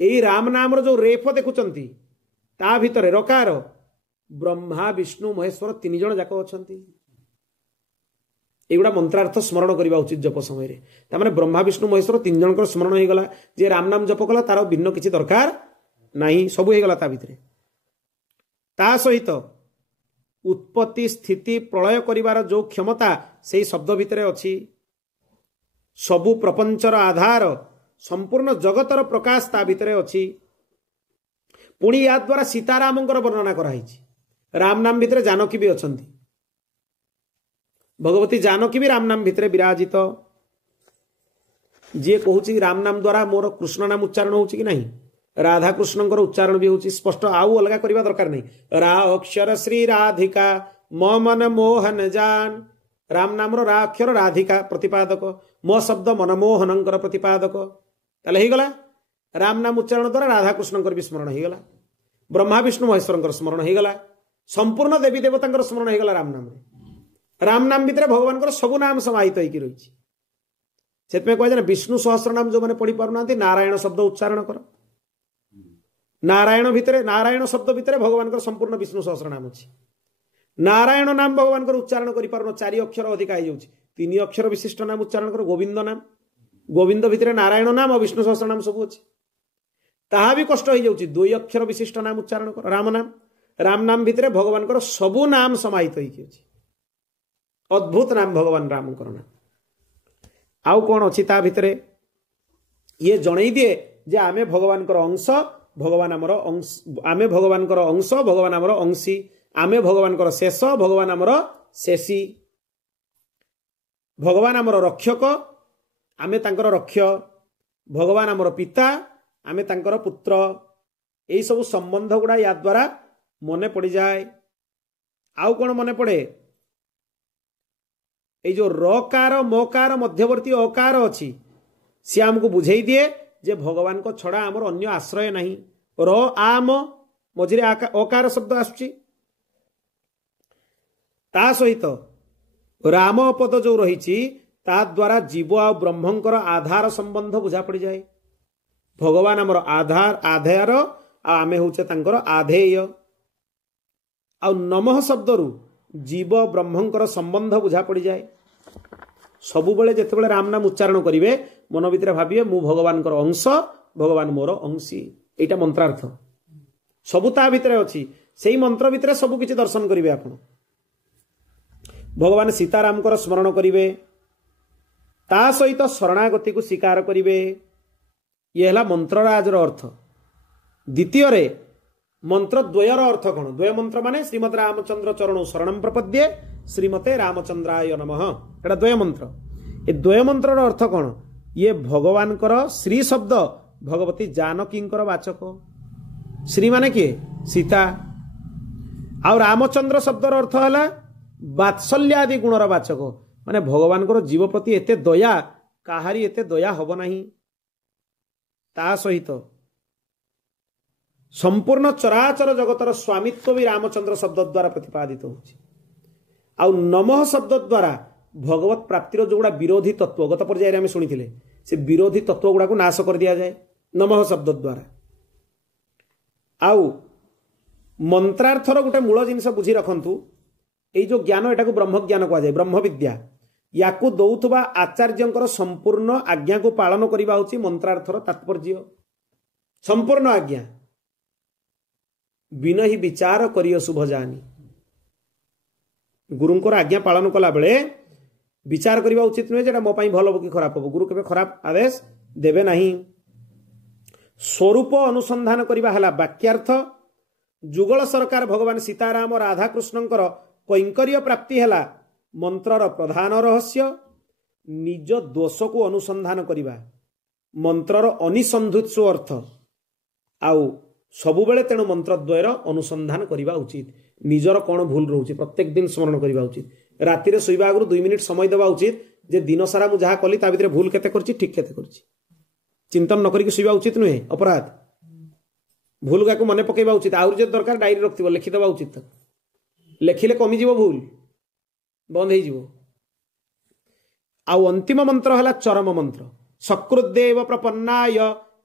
यही राम नाम जो रेफ देखुंट ता भितर रकार ब्रह्मा विष्णु महेश्वर 3 जण जाक अच्छा एगुड़ा मंत्रार्थ स्मरण करने उचित जप समय तार ब्रह्मा विष्णु महेश्वर 3 जन स्मरण हो गला जे राम नाम जप कला तार भिन्न किसी दरकार नहीं सब हो गला ता भितर ता सहित उत्पत्ति स्थिति प्रलय करिवार जो क्षमता से शब्द भितर अच्छी सबु प्रपंचर आधार संपूर्ण जगतर प्रकाश ता भितर अच्छी पुणी या द्वारा सीतारामंकर वर्णना कराई राम नाम भितर जानकी भी अच्छा भगवती जानकी भी राम नाम भितर विराजित जी कहूँ राम नाम द्वारा मोर कृष्ण नाम उच्चारण हो कि नहीं राधा कृष्णकर उच्चारण भी होची स्पष्ट आउ अलगा करबा दरकार नहीं रा अक्षर श्री राधिका म मन मोहन जान राम नाम रा अक्षर राधिका प्रतिपादक म शब्द मनमोहनंकर प्रतिपादक ताले ही गला राम नाम उच्चारण द्वारा राधा कृष्णकर भी स्मरण हो गला ब्रह्मा विष्णु महेश्वरंकर स्मरण हो गला संपूर्ण देवी देवतांकर स्मरण हो गला राम नाम भितर भगवान सबु नाम समाहित होइकी रही से कह विष्णु सहस्र नाम जो मैंने पढ़ी पारना नारायण शब्द उच्चारण कर नारायण शब्द भितर भगवान संपूर्ण विष्णु सहस्र नाम अच्छी नारायण नाम भगवान उच्चारण कर 4 अक्षर अधिक हो 3 अक्षर विशिष्ट नाम उच्चारण कर गोविंद नाम गोविंद भितर नारायण नाम और विष्णु सहस्र नाम सब अच्छी ताहा भी कष्ट हो जाउछि 2 अक्षर विशिष्ट नाम उच्चारण कर राम नाम भितर भगवान सबु नाम समाहित होइकी अछि अद्भुत नाम भगवान राम नाम आउ कौन अच्छी ता भितर ये जणई दिए जे आमे भगवान अंश भगवान आमर अंश आमे भगवान अंश भगवान आमर अंशी आमे भगवान शेष भगवान आमर शेषी भगवान आमर रक्षक आमे तांकर रक्ष भगवान आमर पिता आमे तांकर पुत्र यही सब संबंध गुड़ा या द्वारा मने पड़ जाए आउ कौन मने पड़े ये जो रकार मकार मध्यवर्ती अकार अच्छी सी आमको बुझे दिए जे भगवान को छड़ा आमर अन्य आश्रय नहीं र आम मझिरे अकार शब्द आसुची ता सहित राम पद जो रही ता द्वारा जीव आ ब्रह्मंकर आधार संबंध बुझा पड़ जाए भगवान आमर आधार आधार आमे होचे तांकर आधेय आ नमः शब्द रु जीव ब्रह्मंकर संबंध बुझा पड़ जाए सबु बेले जेतेबेले राम नाम उच्चारण करिवे मन भितर भाबिए मु भगवान अंश भगवान मोर अंशी एटा मंत्रार्थ सबु ता भितर अछि सेही मंत्र भितर सबु किछि दर्शन करिवे आपण भगवान सीताराम कर स्मरण करिवे ता सहित शरणागति को स्वीकार करिवे ये हला मंत्रराज रो अर्थ द्वितीय रे मंत्र द्वयर अर्थ कौन द्वय मंत्र माने श्रीमद रामचंद्र चरणौ शरणं प्रपद्ये श्रीमते रामचंद्राय नमः एटा द्वय मंत्र ए द्वय मंत्र रो अर्थ कौन ये भगवान कर श्री शब्द भगवती जानकी वाचक श्री माने किए सीता आ रामचंद्र शब्द रो अर्थ हला वात्सल्यादि गुणर वाचक माने भगवान कर जीव प्रति एते दया काहारी एते दया हब नाही ता सहित संपूर्ण चराचर जगतर स्वामित्व भी रामचंद्र शब्द द्वारा प्रतिपादित हो नमः शब्द द्वारा भगवत प्राप्तिर जो गुड़ा विरोधी तत्व गत पर्याय आम शुणी से विरोधी तत्व गुड़ा को नाश कर दिया जाए नमः शब्द द्वारा आउ मंत्रार्थर गोटे मूल जिनस बुझी रखंतु ये जो ज्ञान एटा ब्रह्म ज्ञान कहुए ब्रह्म विद्या या दौथुबा आचार्यंकर संपूर्ण आज्ञा को पालन करने होची मंत्रार्थर तात्पर्य संपूर्ण आज्ञा बिना ही विचार करियो शुभ जानी गुरुंकर आज्ञा पालन कला बेले विचार करने उचित नुहे जेटा मो पाई भल कि खराब हम गुरु केबे खराब आदेश देवे नहीं स्वरूप अनुसंधान करबा हला वाक्यार्थ जुगल सरकार भगवान सीताराम राधा कृष्णंकर कैंकर्य प्राप्ति हला मंत्रर प्रधान रहस्य निज दोष को अनुसंधान करबा मंत्रर अनिसंधुत्सु अर्थ आउ सबुबेले तेणु मंत्र द्वयर अनुसंधान करबा उचित निजर कौन भूल रोचे प्रत्येक दिन स्मरण करबा उचित राति रे सोइबा आगु 2 मिनिट समय देबा उचित जे दिन सारा मु जहा कली ता भितर भूल केते करछि ठीक केते करछि चिंतन न करिक सोइबा उचित नुहे अपराध भूल गाको मने पकेबा उचित आउर जे दरकार डायरी रखथिबो लिखि देबा उचित लेखिले कमी जीवो भूल बंद हे जीवो आउ अंतिम मंत्र हला चरम मंत्र सकृदेव प्रपन्नाय